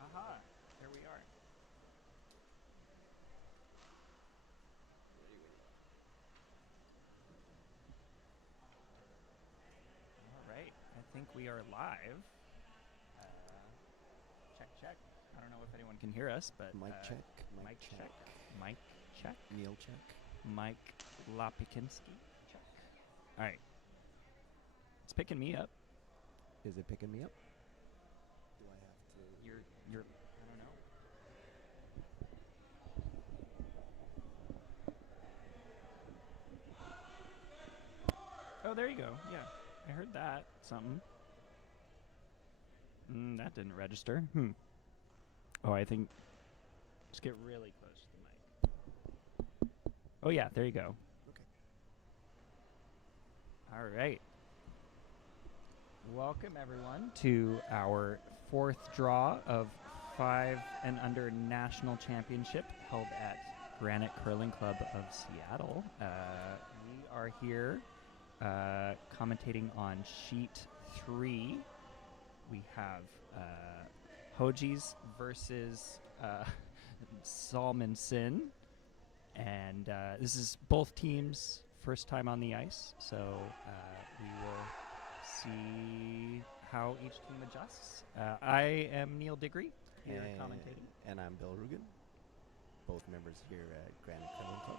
Aha, there we are. All right, I think we are live. Check, check. I don't know if anyone can hear us, but Mic check. Mic check. Mic check. Neil check. Mike Lopikinski check. All right, it's picking me up. Is it picking me up? Do I have to? You're. I don't know. Oh, there you go. Yeah, I heard that. Something. That didn't register. Oh, I think. Just get really close to the mic. Oh, yeah, there you go. Okay. All right. Welcome, everyone, to our fourth draw of 5 and Under National Championship held at Granite Curling Club of Seattle. We are here commentating on Sheet 3. We have Hodges versus Salmonson. And this is both teams' first time on the ice, so we will see how each team adjusts. I am Neil Diggory, here commentating. And I'm Bill Rugen, both members here at Granite Curling Club.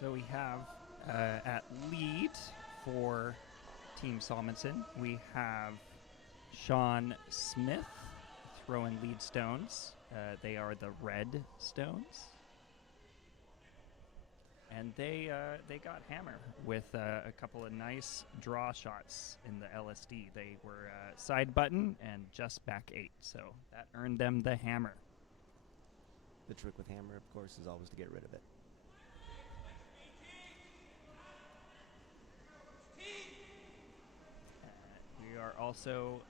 So we have at lead for Team Salmonson, we have Sean Smith throwing lead stones. They are the red stones. And they got hammer with a couple of nice draw shots in the LSD. They were side button and just back 8, so that earned them the hammer. The trick with hammer, of course, is always to get rid of it. We are also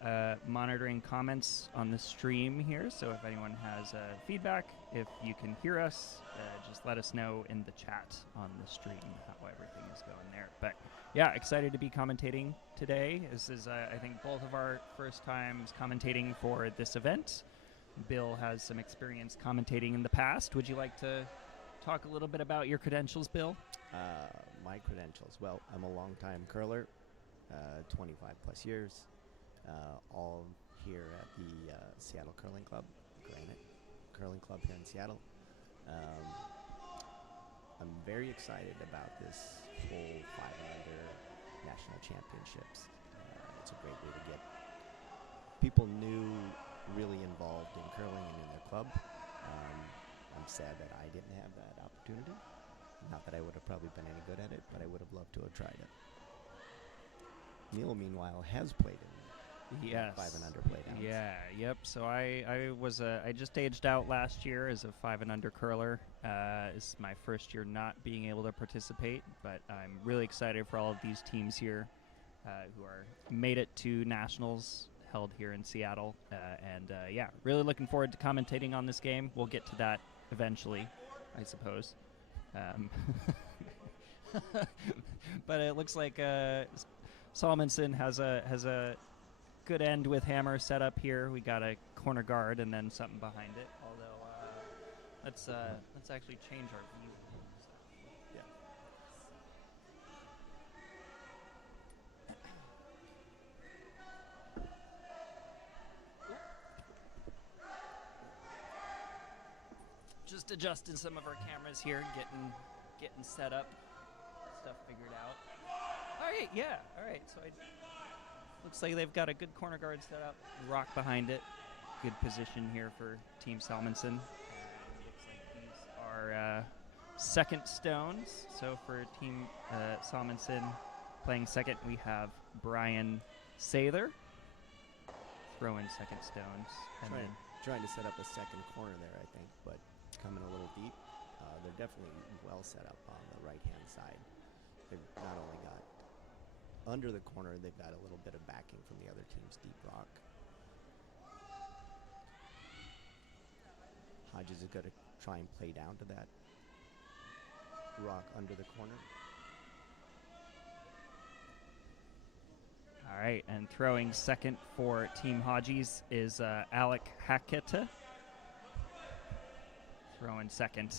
monitoring comments on the stream here, so if anyone has feedback, if you can hear us, just let us know in the chat on the stream how everything is going there. But yeah, excited to be commentating today. This is, I think, both of our first times commentating for this event. Bill has some experience commentating in the past. Would you like to talk a little bit about your credentials, Bill? My credentials. Well, I'm a longtime curler. 25 plus years, all here at the Seattle Curling Club, Granite Curling Club here in Seattle. I'm very excited about this whole 5 and Under National Championships. It's a great way to get people new, really involved in curling and in their club. I'm sad that I didn't have that opportunity. Not that I would have probably been any good at it, but I would have loved to have tried it. Neil, meanwhile, has played in 5 and Under playdowns. Yeah, yep. So I just aged out last year as a 5 and Under curler. This is my first year not being able to participate, but I'm really excited for all of these teams here who are made it to nationals held here in Seattle. Yeah, really looking forward to commentating on this game. We'll get to that eventually, I suppose. But it looks like Salmonson has a good end with hammer set up here. We got a corner guard and then something behind it. Although let's actually change our view. Yeah. Just adjusting some of our cameras here, getting set up, stuff figured out. All right, yeah. All right, so looks like they've got a good corner guard set up, rock behind it. Good position here for Team Salmonson. Looks like these are second stones. So for Team Salmonson playing second, we have Brian Sather throwing second stones. And trying to set up a second corner there, I think, but coming a little deep. They're definitely well set up on the right-hand side. They've not only got under the corner, they've got a little bit of backing from the other team's deep rock. Hodges is going to try and play down to that. rock under the corner. All right, and throwing second for Team Hodges is Alec Hackett. Throwing second.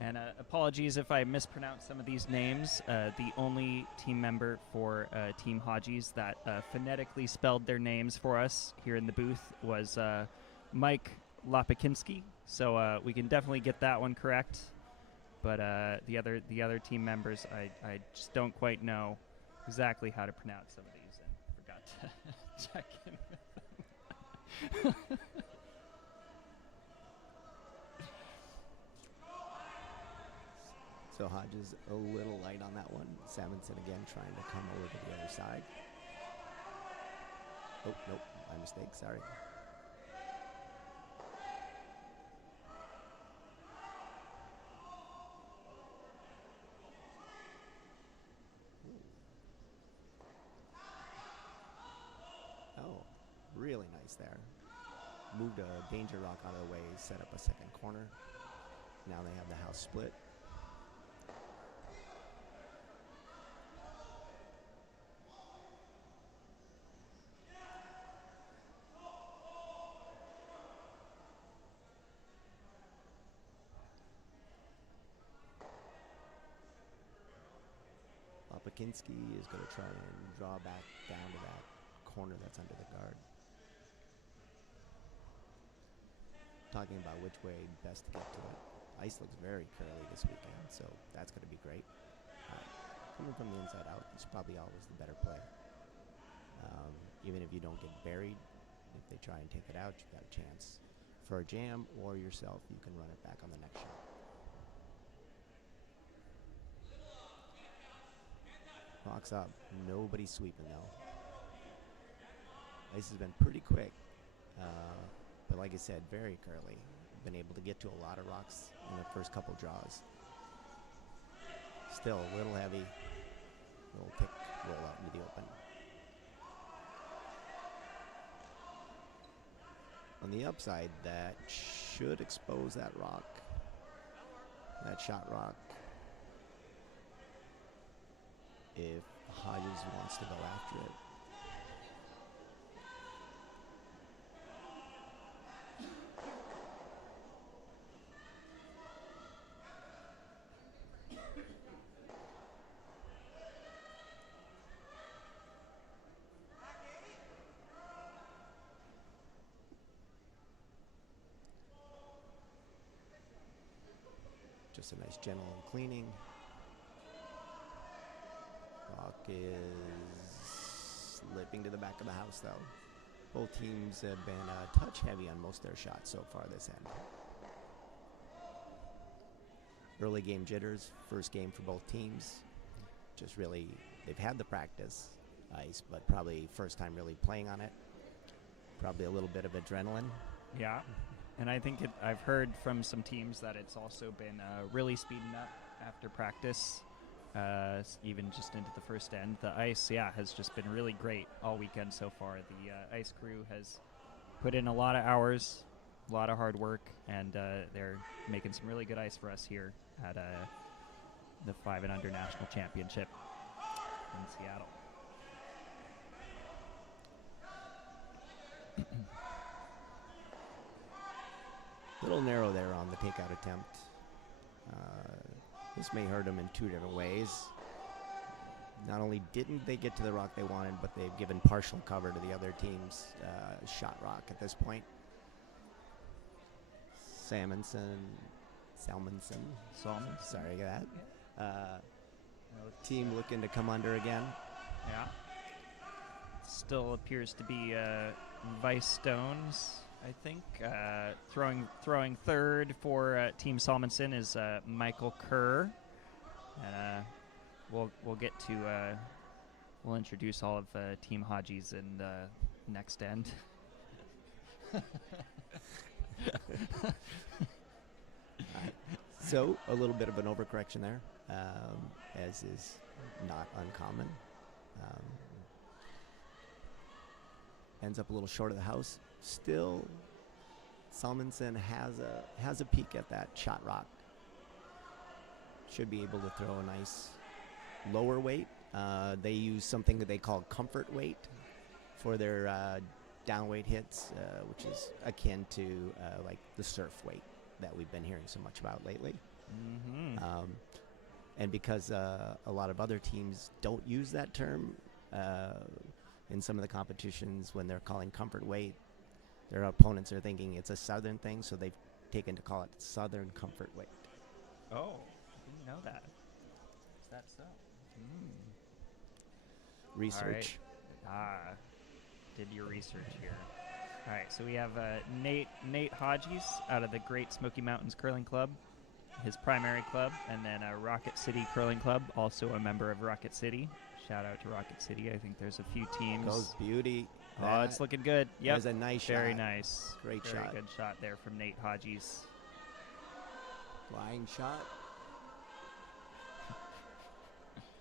And apologies if I mispronounce some of these names. The only team member for Team Hodges that phonetically spelled their names for us here in the booth was Mike Lopikinski. So we can definitely get that one correct. But the other team members, I just don't quite know exactly how to pronounce some of these, and forgot to check in with them. So Hodges a little light on that one. Salmonson again trying to come over to the other side. Oh, nope, my mistake, sorry. Oh, really nice there. Moved a danger rock out of the way, set up a second corner. Now they have the house split. Lopikinski is going to try and draw back down to that corner that's under the guard. Talking about which way best to get to it. Ice looks very curly this weekend, so that's going to be great. Coming from the inside out is probably always the better play. Even if you don't get buried, if they try and take it out, you've got a chance for a jam, or yourself, you can run it back on the next shot. Rocks up. Nobody's sweeping, though. Ice has been pretty quick. But like I said, very curly. Been able to get to a lot of rocks in the first couple draws. Still a little heavy. Little tick, roll out into the open. On the upside, that should expose that rock. That shot rock. If Hodges wants to go after it. Just a nice gentle cleaning. Rock is slipping to the back of the house, though. Both teams have been a touch heavy on most of their shots so far this end. Early game jitters, first game for both teams. Just really, they've had the practice ice, but probably first time really playing on it. Probably a little bit of adrenaline. Yeah. And I think I've heard from some teams that it's also been really speeding up after practice, even just into the first end. The ice, has just been really great all weekend so far. The ice crew has put in a lot of hours, a lot of hard work, and they're making some really good ice for us here at the 5 and Under National Championship in Seattle. Little narrow there on the takeout attempt. This may hurt them in two different ways. Not only didn't they get to the rock they wanted, but they've given partial cover to the other team's shot rock at this point. Salmonson. Sorry about that. Team looking to come under again. Yeah. Still appears to be Vice Stones, I think. Throwing third for Team Salmonson is Michael Kerr. And we'll get to we'll introduce all of Team Hodges in the next end. So a little bit of an overcorrection there, as is not uncommon. Ends up a little short of the house. Still, Salmonson has a peek at that shot rock. should be able to throw a nice lower weight. They use something that they call comfort weight for their down weight hits, which is akin to like the surf weight that we've been hearing so much about lately. And because a lot of other teams don't use that term in some of the competitions when they're calling comfort weight, their opponents are thinking it's a southern thing, so they've taken to call it southern comfort weight. Oh, I didn't know that. Is that so? Research. All right. Did your research here. All right, so we have Nate Hodges out of the Great Smoky Mountains Curling Club, his primary club, and then Rocket City Curling Club, also a member of Rocket City. Shout out to Rocket City. I think there's a few teams. Goes beauty. Oh, it's looking good. Yep. There's a nice shot. Very nice. Great Very shot. good shot there from Nate Hodges. Flying shot.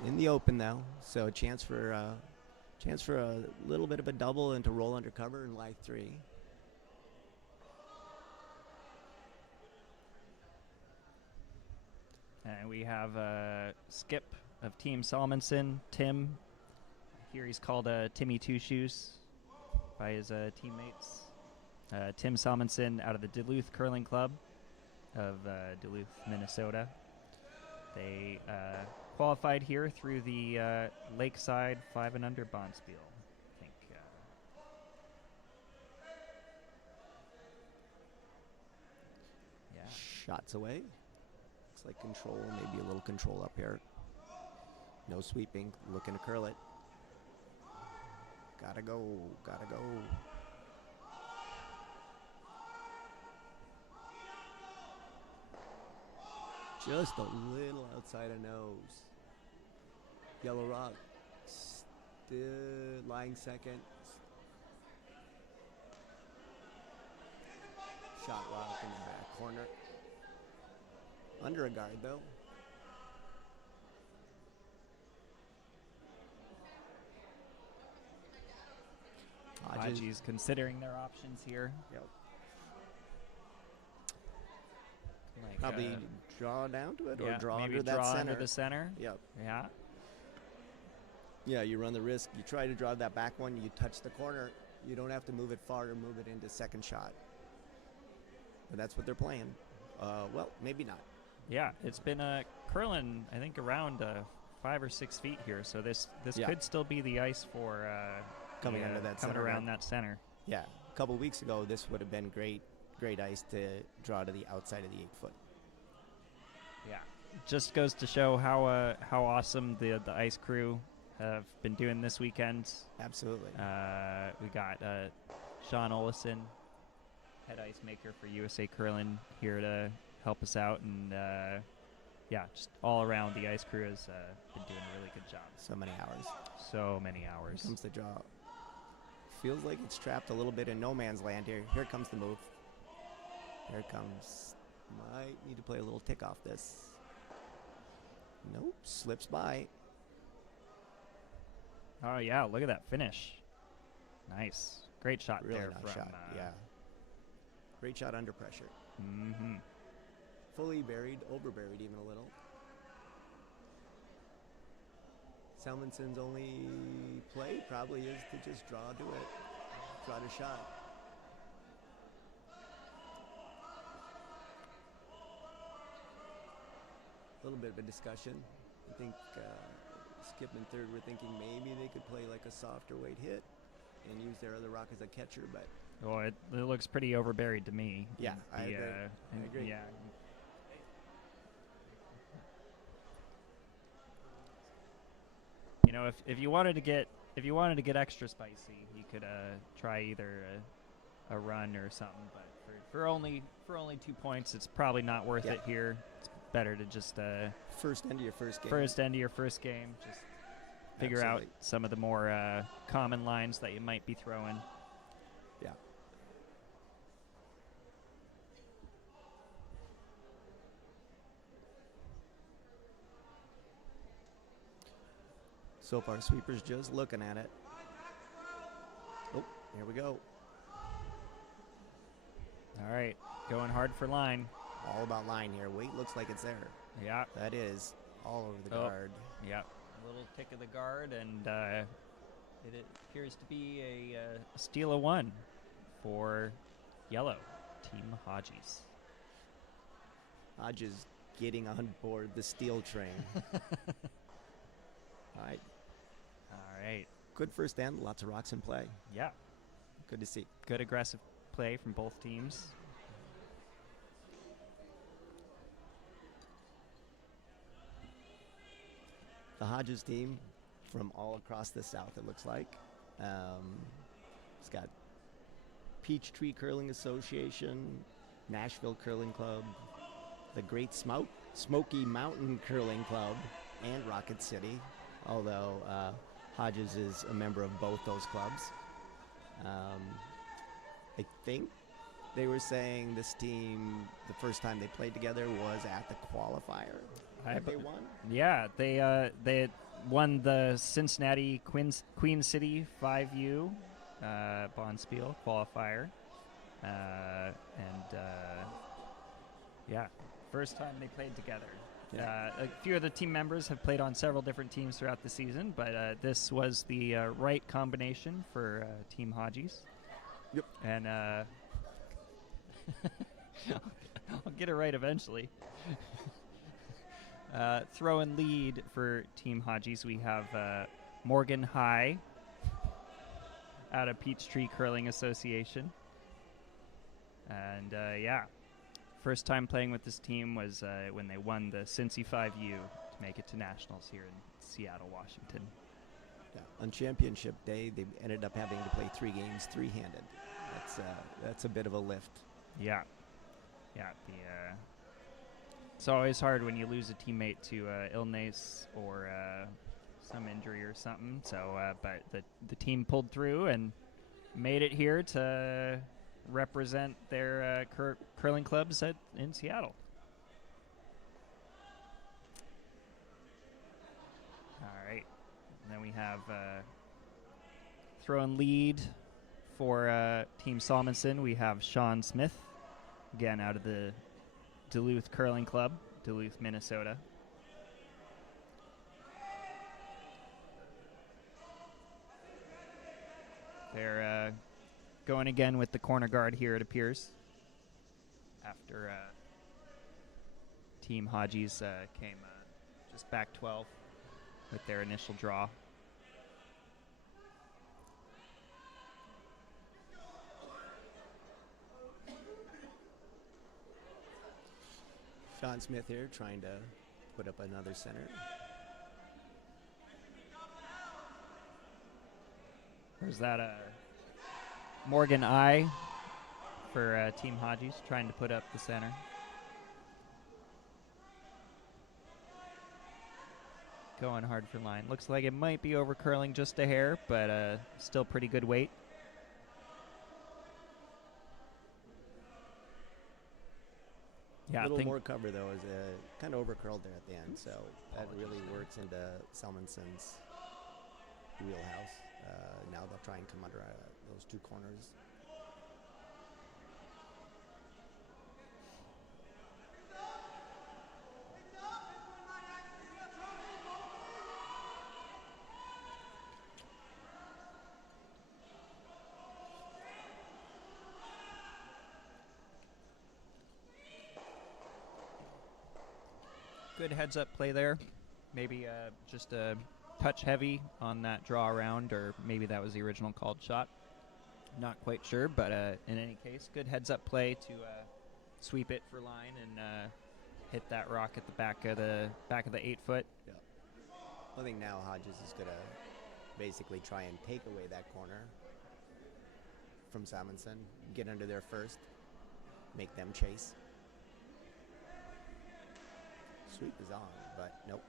In the open now, so a chance for a little bit of a double and to roll under cover in live 3. And we have Skip of Team Salmonson, Tim. Here he's called Timmy Two Shoes by his teammates. Tim Salmonson out of the Duluth Curling Club of Duluth, Minnesota. They qualified here through the Lakeside 5 and Under Bonspiel. I think. Yeah. Shots away. Looks like control, maybe a little control up here. No sweeping, looking to curl it. Gotta go, gotta go. Just a little outside of nose. Yellow Rock still lying second. Shot Rock in the back corner. Under a guard though. Hodges considering their options here. Yep. Like, Probably draw down to it or yeah, draw maybe under that draw center. under the center. Yep. Yeah. Yeah, you run the risk. You try to draw that back one, you touch the corner. You don't have to move it far to move it into second shot. But that's what they're playing. Well, maybe not. Yeah, it's been curling, I think, around 5 or 6 feet here. So this Yeah. could still be the ice for Coming under that coming center, around right? that center. Yeah, a couple weeks ago, this would have been great ice to draw to the outside of the 8-foot. Yeah, just goes to show how awesome the ice crew have been doing this weekend. Absolutely. We got Sean Olison, head ice maker for USA Curling, here to help us out, and yeah, just all around the ice crew has been doing a really good job. So many hours. So many hours. Here comes the draw. Feels like it's trapped a little bit in no man's land here. Here comes the move. Here it comes. Might need to play a little tick off this. Nope, slips by. Oh yeah, look at that finish. Nice, great shot Really there nice from. shot. Yeah. Great shot under pressure. Mm-hmm. Fully buried, over buried even a little. Salmonson's only play probably is to just draw to it. Draw the shot. A little bit of a discussion. I think Skip and third were thinking maybe they could play like a softer weight hit and use their other rock as a catcher, but Oh, it looks pretty overburied to me. yeah, I agree. I agree. Yeah. You know, if you wanted to get extra spicy, you could try either a run or something. But for only 2 points, it's probably not worth Yeah. it here. It's better to just First end of your first game. first end of your first game, just figure out Absolutely. some of the more common lines that you might be throwing. Yeah. So far, sweeper's just looking at it. Oh, here we go. All right, going hard for line. All about line here. Weight looks like it's there. Yeah. That is all over the Oh. guard. Yeah. A little kick of the guard, and it appears to be a steal of 1 for yellow, Team Hodges. Hodges getting on board the steel train. All right. All right. Good first end. Lots of rocks in play. Yeah. Good to see. Good aggressive play from both teams. The Hodges team from all across the South, it looks like. It's got Peachtree Curling Association, Nashville Curling Club, the Great Smoky Mountain Curling Club, and Rocket City, although Hodges is a member of both those clubs. I think they were saying this team, the first time they played together was at the qualifier that they won. Yeah, they had won the Cincinnati Queen City 5U Bonspiel qualifier, and yeah, first time they played together. Yeah. A few of the team members have played on several different teams throughout the season, but this was the right combination for Team Hodges. Yep. And I'll get it right eventually. Throw and lead for Team Hodges. We have Morgan High out of Peachtree Curling Association. And yeah, first time playing with this team was when they won the Cincy 5U to make it to nationals here in Seattle, Washington. Yeah. On championship day, they ended up having to play 3 games three-handed. That's a bit of a lift. Yeah, yeah. It's always hard when you lose a teammate to illness or some injury or something. So, but the team pulled through and made it here to represent their curling clubs in Seattle. All right, and then we have throw and lead for Team Salmonson. We have Sean Smith, again out of the Duluth Curling Club, Duluth, Minnesota. They're going again with the corner guard here, it appears, after Team Hodges came just back 12 with their initial draw. Sean Smith here trying to put up another center. There's that Morgan I for Team Hodges trying to put up the center. Going hard for line. Looks like it might be over curling just a hair, but still pretty good weight. Yeah, a little more cover, though, is kind of overcurled there at the end, so that really works into Salmonson's wheelhouse. Now they'll try and come under those 2 corners. Good heads-up play there. Maybe just a touch heavy on that draw around, or maybe that was the original called shot. Not quite sure, but in any case, good heads-up play to sweep it for line and hit that rock at the back of the 8-foot. Yeah. I think now Hodges is going to basically try and take away that corner from Salmonson, get under there first, make them chase. Sweep is on, but nope,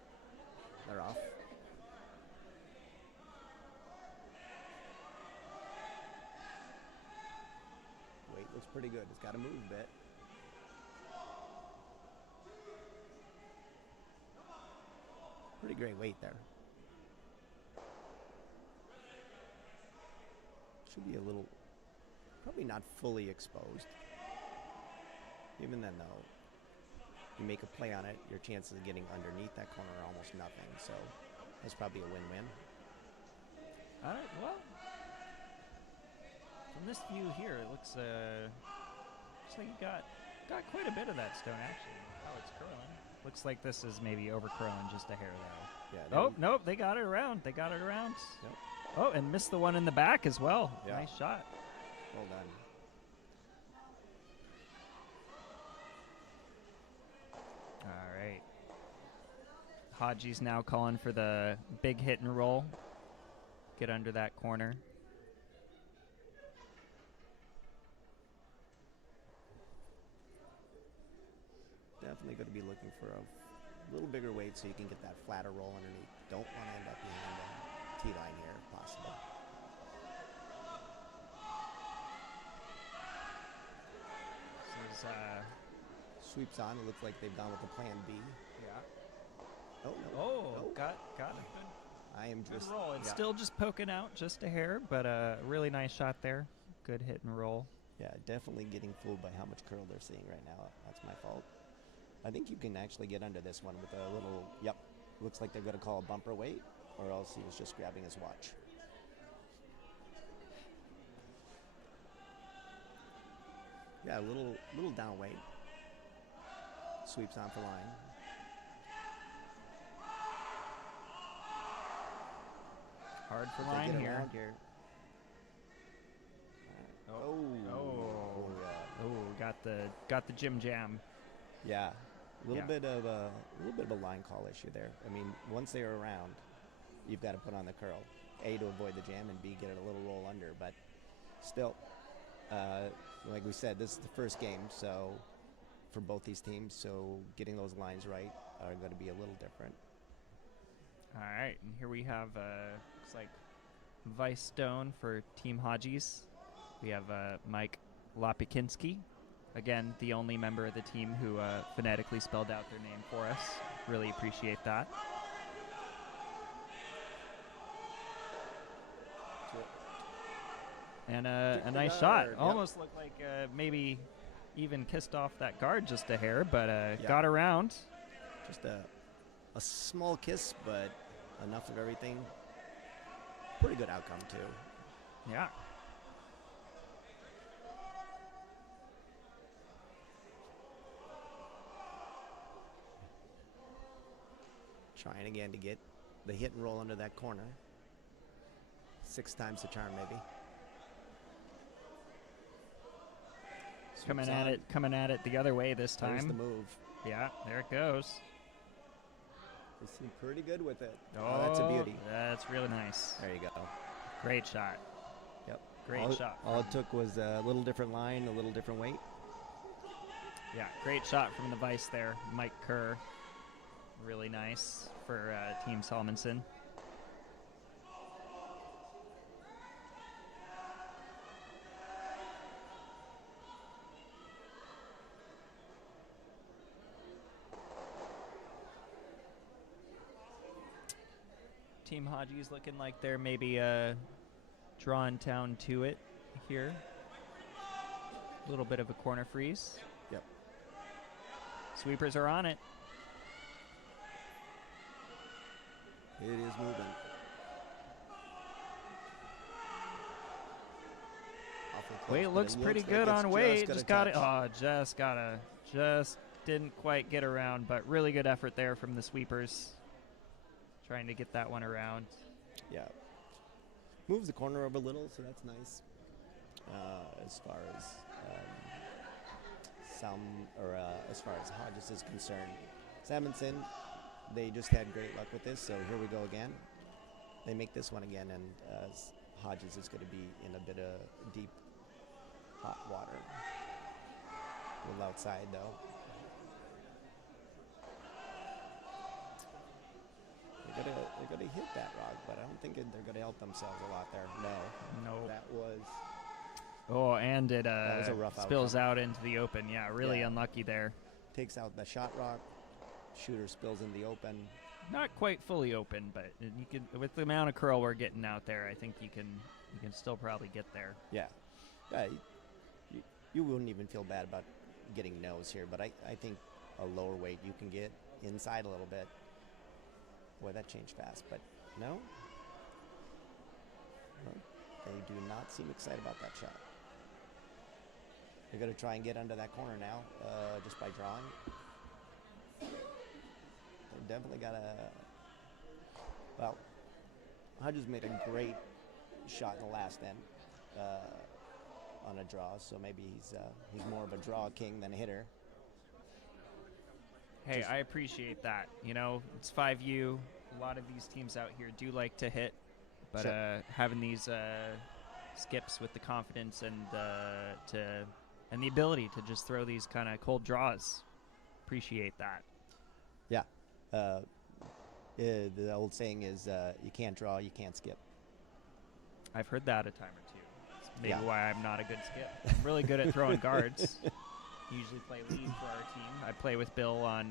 they're off. Weight looks pretty good. It's got to move a bit. Pretty great weight there. Should be a little, probably not fully exposed. Even then, though, you make a play on it, your chances of getting underneath that corner are almost nothing. So that's probably a win-win. Well, from this view here, it looks like you got quite a bit of that stone actually. How it's curling. Looks like this is maybe over curling just a hair though. Yeah. Oh, nope, they got it around. Yep. Oh, and missed the one in the back as well. Yeah. Nice shot. Well done. All right. Hodges now calling for the big hit and roll. Get under that corner. Definitely going to be looking for a little bigger weight so you can get that flatter roll underneath. Don't want to end up behind the tee line here if possible. This is, Sweeps on. It looks like they've gone with the plan B. yeah. Oh, no. Oh, No. got a I am good just. roll. It's yeah. still just poking out just a hair, but a really nice shot there. Good hit and roll. Yeah, definitely getting fooled by how much curl they're seeing right now. That's my fault. I think you can actually get under this one with a little, yep, looks like they're going to call a bumper weight, or else he was just grabbing his watch. Yeah, a little down weight. Sweeps on for line. Hard for If they line get here. around here. Oh. Oh, got the Jim Jam. Yeah, a little Yeah. bit of a line call issue there. I mean, once they're around, you've got to put on the curl, A, to avoid the jam, and B, get it a little roll under. But still, like we said, this is the first game, so for both these teams, so getting those lines right are going to be a little different. All right, and here we have looks like Vice Stone for Team Hodges. We have Mike Lopikinski, again the only member of the team who phonetically spelled out their name for us. Really appreciate that. And a nice shot. Yep. Almost looked like maybe even kissed off that guard just a hair, but Yep. got around. Just a small kiss, but enough of everything. Pretty good outcome, too. Yeah. Trying again to get the hit and roll under that corner. 6 times the charm, maybe. Coming Sweeps on. at it the other way this There's the time. move. Yeah, there it goes. They seem pretty good with it. Oh, that's a beauty. That's really nice. There you go. Great shot. Yep. Great shot. All it took was a little different line, a little different weight. Yeah, great shot from the Vice there. Mike Kerr. Really nice for Team Salmonson. Team Hodges looking like they're maybe drawing town to it here. A little bit of a corner freeze. Yep. Sweepers are on it. It is moving. Awfully close, Weight but looks it pretty like good it's on weight. gonna Just got it. touch. Oh, just didn't quite get around, but really good effort there from the sweepers. Trying to get that one around. Yeah. Moves the corner over a little, so that's nice. As far as as far as Hodges is concerned, Salmonson, they just had great luck with this, so here we go again. They make this one again, and Hodges is going to be in a bit of deep, hot water. A little outside, though. They're gonna hit that rock, but I don't think they're gonna help themselves a lot there. No. That was. Oh, and it was a rough spills outcome. out into the open. Yeah, really Yeah. unlucky there. Takes out the shot rock. Shooter spills in the open. Not quite fully open, but you can, with the amount of curl we're getting out there, I think you can still probably get there. Yeah. You wouldn't even feel bad about getting nose here, but I think a lower weight, you can get inside a little bit. Boy, that changed fast, but no. Well, they do not seem excited about that shot. They're going to try and get under that corner now, just by drawing. They definitely got a... Well, Hodges made a great shot in the last end on a draw, so maybe he's more of a draw king than a hitter. Hey, I appreciate that. You know, it's 5U. A lot of these teams out here do like to hit, but Sure. having these skips with the confidence and the ability to just throw these kind of cold draws, appreciate that. Yeah. The old saying is, you can't draw, you can't skip. I've heard that a time or two. It's maybe Yeah. why I'm not a good skip. I'm really good at throwing guards. Usually play lead for our team. I play with Bill on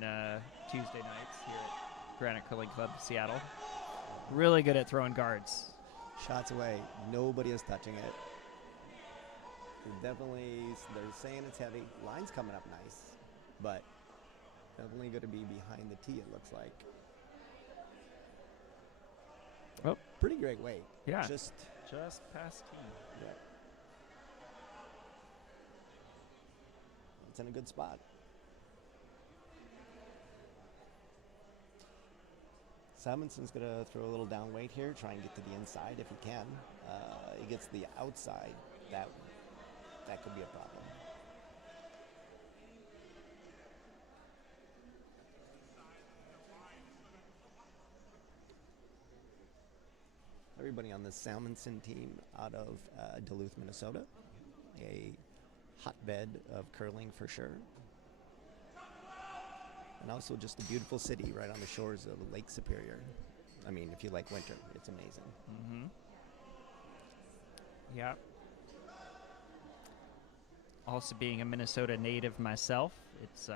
Tuesday nights here at Granite Curling Club, Seattle. Really good at throwing guards. Shots away. Nobody is touching it. They're saying it's heavy. Line's coming up nice, but definitely going to be behind the tee, it looks like. Oh. Pretty great weight. Yeah. Just past tee. Yeah. It's in a good spot. Salmonson's going to throw a little down weight here, try and get to the inside if he can. He gets the outside. That could be a problem. Everybody on the Salmonson team out of Duluth, Minnesota. A hotbed of curling for sure. And also just a beautiful city right on the shores of Lake Superior. I mean, if you like winter, it's amazing. Mm-hmm. Yeah. Also being a Minnesota native myself, it's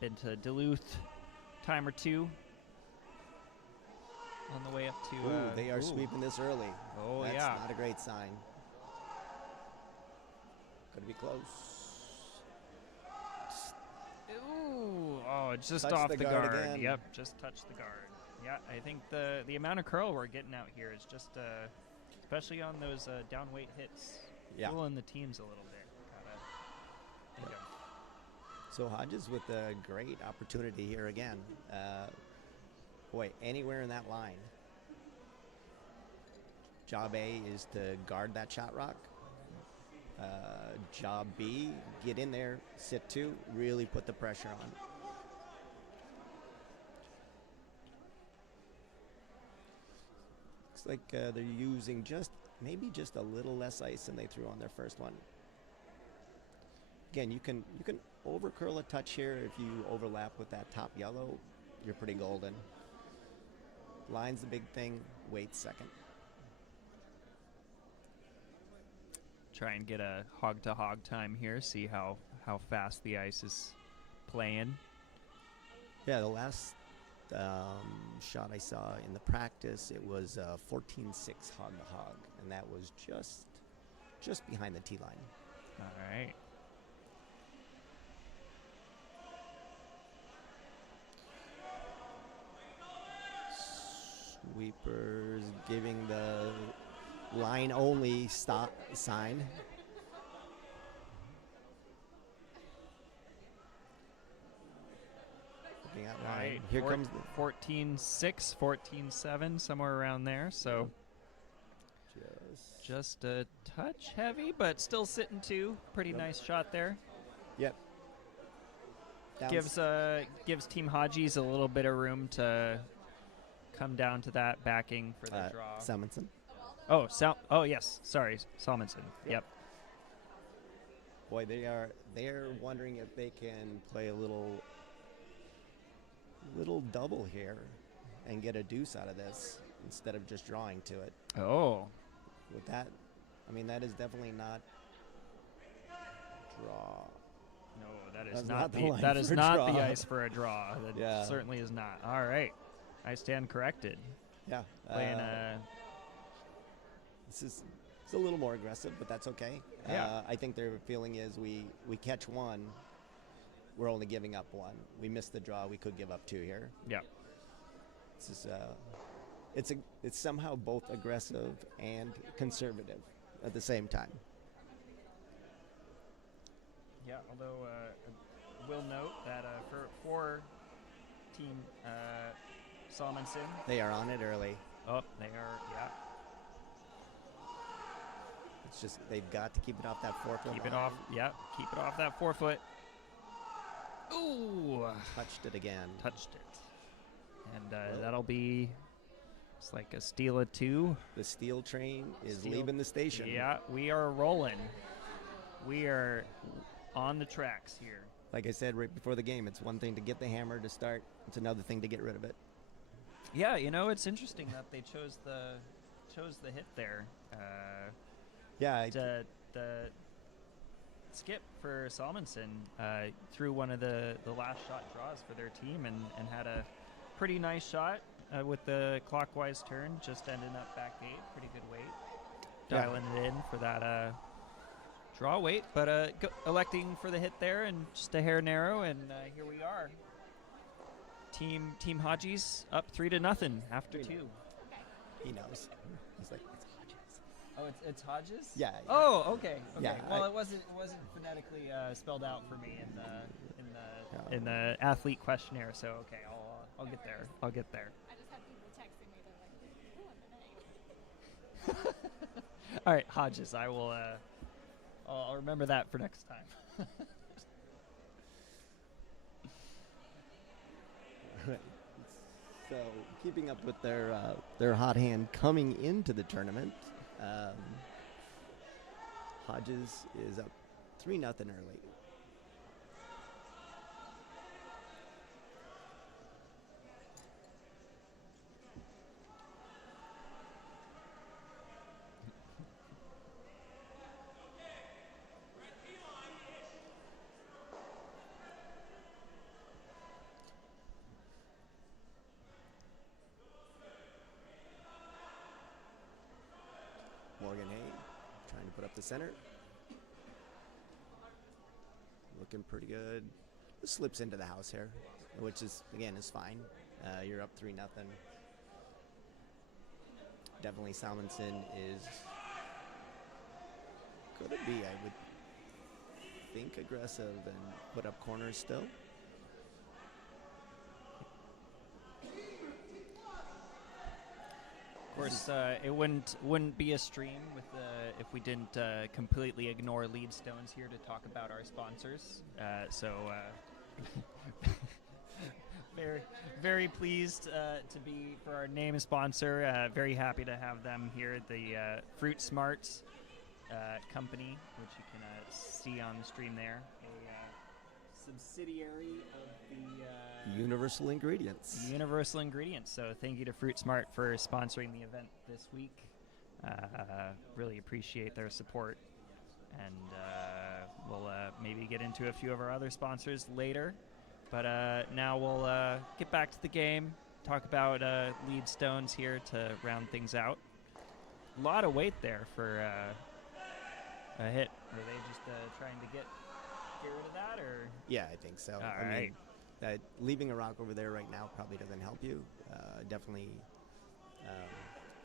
been to Duluth time or two on the way up to... They are sweeping this early. Oh, That's yeah. not a great sign. Could be close. Ooh, oh, it's just Touch off the the guard guard. again. Yep, just touched the guard. Yeah, I think the amount of curl we're getting out here is just, especially on those down weight hits, Yeah. cooling the teams a little bit. Gotta think of. So Hodges with a great opportunity here again. Boy, anywhere in that line. Job A is to guard that shot rock. Job B, get in there, sit two, really put the pressure on. Looks like they're using maybe just a little less ice than they threw on their first one. Again, you can over curl a touch here. If you overlap with that top yellow, you're pretty golden. Line's the big thing, weight's second. Try and get a hog-to-hog time here, see how fast the ice is playing. Yeah, the last shot I saw in the practice, it was 14-6 hog-to-hog, and that was just behind the tee line. All right. Sweepers giving the line only stop sign. Looking at line. Right. Here comes the 14-6, 14-7, somewhere around there. So just a touch heavy, but still sitting two. Pretty nice shot there. Yep. Gives Team Hodges a little bit of room to come down to that backing for the draw. Salmonson. Oh, yes. Sorry, Salmonson. Yep. Boy, they're wondering if they can play a little double here and get a deuce out of this instead of just drawing to it. Oh. With that, I mean, that is definitely not draw. No, that That's is not not the the line that is for not draw. the ice for a draw. That Yeah. certainly is not. All right. I stand corrected. Yeah. Playing It's a little more aggressive, but that's okay. Yeah. I think their feeling is we catch one, we're only giving up one. We missed the draw. We could give up two here. Yeah. This is it's somehow both aggressive and conservative at the same time. Yeah, although we'll note that for Team Salmonson. They are on it early. Oh, they are, yeah. It's just they've got to keep it off that 4-foot Keep line. it off, yeah, keep it off that 4-foot. Ooh. Touched it again. Touched it. And that'll be, it's like a steal of 2. The steel train is leaving the station. Yeah, we are rolling. We are on the tracks here. Like I said right before the game, it's one thing to get the hammer to start. It's another thing to get rid of it. Yeah, it's interesting that they chose the hit there. The skip for Salmonson threw one of the last shot draws for their team and had a pretty nice shot with the clockwise turn, just ending up back 8. Pretty good weight. Dialing it in for that draw weight, but electing for the hit there and just a hair narrow, and here we are. Team Hodges up 3-0 after 2. He knows. He's like, it's Hodges. Oh, it's Hodges? Yeah. Oh, okay. Yeah, well, it wasn't phonetically spelled out for me in the athlete questionnaire. So okay, I'll get there. I just had people texting me. They're like, "Who on the name?" All right, Hodges. I will. I'll remember that for next time. Right. So keeping up with their hot hand coming into the tournament, Hodges is up 3-0 early. Morgan Hay trying to put up the center. Looking pretty good. Just slips into the house here, which is, again, is fine. You're up 3-0. Definitely Salmonson is going to be, I would think, aggressive and put up corners still. Of course, it wouldn't be a stream with if we didn't completely ignore lead stones here to talk about our sponsors. Very, very pleased to be for our name sponsor. Very happy to have them here. The Fruit Smarts company, which you can see on the stream there, a subsidiary of the Universal Ingredients. Universal Ingredients. So thank you to Fruit Smart for sponsoring the event this week. Really appreciate their support, and we'll maybe get into a few of our other sponsors later. But now we'll get back to the game, talk about lead stones here to round things out. A lot of weight there for a hit. Were they just trying to get rid of that, or? Yeah, I think so. All right. Leaving a rock over there right now probably doesn't help you. Definitely,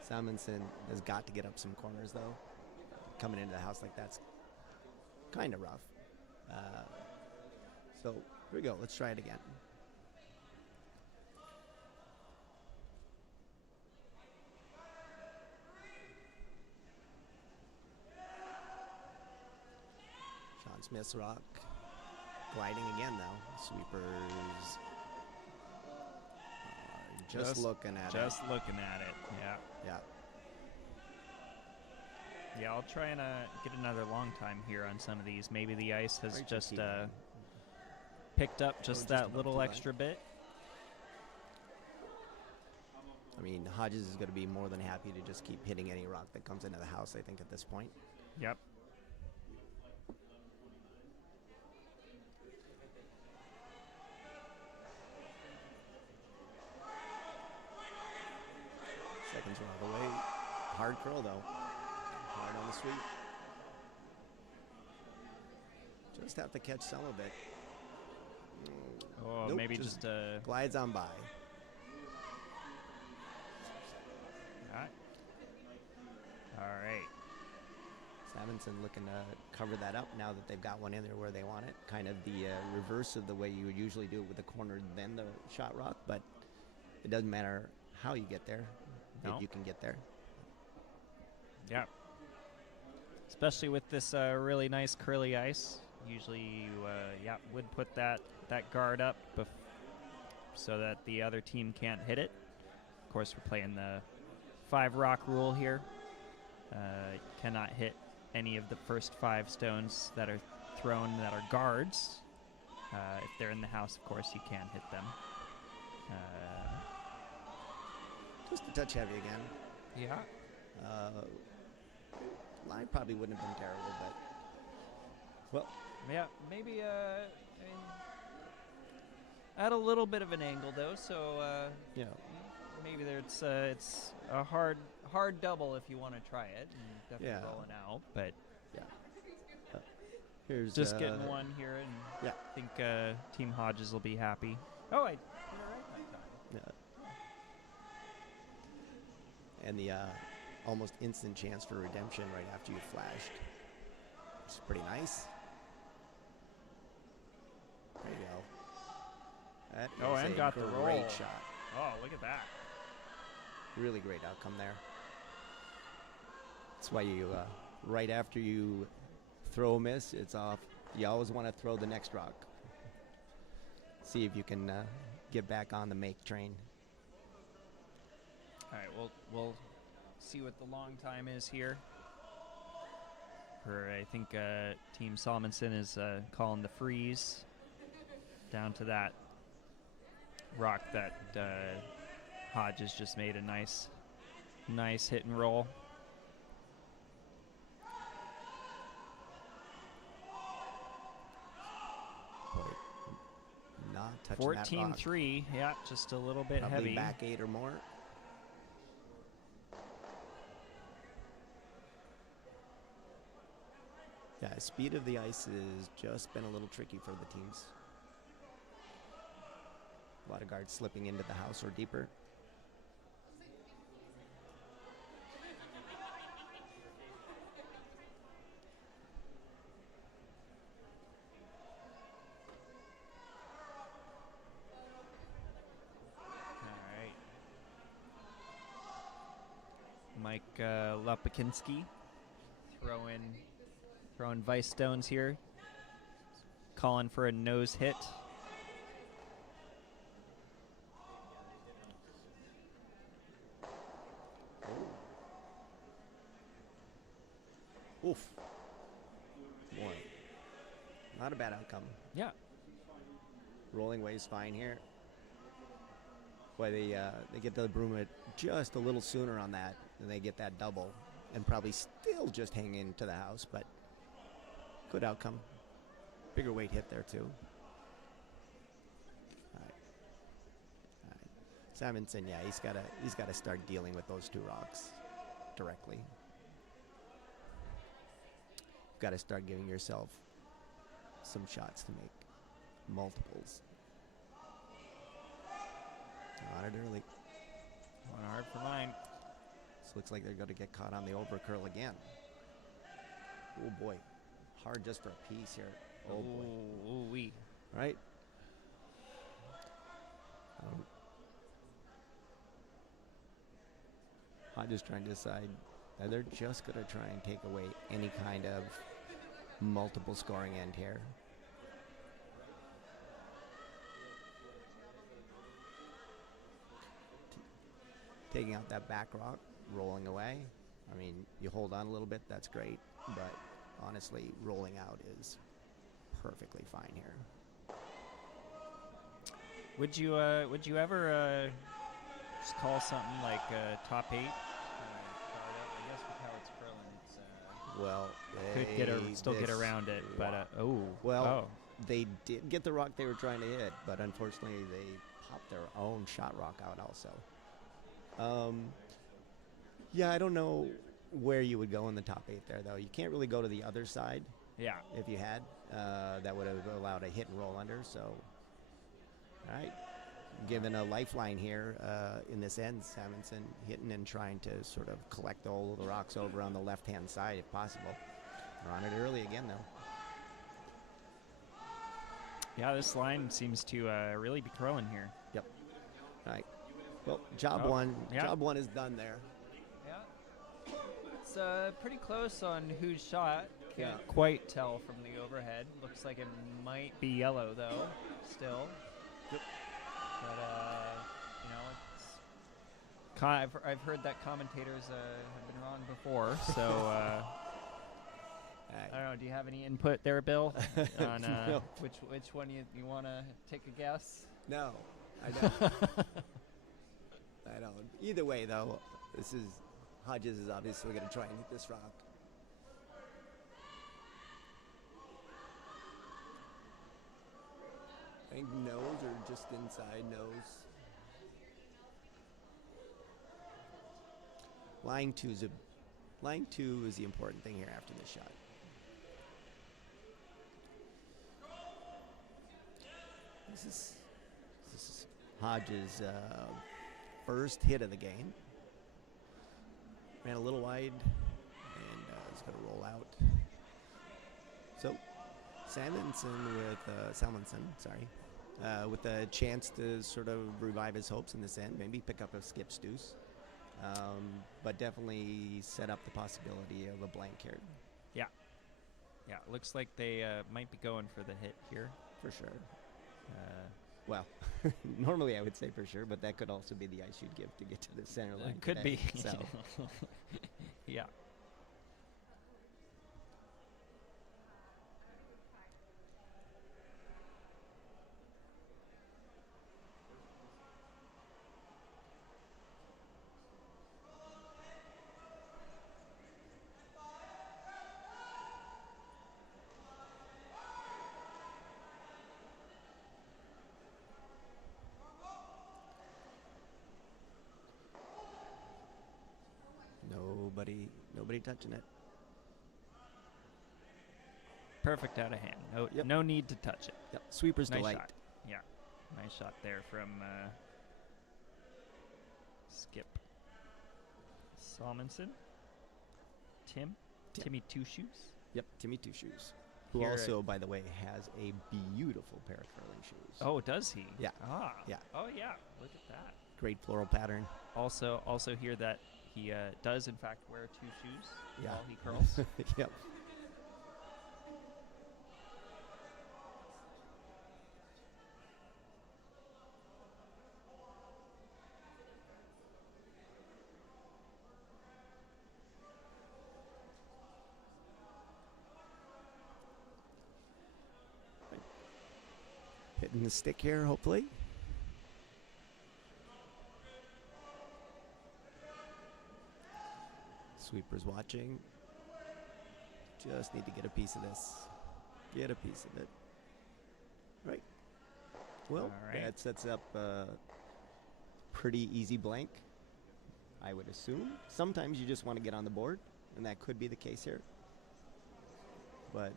Salmonson has got to get up some corners, though. Coming into the house like that's kind of rough. So here we go. Let's try it again. Sean Smith's rock. Gliding again, though. Sweepers. Just looking at it. Just looking at it, yeah. Yeah. Yeah, I'll try and get another long time here on some of these. Maybe the ice has just picked up just that little extra bit. I mean, Hodges is going to be more than happy to just keep hitting any rock that comes into the house, I think, at this point. Yep. Seconds are all the way. Hard curl, though. Hard on the sweep. Just have to catch some of it. Oh, Nope, maybe just glides on by. All right. Salmonson looking to cover that up now that they've got one in there where they want it. Kind of the reverse of the way you would usually do it with the corner, then the shot rock. But it doesn't matter how you get there, No. if you can get there. Yeah. Especially with this really nice curly ice. Usually you would put that guard up so that the other team can't hit it. Of course, we're playing the 5 rock rule here. Cannot hit any of the first 5 stones that are thrown that are guards. If they're in the house, of course, you can hit them. Just a touch heavy again. Yeah. Line probably wouldn't have been terrible, but well, Yeah, maybe I mean, at a little bit of an angle though, so yeah. maybe it's a hard double if you want to try it. And definitely Yeah. rolling out, but Here's just getting one here, and yeah. I think Team Hodges will be happy. Oh, I did it right that time. Yeah. And the almost instant chance for redemption right after you flashed. It's pretty nice. There you go. That Oh, is and a got the great roll. shot. Oh, look at that. Really great outcome there. That's why you, right after you throw a miss, it's off. You always want to throw the next rock. See if you can get back on the make train. All right, we'll see what the long time is here. I think Team Salmonson is calling the freeze down to that rock that Hodges just made a nice hit and roll. Boy, not touching that rock. 14-3, yeah, just a little bit Probably heavy. back 8 or more. Yeah, speed of the ice has just been a little tricky for the teams. A lot of guards slipping into the house or deeper. All right. Mike Lupakinski throwing vice stones here. Calling for a nose hit. Oof. Boy. Not a bad outcome. Yeah. Rolling wave's fine here. Boy, they get the broom at just a little sooner on that, and they get that double, and probably still just hang into the house, but good outcome. Bigger weight hit there too. All right. Salmonson, yeah, he's got to start dealing with those 2 rocks directly. Got to start giving yourself some shots to make multiples. On it early. One hard for mine. This looks like they're going to get caught on the over curl again. Oh boy, hard just for a piece here. Oh boy. Ooh wee. Right. I'm just trying to decide. They're just going to try and take away any kind of multiple scoring end here. Taking out that back rock, rolling away. I mean, you hold on a little bit, that's great. But honestly, rolling out is perfectly fine here. Would you ever just call something like top 8? I guess with how it's curling, Well, could still get around it, but they did get the rock they were trying to hit, but unfortunately they popped their own shot rock out also. Yeah, I don't know where you would go in the top 8 there, though. You can't really go to the other side. Yeah. If you had, that would have allowed a hit and roll under. So All right. Given a lifeline here in this end, Salmonson hitting and trying to sort of collect all of the rocks over on the left-hand side if possible. We're on it early again, though. Yeah, this line seems to really be curling here. Yep. All right. Well, job one. Yeah. Job one is done there. Yeah. It's pretty close on whose shot. Can't Yeah. quite tell from the overhead. Looks like it might be yellow, though, still. Yep. But, you know, I've heard that commentators have been wrong before, so I don't know. Do you have any input there, Bill, on No. which one you want to take a guess? No, I don't. I don't. Either way, though, Hodges is obviously going to try and hit this rock. I think nose or just inside nose. Line two is the important thing here after this shot. This is Hodges' first hit of the game. Ran a little wide, and he's going to roll out. So, Salmonson, with a chance to sort of revive his hopes in this end, maybe pick up a skip deuce, but definitely set up the possibility of a blank here. Yeah. Yeah, looks like they might be going for the hit here. For sure. Well, normally I would say for sure, but that could also be the ice you'd give to get to the center line. It could be. So. Yeah. Nobody touching it. Perfect out of hand. Yep. No need to touch it. Yep. Sweeper's Nice delight. shot. Yeah. Nice shot there from Skip Salmonson. Timmy Two Shoes. Yep, Timmy Two Shoes. Who Here also, by the way, has a beautiful pair of curling shoes. Oh, does he? Yeah. Ah. Yeah. Oh, yeah. Look at that. Great floral pattern. Also hear that he does, in fact, wear two shoes Yeah. while he curls. Yep. Hitting the stick here, hopefully. Sweeper's watching. Just need to get a piece of this. Get a piece of it. Right. Well, All right. that sets up a pretty easy blank, I would assume. Sometimes you just want to get on the board, and that could be the case here. But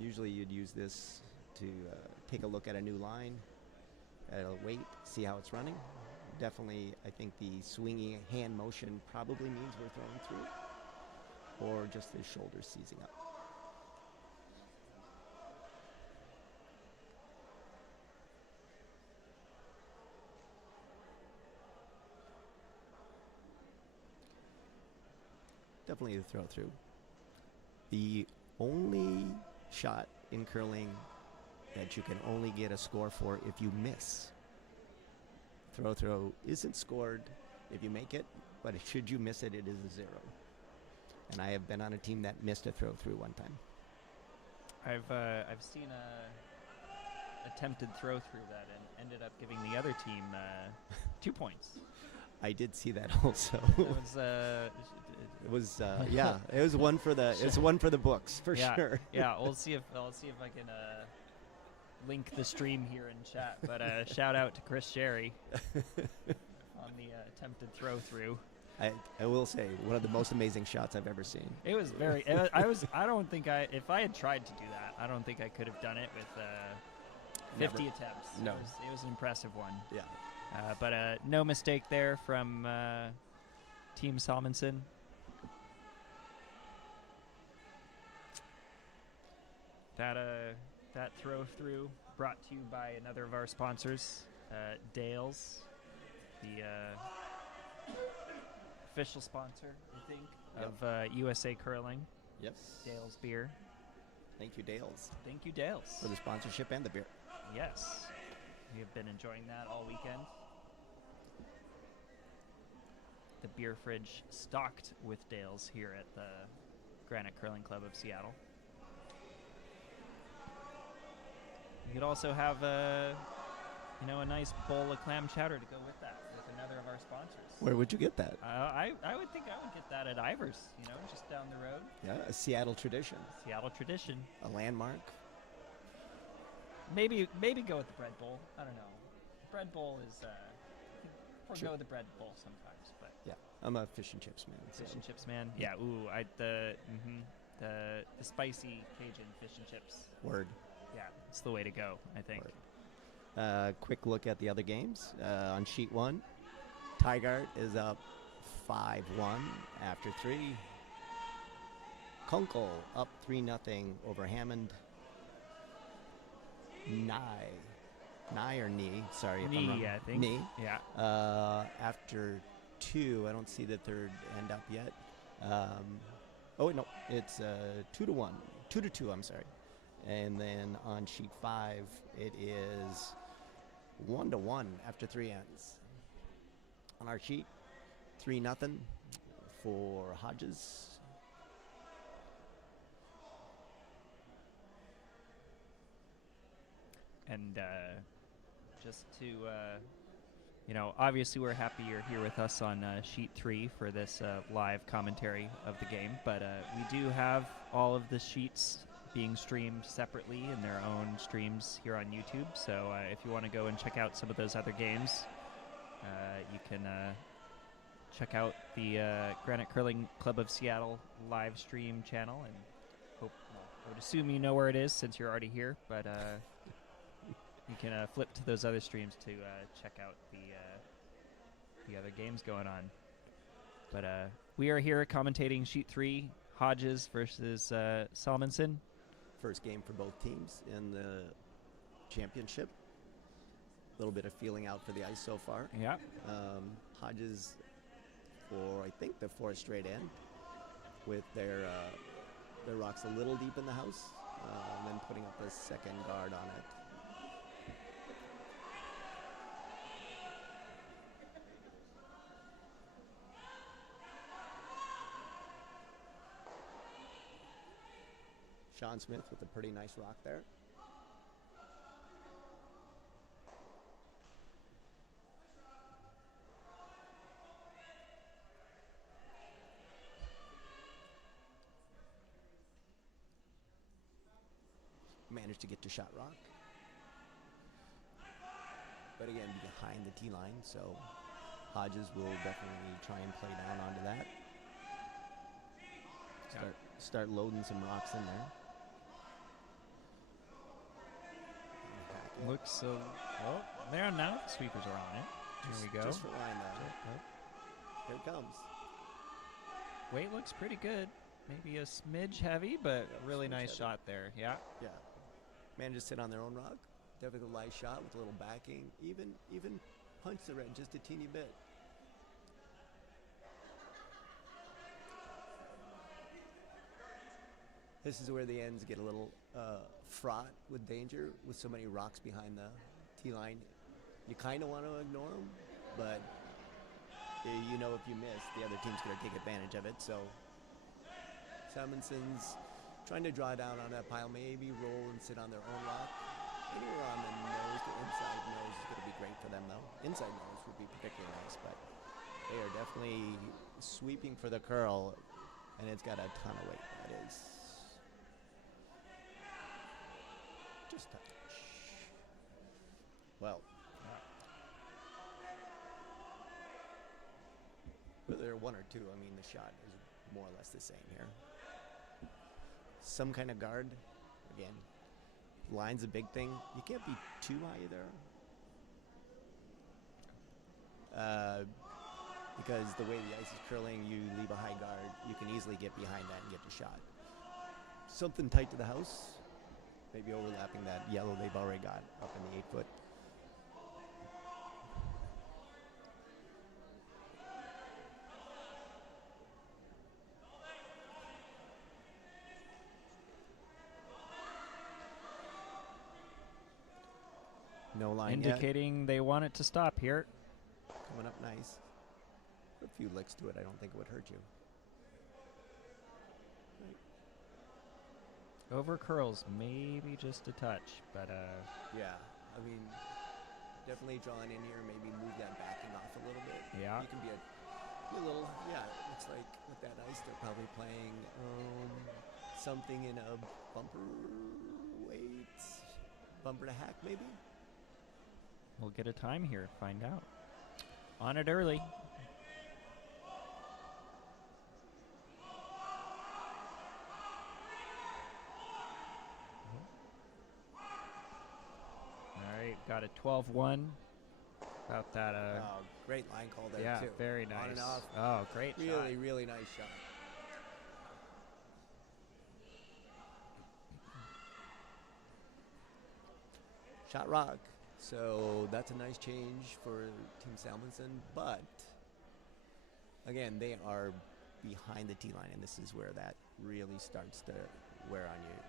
usually you'd use this to take a look at a new line, wait, see how it's running. Definitely, I think the swinging hand motion probably means we're throwing through, or just his shoulders seizing up. Definitely the throw through. The only shot in curling that you can only get a score for if you miss. Throw isn't scored if you make it, but should you miss it, it is a 0. And I have been on a team that missed a throw through one time. I've seen a attempted throw through that and ended up giving the other team 2 points. I did see that also. It was yeah, it was one for the it's one for the books for sure. Yeah, I'll see if I can link the stream here in chat. But shout out to Chris Sherry on the attempted throw through. I will say one of the most amazing shots I've ever seen. It was very. I don't think if I had tried to do that, I don't think I could have done it with Never. 50 attempts. No. It was an impressive one. Yeah. But no mistake there from Team Salmonson. That throw through brought to you by another of our sponsors, Dale's, the official sponsor, I think, of USA Curling. Yes. Dale's beer. Thank you, Dales, Thank you, Dale's. for the sponsorship and the beer. Yes. We have been enjoying that all weekend. The beer fridge stocked with Dale's here at the Granite Curling Club of Seattle. You could also have a nice bowl of clam chowder to go with that with another of our sponsors. Where would you get that? I would think I would get that at Ivers, just down the road. Yeah, a Seattle tradition, Seattle tradition. a landmark. Maybe go with the bread bowl. I don't know. Bread bowl is forego Sure. the bread bowl sometimes, but Yeah, I'm a fish and chips man. fish so- and chips, man. Yeah. Ooh, the spicy Cajun fish and chips. Word. Yeah, it's the way to go, I think. Word. Quick look at the other games. On sheet 1, Tigard is up 5-1 after 3. Kunkel up 3-0 over Hammond. Nye or knee? Sorry if I'm wrong. Knee, I think. Knee. Yeah. After 2, I don't see the third end up yet. Oh wait, no, it's 2-1, 2-2. I'm sorry. And then on sheet 5, it is 1-1 after 3 ends. On our sheet, 3-0 for Hodges. And just to, obviously we're happy you're here with us on sheet 3 for this live commentary of the game. But we do have all of the sheets being streamed separately in their own streams here on YouTube. So if you want to go and check out some of those other games, you can check out the Granite Curling Club of Seattle live stream channel. And I would assume you know where it is since you're already here, but you can flip to those other streams to check out the other games going on. But we are here commentating sheet 3, Hodges versus Salmonson. First game for both teams in the championship. A little bit of feeling out for the ice so far. Yeah. Hodges for, I think, the 4th straight end with their rocks a little deep in the house, and then putting up a second guard on it. Sean Smith with a pretty nice rock there. Managed to get to shot rock. But again, behind the T line, so Hodges will definitely try and play down onto that. Start loading some rocks in there. Looks so. Oh, there now. Sweepers are on it. Here we go. Just for line though. Here it comes. Weight looks pretty good. Maybe a smidge heavy, but really smidge nice heavy. shot there. Yeah. Yeah. Managed to sit on their own rock. Definitely a light shot with a little backing. Even punch the red just a teeny bit. This is where the ends get a little fraught with danger with so many rocks behind the T line. You kind of want to ignore them, but you know if you miss, the other team's going to take advantage of it. So Salmonson's trying to draw down on that pile, maybe roll and sit on their own rock. Anywhere on the nose, the inside nose is going to be great for them, though. Inside nose would be particularly nice, but they are definitely sweeping for the curl, and it's got a ton of weight. That is just touch. Well, whether they're 1 or 2, I mean, the shot is more or less the same here. Some kind of guard, again, line's a big thing. You can't be too high either. Because the way the ice is curling, you leave a high guard, you can easily get behind that and get the shot. Something tight to the house, maybe overlapping that yellow they've already got up in the 8-foot. No line Indicating they want it to stop here. Coming up nice. A few licks to it, I don't think it would hurt you. Right. Over curls, maybe just a touch, but Yeah, I mean, definitely drawing in here, maybe move that backing off a little bit. Yeah. You can be a little, yeah, it looks like with that ice, they're probably playing something in a bumper weight, bumper to hack maybe? we'll get a time here, find out. On it early. All right, got a 12-1. About that. Great line call there, yeah, too. very nice. On and off. Oh, great shot. Really, really nice shot. Shot rock. So that's a nice change for Team Salmonson, but again, they are behind the T line, and this is where that really starts to wear on you.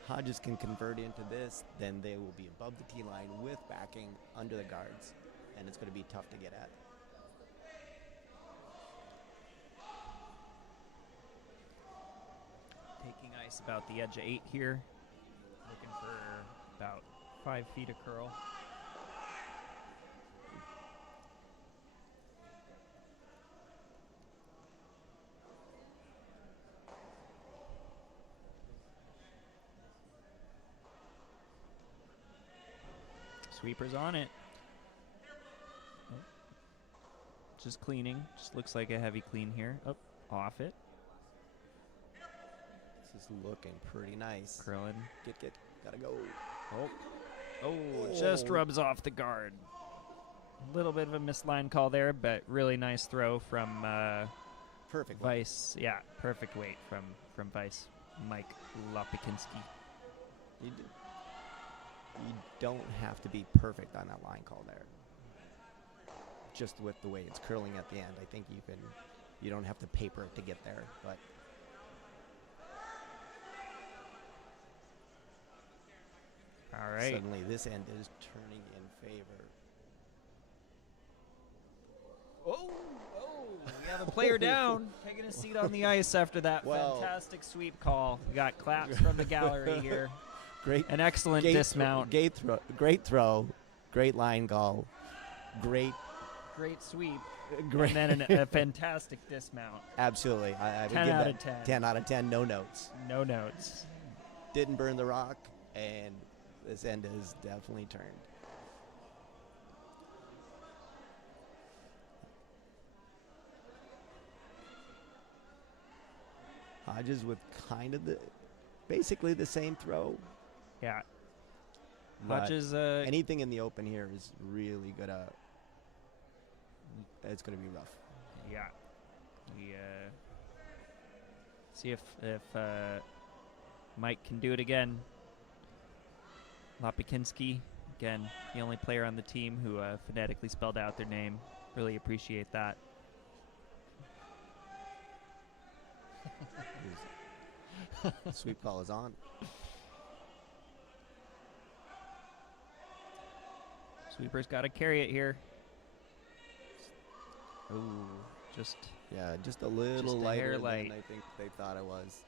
If Hodges can convert into this, then they will be above the T line with backing under the guards, and it's going to be tough to get at. Taking ice about the edge of 8 here. Looking for about 5 feet of curl. Sweeper's on it. Oh. Just cleaning. Just looks like a heavy clean here. Oh, off it. This is looking pretty nice. Curling. Get. Gotta go. Oh, just rubs off the guard. A little bit of a misline call there, but really nice throw from Perfect. Vice. Yeah, perfect weight from Vice. Mike Lopikinski. You don't have to be perfect on that line call there. Just with the way it's curling at the end, I think you don't have to paper it to get there, but all right. suddenly this end is turning in favor. Oh, we have a player down, taking a seat on the ice after that fantastic sweep call. We got claps from the gallery here. Great. An excellent dismount. Great throw. Great line call. Great sweep. Great. And then a fantastic dismount. Absolutely. I would 10 give out that of 10. 10 out of 10, no notes. No notes. Didn't burn the rock, and this end is definitely turned. Hodges with kind of basically the same throw. Yeah. But Hodges. anything in the open here is really gonna. It's gonna be rough. Yeah. We see if Mike can do it again. Lopikinski, again, the only player on the team who phonetically spelled out their name. Really appreciate that. Sweep call is on. Sweeper's got to carry it here. Ooh, just a little just a lighter hair than light. I think they thought it was.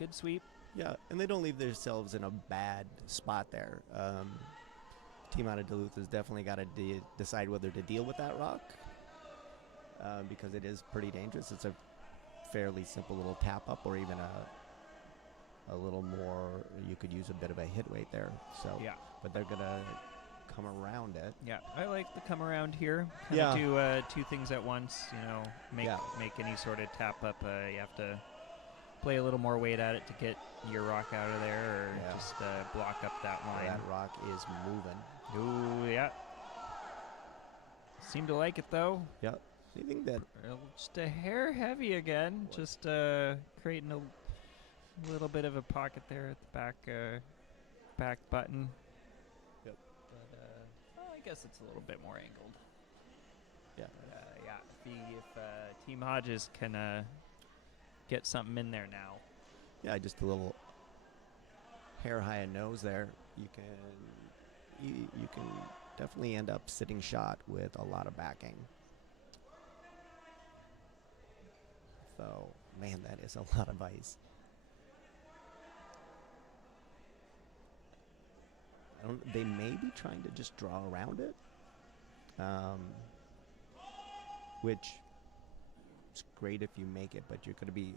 good sweep. Yeah, and they don't leave themselves in a bad spot there. Team out of Duluth has definitely got to decide whether to deal with that rock because it is pretty dangerous. It's a fairly simple little tap up, or even a little more. You could use a bit of a hit weight there. So, Yeah. but they're gonna come around it. Yeah, I like the come around here. Yeah. Do two things at once. Make any sort of tap up. You have to play a little more weight at it to get your rock out of there, or just block up that line. That rock is moving. Ooh, yeah. Seem to like it though. Yep. Anything that Just a hair heavy again. What? Just creating a little bit of a pocket there at the back button. Yep. But I guess it's a little bit more angled. Yeah. But, if Team Hodges can get something in there now. Yeah, just a little hair high a nose there. You can definitely end up sitting shot with a lot of backing. So, man, that is a lot of ice. They may be trying to just draw around it, which is great if you make it, but you're going to be.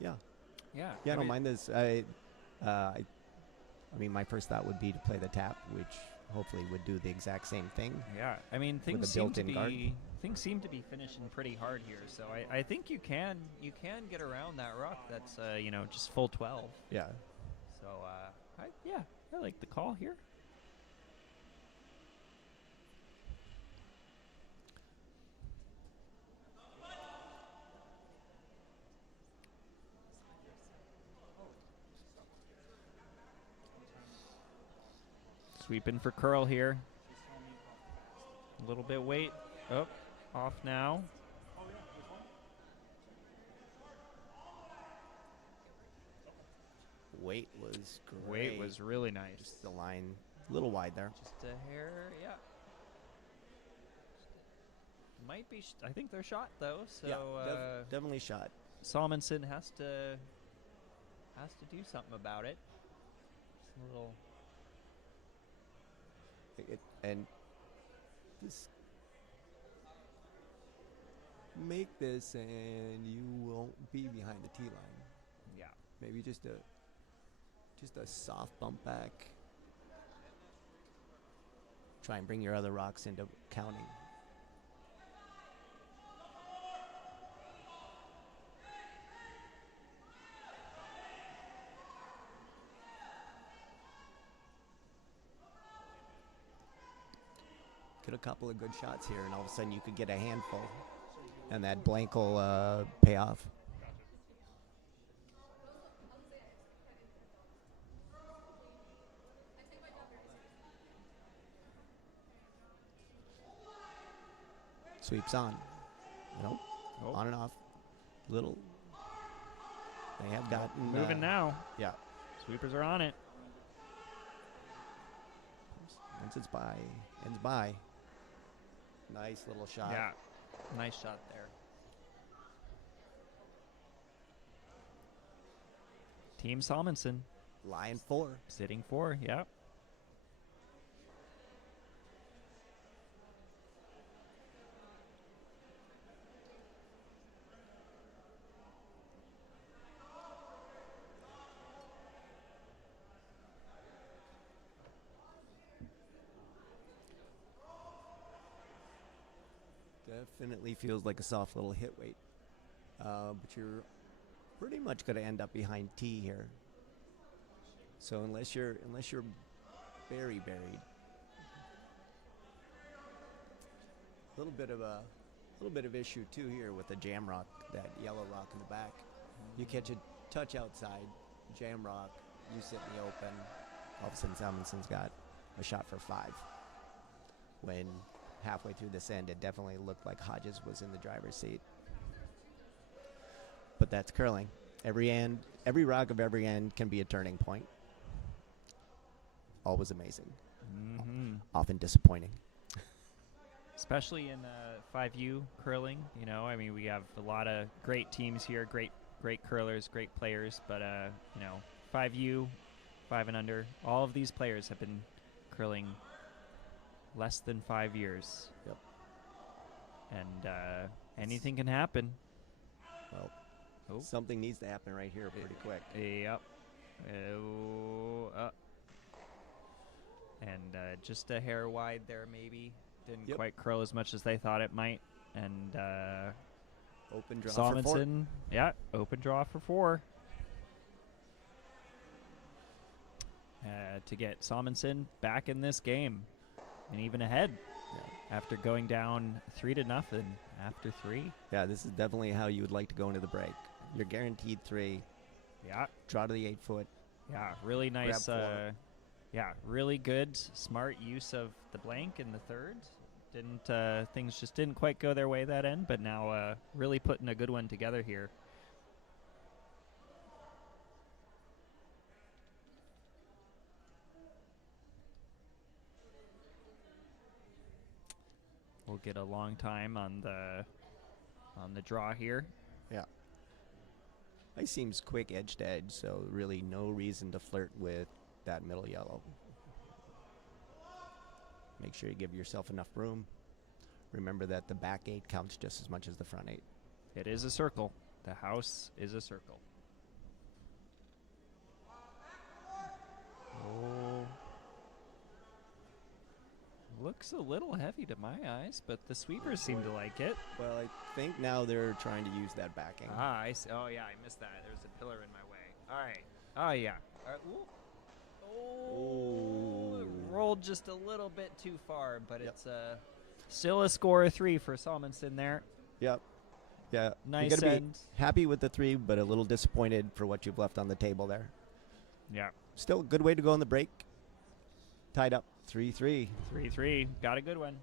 Yeah. Yeah. Yeah, I don't mind this. I mean, my first thought would be to play the tap, which hopefully would do the exact same thing. Yeah, I mean, a built-in guard. Things seem to be finishing pretty hard here. So I think you can get around that rock. That's just full 12. Yeah. So I like the call here. Sweeping for curl here. A little bit weight. Oh, off now. Weight was great. Weight was really nice. Just the line a little wide there. Just a hair, yeah. Might be. I think they're shot though. So definitely shot. Salmonson has to do something about it. Just a little. And this make this, and you won't be behind the tee line. Yeah. Maybe just a soft bump back. Try and bring your other rocks into counting. Get a couple of good shots here, and all of a sudden you could get a handful, and that blank will pay off. Sweeps on. Nope. Oh. On and off. Little. They have gotten moving now. Yeah. Sweepers are on it. Once it's by, ends by. Nice little shot. Yeah. Nice shot there. Team Salmonson. Line 4. Sitting 4, yeah. Definitely feels like a soft little hit weight. But you're pretty much going to end up behind tee here. So unless you're very buried, a little bit of issue too here with the jam rock, that yellow rock in the back. You catch a touch outside, jam rock, you sit in the open. All of a sudden, Salmonson's got a shot for 5. When halfway through this end, it definitely looked like Hodges was in the driver's seat. But that's curling. Every rock of every end can be a turning point. Always amazing. Mm-hmm. Often disappointing. Especially in 5U curling, we have a lot of great teams here, great curlers, great players, but 5U, 5 and under, all of these players have been curling less than 5 years. Yep. And anything can happen. Well, something needs to happen right here pretty quick. Yep. And just a hair wide there, maybe. Didn't Yep. quite curl as much as they thought it might. And Open draw for 4. Salmonson, yeah, open draw for 4. To get Salmonson back in this game and even ahead after going down 3-0 after 3. Yeah, this is definitely how you would like to go into the break. You're guaranteed 3. Yeah, Draw to the 8-foot. yeah, really nice. Grab 4. Yeah, really good, smart use of the blank in the third. Things just didn't quite go their way that end, but now really putting a good one together here. We'll get a long time on the draw here. Yeah. Ice seems quick edge to edge, so really no reason to flirt with that middle yellow. Make sure you give yourself enough room. Remember that the back 8 counts just as much as the front 8. It is a circle. The house is a circle. Oh. Looks a little heavy to my eyes, but the sweepers seem to like it. Well, I think now they're trying to use that backing. Ah, I see. Oh, yeah, I missed that. There's a pillar in my way. All right. Oh, yeah. All right. Oh, it rolled just a little bit too far, but Yep. it's still a score of 3 for Salmonson there. Yep. Yeah. Nice you gotta end. be happy with the 3, but a little disappointed for what you've left on the table there. Yeah. Still a good way to go on the break. Tied up 3-3. 3-3. Got a good one.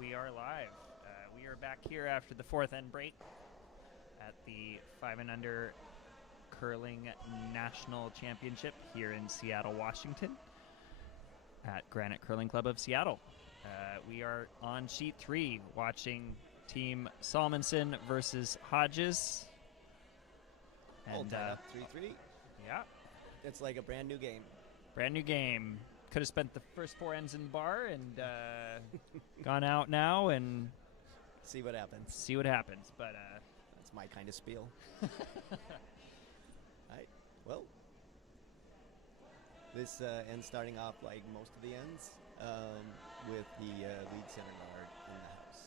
We are live. We are back here after the fourth end break at the 5 and Under Curling National Championship here in Seattle, Washington at Granite Curling Club of Seattle. We are on sheet 3 watching Team Salmonson versus Hodges. All And tied up 3-3. yeah, It's like a brand new game. brand new game. Could have spent the first 4 ends in the bar and gone out now and See what happens. see what happens. But That's my kind of spiel. Right. Well, this ends starting off like most of the ends with the lead center guard in the house.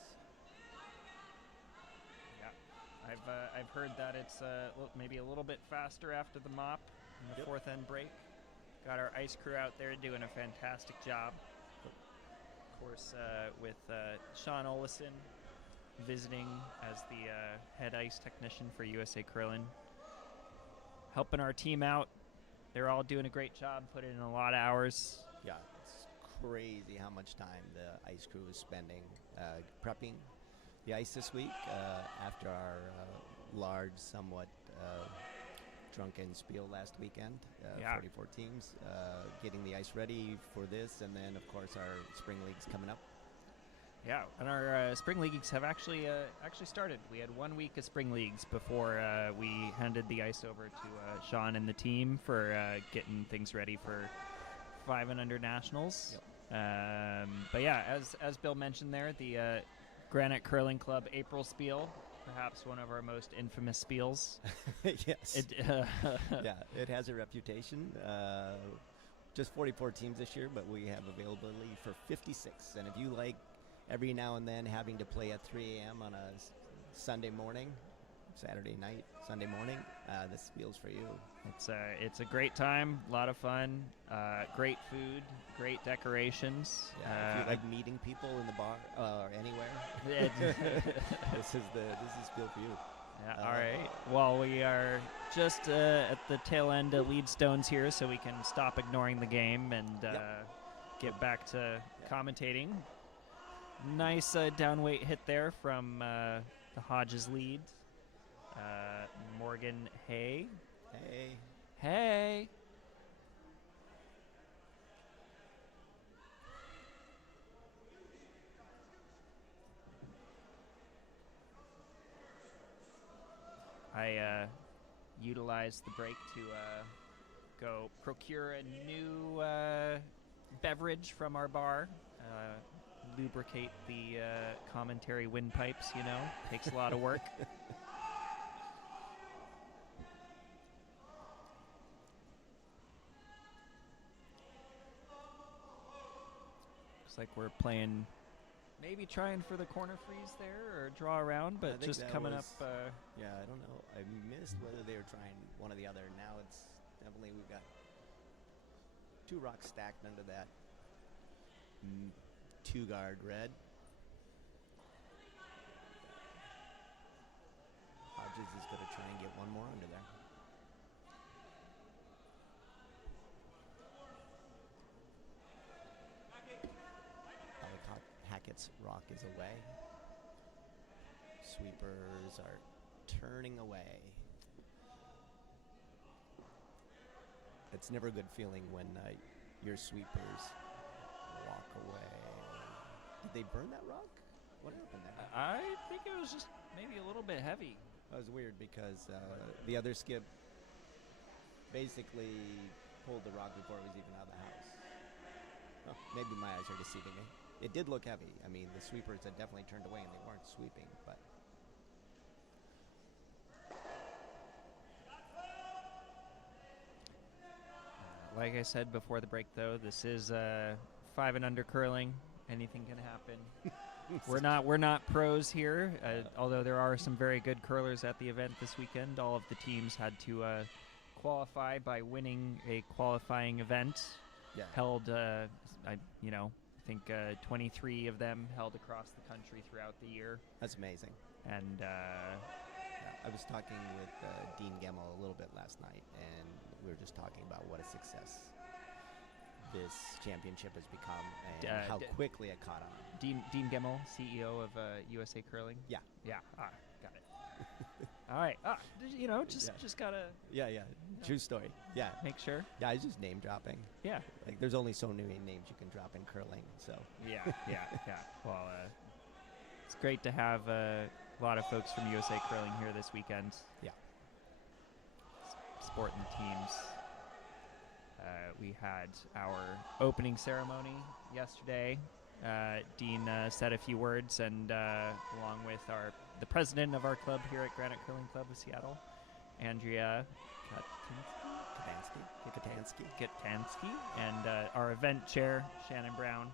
yeah, I've heard that it's maybe a little bit faster after the mop in the Yep. fourth end break. Got our ice crew out there doing a fantastic job. Of course, with Sean Olison visiting as the head ice technician for USA Curling, helping our team out. They're all doing a great job, putting in a lot of hours. Yeah, it's crazy how much time the ice crew is spending prepping the ice this week after our large, somewhat drunken spiel last weekend. Yeah. 44 teams getting the ice ready for this, and then of course our spring league's coming up. Yeah, and our spring leagues have actually started. We had 1 week of spring leagues before we handed the ice over to Sean and the team for getting things ready for 5 and Under Nationals. But yeah, as Bill mentioned there, the Granite Curling Club April Spiel, perhaps one of our most infamous spiels. Yes. Yeah, it has a reputation. Just 44 teams this year, but we have availability for 56. And if you like every now and then having to play at 3 a.m. on a Sunday morning, Saturday night, Sunday morning, this spiel's for you. It's a great time, a lot of fun, great food, great decorations. Yeah, if you like meeting people in the bar or anywhere, this is spiel for you. Yeah, all right. Well, we are just at the tail end of lead stones here, so we can stop ignoring the game and get back to commentating. Nice downweight hit there from the Hodges lead. Morgan Hay. Hey. Hey. I utilized the break to go procure a new beverage from our bar. Lubricate the commentary windpipes, takes a lot of work. Looks like we're playing, maybe trying for the corner freeze there or draw around, but think just that coming was- up. Yeah, I don't know. I missed whether they were trying one or the other. Now it's definitely, we've got 2 rocks stacked under that 2-guard red. Hodges is going to try and get one more under there. Hackett's rock is away. Sweepers are turning away. It's never a good feeling when your sweepers walk away. Did they burn that rock? What happened there? I think it was just maybe a little bit heavy. That was weird because the other skip basically pulled the rock before it was even out of the house. Oh, maybe my eyes are deceiving me. It did look heavy. I mean, the sweepers had definitely turned away and they weren't sweeping, but... Like I said before the break, though, this is 5 and Under curling. Anything can happen. We're not pros here, although there are some very good curlers at the event this weekend. All of the teams had to qualify by winning a qualifying event. Yeah. Held, I think 23 of them held across the country throughout the year. That's amazing. And I was talking with Dean Gemmel a little bit last night, and we were just talking about what a success this championship has become and D- how d- quickly it caught on. Dean Gemmell, CEO of USA Curling. Yeah. Yeah. Got it. All right. Just gotta Yeah. True story. Yeah. make sure. Yeah, I was just name dropping. Yeah. Like, there's only so many names you can drop in curling, so. Yeah. Well, it's great to have a lot of folks from USA Curling here this weekend. Yeah. Sporting the teams. We had our opening ceremony yesterday. Dean said a few words, and along with the president of our club here at Granite Curling Club of Seattle, Andrea Katansky, and our event chair, Shannon Brown.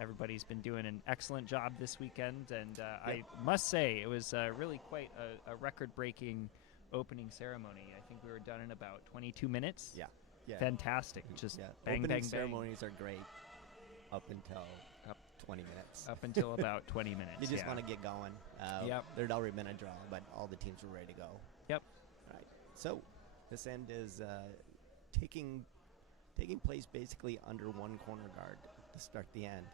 Everybody's been doing an excellent job this weekend, and I must say it was really quite a record-breaking opening ceremony. I think we were done in about 22 minutes. Yeah. Fantastic. Just bang, Opening bang, ceremonies are great up until 20 minutes. Up until about 20 minutes. You just want to get going. Yep. There'd already been a draw, but all the teams were ready to go. Yep. Right. So this end is taking place basically under one corner guard to start the end.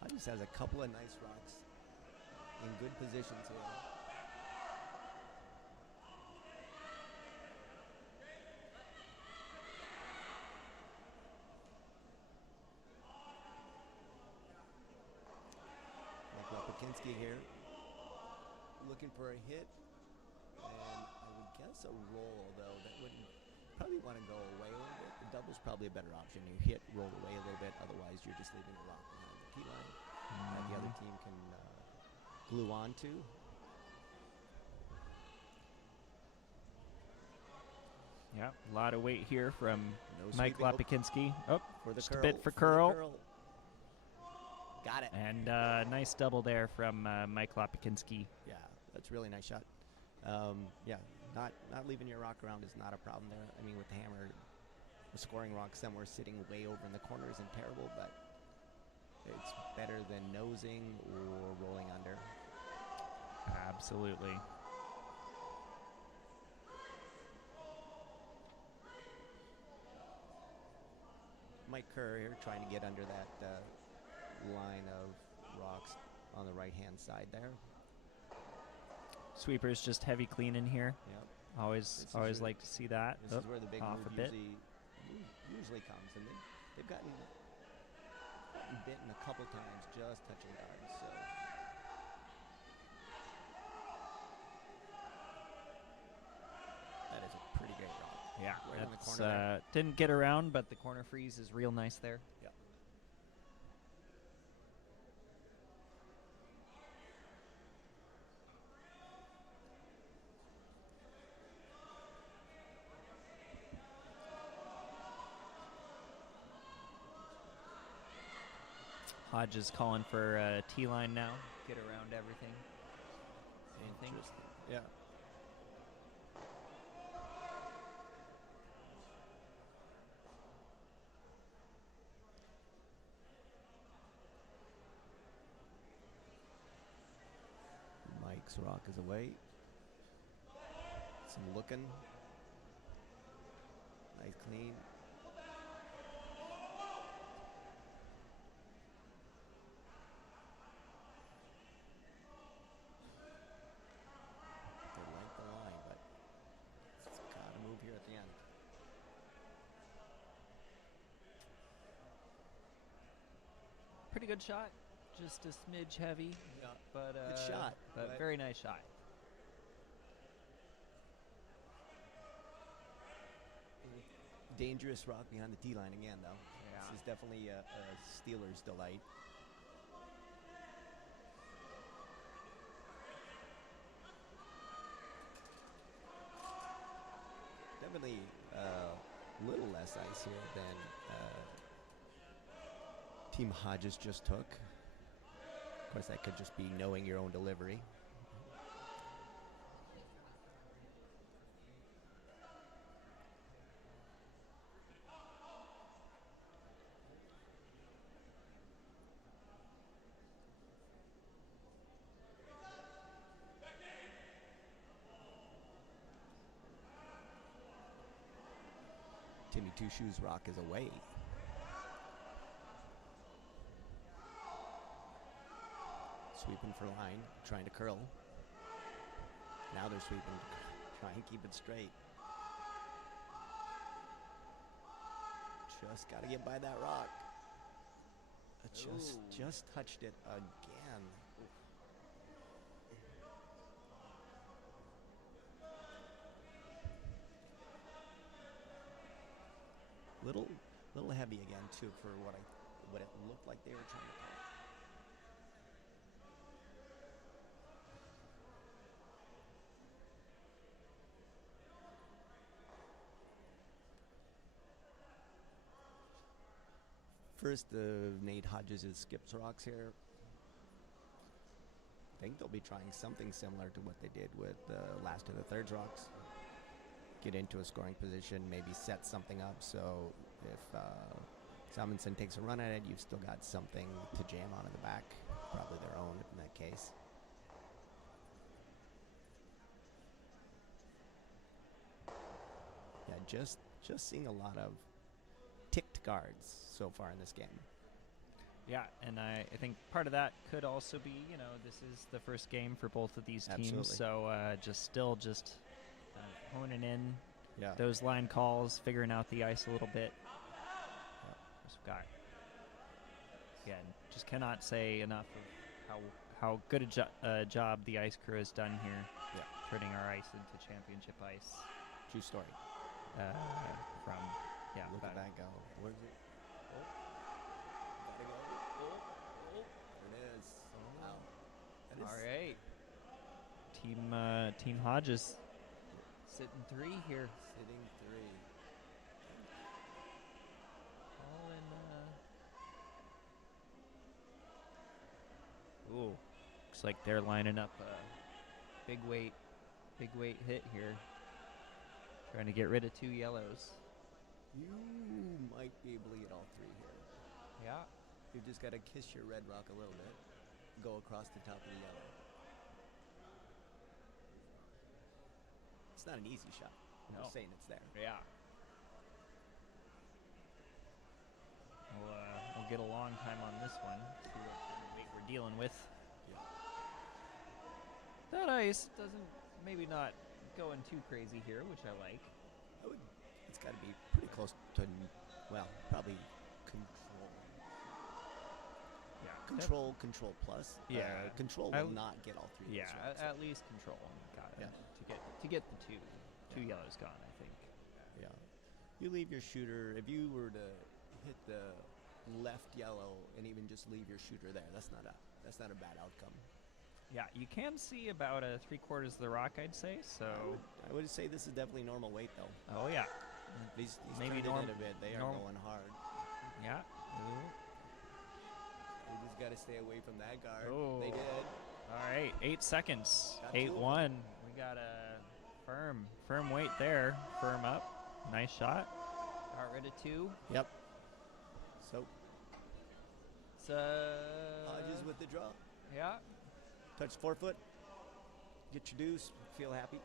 Hodges has a couple of nice rocks in good positions here. Kinski here, looking for a hit, and I would guess a roll, though that would probably want to go away a little bit. The double's probably a better option. You hit, roll away a little bit, otherwise you're just leaving a rock behind the key line that the other team can glue onto. Yeah, a lot of weight here from Mike sweeping Lopikinski. Oh, for the just curl, a bit for the curl. Got it. And nice double there from Mike Lopikinski. Yeah, that's a really nice shot. Not leaving your rock around is not a problem there. I mean, with the hammer, the scoring rock somewhere sitting way over in the corner isn't terrible, but it's better than nosing or rolling under. Absolutely. Mike Kerr here trying to get under that line of rocks on the right-hand side there. Sweepers just heavy clean in here. Yep. Always like to see that. This is where the big off move a bit. usually comes, and they've gotten bitten a couple times just touching guards. So that is a pretty great rock. Yeah, Right in the that's, corner there. didn't get around, but the corner freeze is real nice there. Yep. Hodges calling for T-line now. Get around everything. Anything? Interesting. Yeah. Mike's rock is away. Some looking. Nice clean. They like the line, but it's got to move here at the end. Pretty good shot. Just a smidge heavy. Yeah. But Good shot, But but- very nice shot. Dangerous rock behind the T line again, though. Yeah. This is definitely a Steelers delight. Definitely a little less ice here than Team Hodges just took. Of course, that could just be knowing your own delivery. Timmy Two Shoes rock is away. Sweeping for line, trying to curl. Now they're sweeping, trying to keep it straight. Just got to get by that rock. Just touched it again. Little heavy again too for what it looked like they were trying to call. First, Nate Hodges skips rocks here. I think they'll be trying something similar to what they did with the last of the thirds rocks. Get into a scoring position, maybe set something up, so if Salmonson takes a run at it, you've still got something to jam on in the back, probably their own in that case. Yeah, just seeing a lot of ticked guards so far in this game. Yeah, and I think part of that could also be, this is the first game for both of these teams, Absolutely. so just honing in Yeah. those line calls, figuring out the ice a little bit. Just got, again, just cannot say enough of how good a job the ice crew has done here. Yeah. Turning our ice into championship ice. True story. Look at that go. Where's it? Oh. Gotta go. Oh. There it is. Wow. That is All right. Team Hodges sitting 3 here. Sitting 3. All in. Ooh. Looks like they're lining up a big weight hit here. Trying to get rid of 2 yellows. You might be able to get all 3 here. Yeah. You just got to kiss your red rock a little bit. Go across the top of the yellow. It's not an easy shot. I'm just saying it's there. Yeah. We'll get a long time on this one. See what kind of weight we're dealing with. Yeah. That ice doesn't, maybe not going too crazy here, which I like. It's got to be pretty close to, probably control. Yeah. Control plus. Yeah. Control will not get all 3. Yeah, of those at least control. Got it. Yeah. To get the two yellows gone, I think. Yeah. You leave your shooter, if you were to hit the left yellow and even just leave your shooter there, that's not a bad outcome. Yeah, you can see about 3/4 of the rock, I'd say. So I would say this is definitely normal weight, though. Oh yeah. These Maybe turned it in a bit. They are going hard. Yeah. You just got to stay away from that guard. Oh. They did. All right, 8 seconds. Got 8-1. We got a firm weight there. Firm up. Nice shot. Got rid of 2. Yep. So It's Hodges with the draw. Yeah. Touch 4-foot. Get your deuce. Feel happy.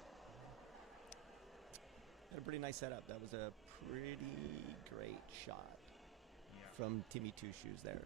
Had a pretty nice setup. That was a pretty great shot from Timmy Two Shoes there.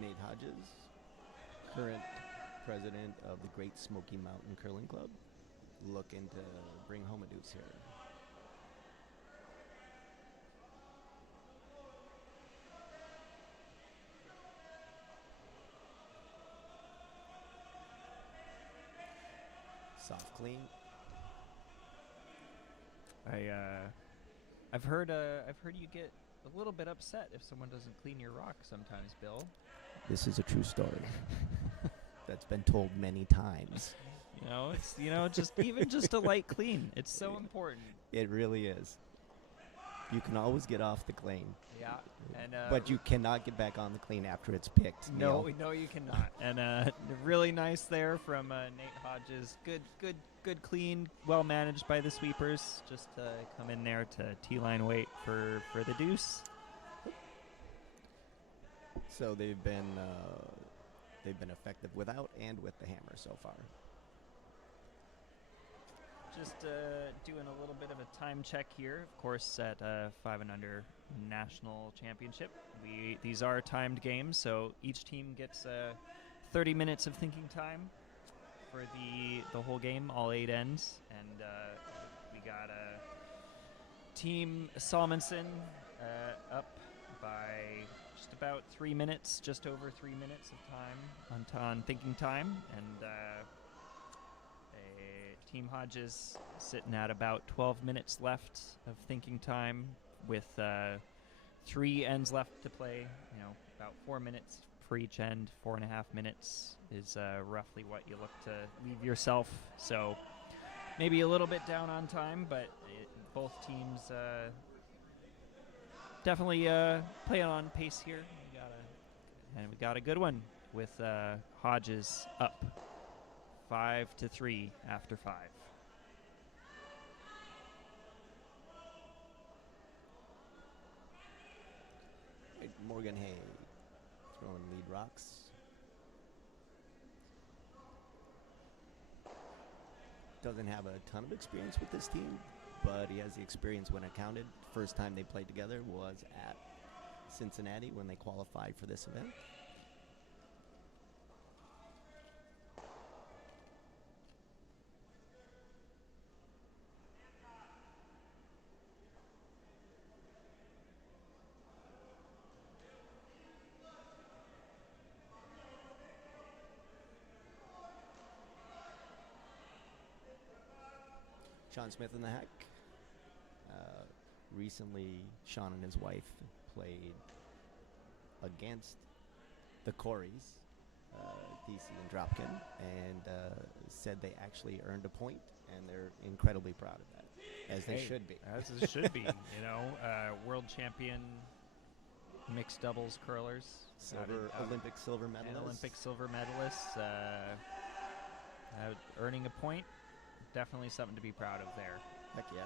Nate Hodges, current president of the Great Smoky Mountain Curling Club, looking to bring home a deuce here. Soft clean. I've heard you get a little bit upset if someone doesn't clean your rock sometimes, Bill. This is a true story that's been told many times. It's just even just a light clean. It's so important. It really is. You can always get off the claim, Yeah, and but you cannot get back on the claim after it's picked. no, Neil. no, you cannot. And really nice there from Nate Hodges. Good, clean, well managed by the sweepers. Just come in there to T-line wait for the deuce. So they've been effective without and with the hammer so far. Just doing a little bit of a time check here, of course, at 5 and under national championship. These are timed games, so each team gets 30 minutes of thinking time for the whole game, all 8 ends, and we got Team Salmonson up by just about 3 minutes, just over 3 minutes of time on thinking time, and Team Hodges sitting at about 12 minutes left of thinking time with 3 ends left to play. You know, about 4 minutes for each end. 4.5 minutes is roughly what you look to leave yourself. So maybe a little bit down on time, but both teams definitely playing on pace here. We got a good one with Hodges up 5-3 after 5. Right, Morgan Hay throwing lead rocks. Doesn't have a ton of experience with this team, but he has the experience when it counted. First time they played together was at Cincinnati when they qualified for this event. Sean Smith in the hack. Recently, Sean and his wife played against the Coreys, DC and Dropkin, and said they actually earned a point, and they're incredibly proud of that, as they should be. As it should be, you know. World champion mixed doubles curlers. Olympic silver medalists. And Olympic silver medalists. Earning a point. Definitely something to be proud of there. Heck yeah.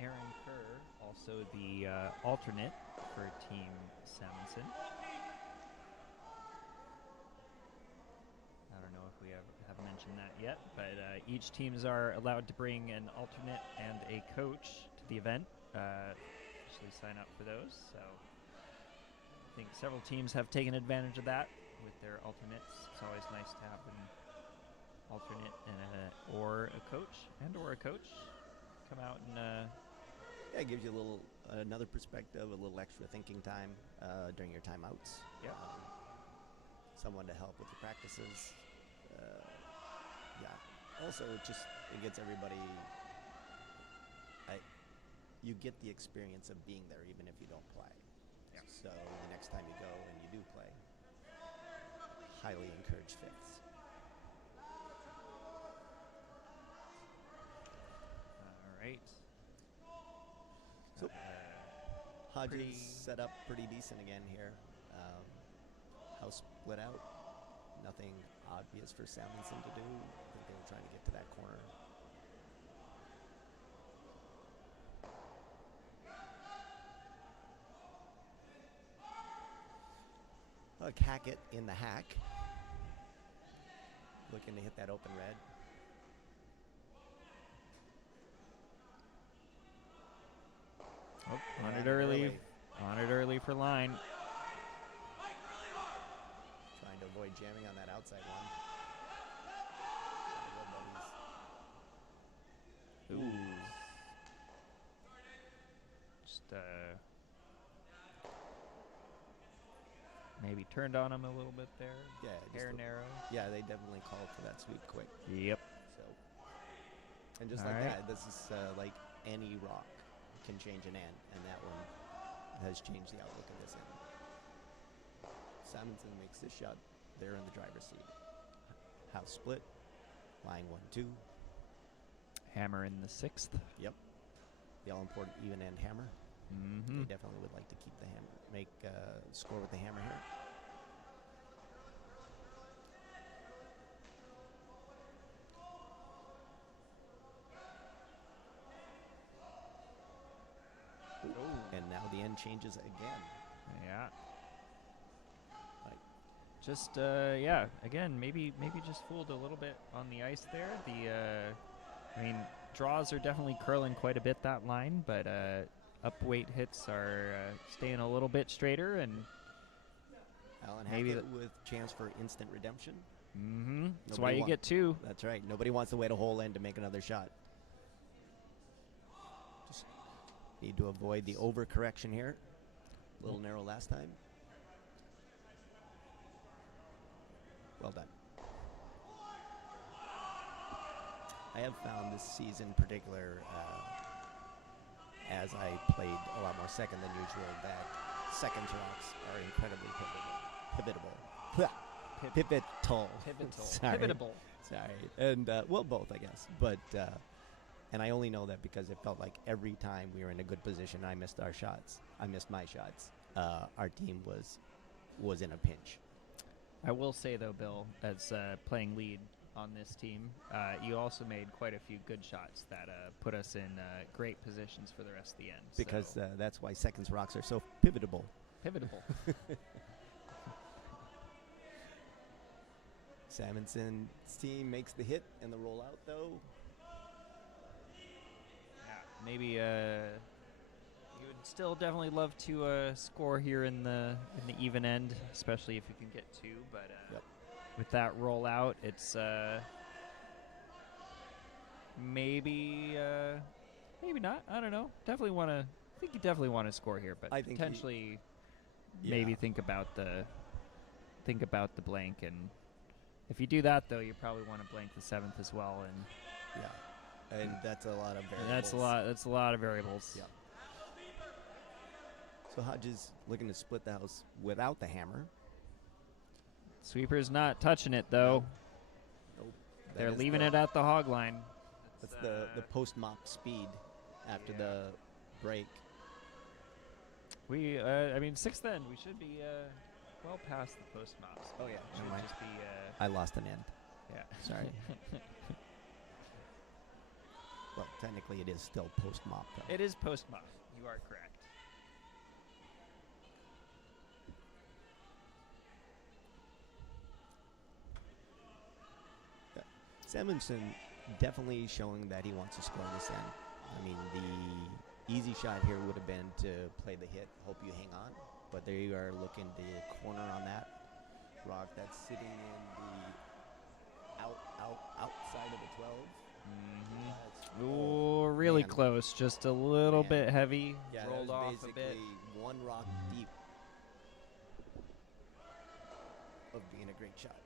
Aaron Kerr, also the alternate for Team Salmonson. I don't know if we have mentioned that yet, but each teams are allowed to bring an alternate and a coach to the event. Actually sign up for those. So I think several teams have taken advantage of that with their alternates. It's always nice to have an alternate and or a coach come out and Yeah, it gives you a little another perspective, a little extra thinking time during your timeouts. Yeah. Someone to help with the practices. Yeah. Also, it gets everybody. You get the experience of being there, even if you don't play. Yeah. So the next time you go and you do play, highly encourage fifths. all right. So Hodges set up pretty decent again here. House split out. Nothing obvious for Salmonson to do. I think they were trying to get to that corner. Hackett in the hack. Looking to hit that open red. Oh, on it early. On it early for line. Trying to avoid jamming on that outside one. Ooh. Just maybe turned on him a little bit there. Yeah, Hair narrow. Yeah, they definitely called for that sweep quick. Yep. So, and just All like right. that, this is like any rock. can change an end, and that one has changed the outlook of this end. Salmonson makes this shot. They're in the driver's seat. House split. Lying 1-2. Hammer in the 6th. Yep. The all-important even end hammer. Mm-hmm. They definitely would like to keep the hammer, make score with the hammer here. And now the end changes again. Yeah. Like, Just yeah. Again, maybe just fooled a little bit on the ice there. I mean, draws are definitely curling quite a bit that line, but upweight hits are staying a little bit straighter, and Alan Maybe Hackett with chance for instant redemption. that's why you get 2. That's right. Nobody wants to wait a whole end to make another shot. Just need to avoid the overcorrection here. A little narrow last time. Well done. I have found this season in particular, as I played a lot more second than usual, that second rocks are incredibly pivotal. Pivotal. Sorry. Pivotable. Sorry. And, well, both, I guess. But, and I only know that because it felt like every time we were in a good position, I missed my shots, our team was in a pinch. I will say, though, Bill, as playing lead on this team, you also made quite a few good shots that put us in great positions for the rest of the end. Because so that's why seconds rocks are so pivotable. Pivotable. Salmonson's team makes the hit and the rollout, though. Yeah, maybe you would still definitely love to score here in the even end, especially if you can get 2. But Yep. with that rollout, it's maybe not. I don't know. Definitely want to. I think you definitely want to score here, but I think potentially Yeah. maybe think about the blank, and if you do that, though, you probably want to blank the 7th as well, and Yeah. And that's a lot of variables. that's a lot of variables. Yep. So Hodges looking to split the house without the hammer. Sweeper's not touching it, though. Nope. They're leaving it at the hog line. That's the post mop speed after the break. We, I mean, 6th end, we should be well past the post mops. Oh, yeah. Should Never mind. just be, I lost an end. yeah. Sorry. Well, technically it is still post mop, though. It is post mop. You are correct. Salmonson definitely showing that he wants to score this end. I mean, the easy shot here would have been to play the hit, hope you hang on. But there you are looking the corner on that rock that's sitting in the outside of the 12. Mm-hmm. Ooh, really man. close. Just a little Man. bit heavy. Yeah, rolled that off was a bit. basically one rock deep of being a great shot.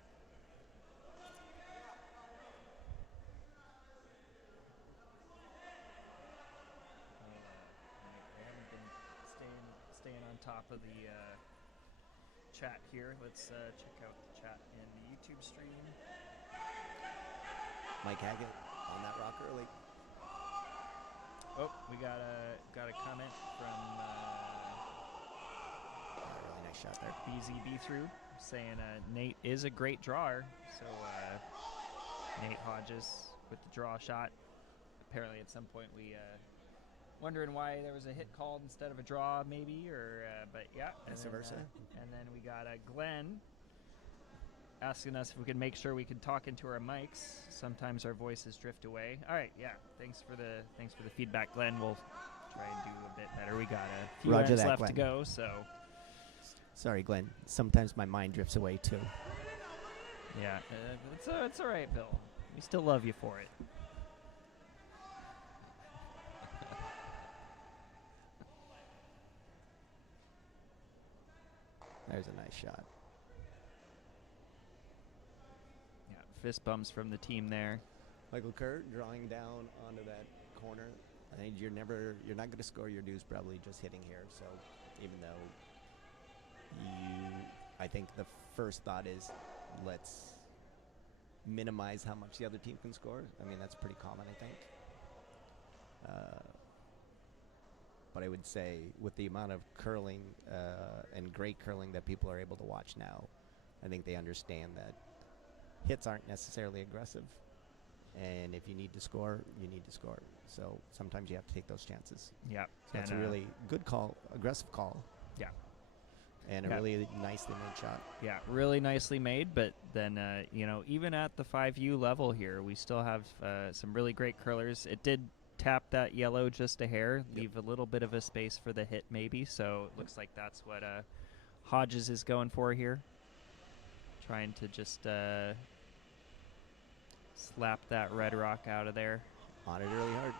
I haven't been staying on top of the chat here. Let's check out the chat in the YouTube stream. Mike Hackett on that rock early. Oh, we got a comment from Really nice shot there. BZB through saying Nate is a great drawer. So Nate Hodges with the draw shot. Apparently at some point we wondering why there was a hit called instead of a draw maybe, or but yeah. Vice then, versa. And then we got Glenn asking us if we could make sure we can talk into our mics. Sometimes our voices drift away. All right, yeah. Thanks for the feedback, Glenn. We'll try and do a bit better. We got a few Roger ends that, left Glenn. to go, so Sorry, Glenn. Sometimes my mind drifts away too. yeah, it's all right, Bill. We still love you for it. There's a nice shot. Yeah, fist bumps from the team there. Michael Kerr drawing down onto that corner. I think you're not going to score your dues probably just hitting here. So even though I think the first thought is let's minimize how much the other team can score. I mean, that's pretty common, I think. But I would say with the amount of curling and great curling that people are able to watch now, I think they understand that hits aren't necessarily aggressive. And if you need to score, you need to score. So sometimes you have to take those chances. Yeah. So it's a really good call, aggressive call. Yeah. And a really nicely made shot. Yeah, really nicely made. But then, even at the 5U level here, we still have some really great curlers. It did tap that yellow just a hair, leave a little bit of a space for the hit maybe. So it looks like that's what Hodges is going for here. Trying to just slap that red rock out of there. On it really hard.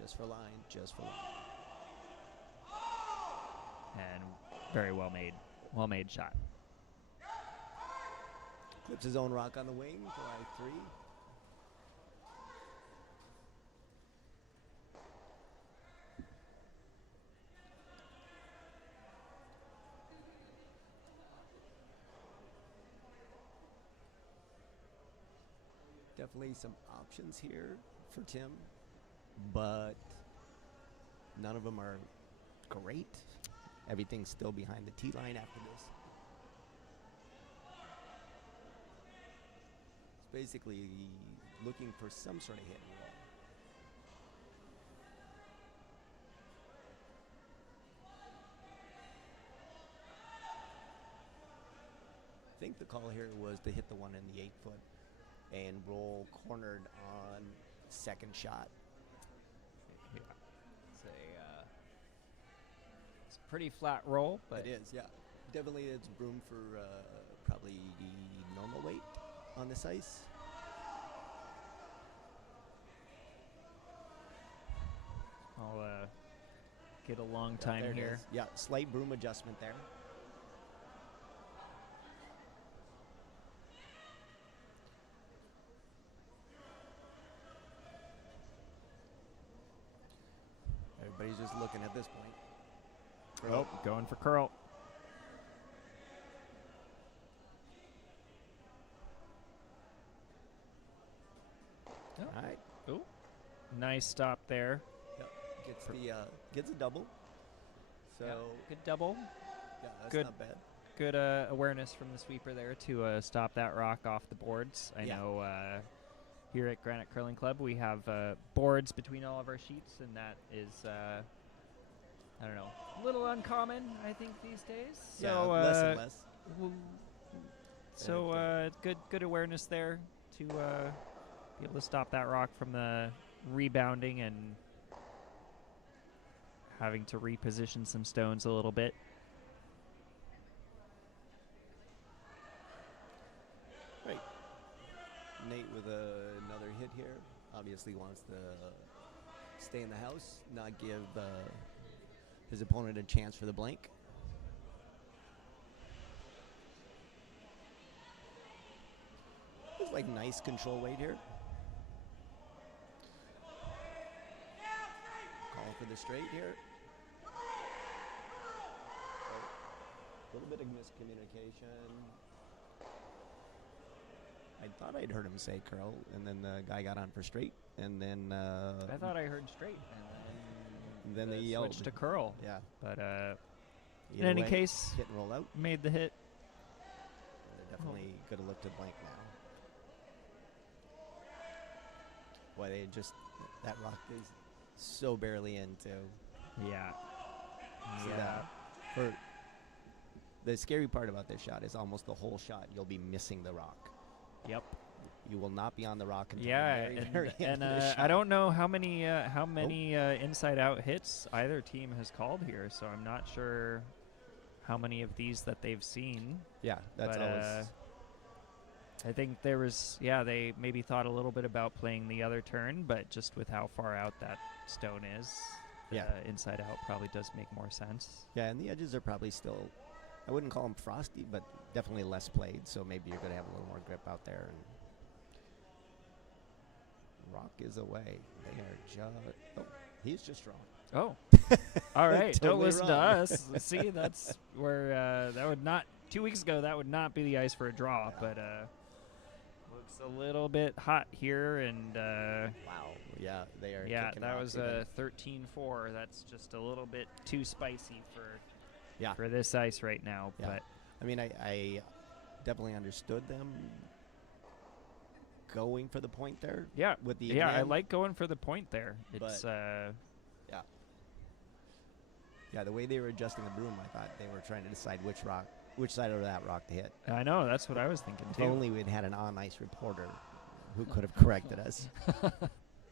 Just for line, just for line. And very well made. Well made shot. Clips his own rock on the wing for line 3. Definitely some options here for Tim, but none of them are great. Everything's still behind the tee line after this. It's basically looking for some sort of hit and roll. I think the call here was to hit the one in the 8-foot and roll cornered on second shot. Yeah. It's a pretty flat roll, but it is, yeah. Definitely it's room for probably normal weight on this ice. I'll get a long time there here. Yeah, slight broom adjustment there. Everybody's just looking at this point. Oh, going for curl. All right. Oh, nice stop there. Yep. Gets a double. So good double. Yeah, that's Good. not bad. Good awareness from the sweeper there to stop that rock off the boards. I know here at Granite Curling Club we have boards between all of our sheets, and that is, I don't know, a little uncommon, I think, these days. Yeah, So, less and less. So good awareness there to be able to stop that rock from the rebounding and having to reposition some stones a little bit. Right. Nate with another hit here. Obviously wants to stay in the house, not give his opponent a chance for the blank. It's like nice control weight here. Calling for the straight here. A little bit of miscommunication. I thought I'd heard him say curl, and then the guy got on for straight, and then I thought I heard straight, and then they yelled. switched to curl. Yeah. But in Either any way, case, hit and roll out. made the hit. They're definitely could have looked at blank now. Boy, that rock is so barely in too. Yeah. So for the scary part about this shot is almost the whole shot you'll be missing the rock. Yep. You will not be on the rock until Yeah, the very end of the shot. I don't know how many inside out hits either team has called here, so I'm not sure how many of these that they've seen. Yeah, that's but, always. I think there was, they maybe thought a little bit about playing the other turn, but just with how far out that stone is, inside out probably does make more sense. Yeah, and the edges are probably still, I wouldn't call them frosty, but definitely less played, so maybe you're going to have a little more grip out there. And Rock is away. They are just. Oh, he's just wrong. Oh, all right. Don't Totally listen to wrong. us. See, that's where that would not. 2 weeks ago, that would not be the ice for a draw, Yeah. but looks a little bit hot here, and Wow. Yeah, they are. yeah, kicking that Rock was even. a 13-4. That's just a little bit too spicy Yeah. for this ice right now. Yeah. But I mean, I definitely understood them going for the point there. yeah, With the yeah, I end. like going for the point there. It's Yeah, the way they were adjusting the broom, I thought they were trying to decide which side of that rock to hit. I know that's what I was thinking If too. only we'd had an on-ice reporter who could have corrected us.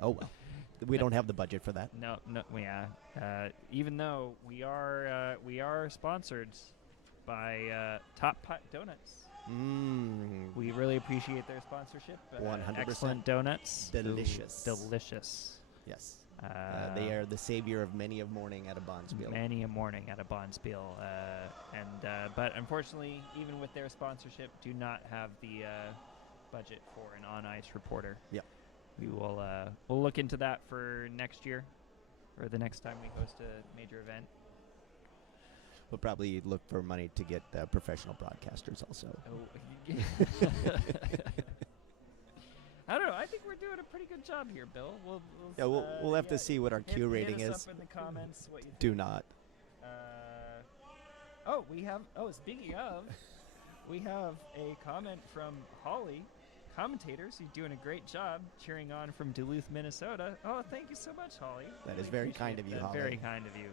Oh well, we don't have the budget for that. No, yeah. Even though we are sponsored by Top Pot Donuts. We really appreciate their sponsorship. 100%. Excellent donuts. Delicious. Delicious. Yes. They are the savior of many a morning at a Bonspiel. Many a morning at a Bonspiel. But unfortunately, even with their sponsorship, do not have the budget for an on-ice reporter. Yep. We will we'll look into that for next year, or the next time we host a major event. We'll probably look for money to get professional broadcasters also. Oh. I don't know. I think we're doing a pretty good job here, Bill. We'll have to see what our Q rating hit us is. up in the comments what you Do not. we have. Oh, speaking of, we have a comment from Holly, commentators. You're doing a great job cheering on from Duluth, Minnesota. Oh, thank you so much, Holly. That Really is very appreciate kind of you, that. Holly. Very kind of you.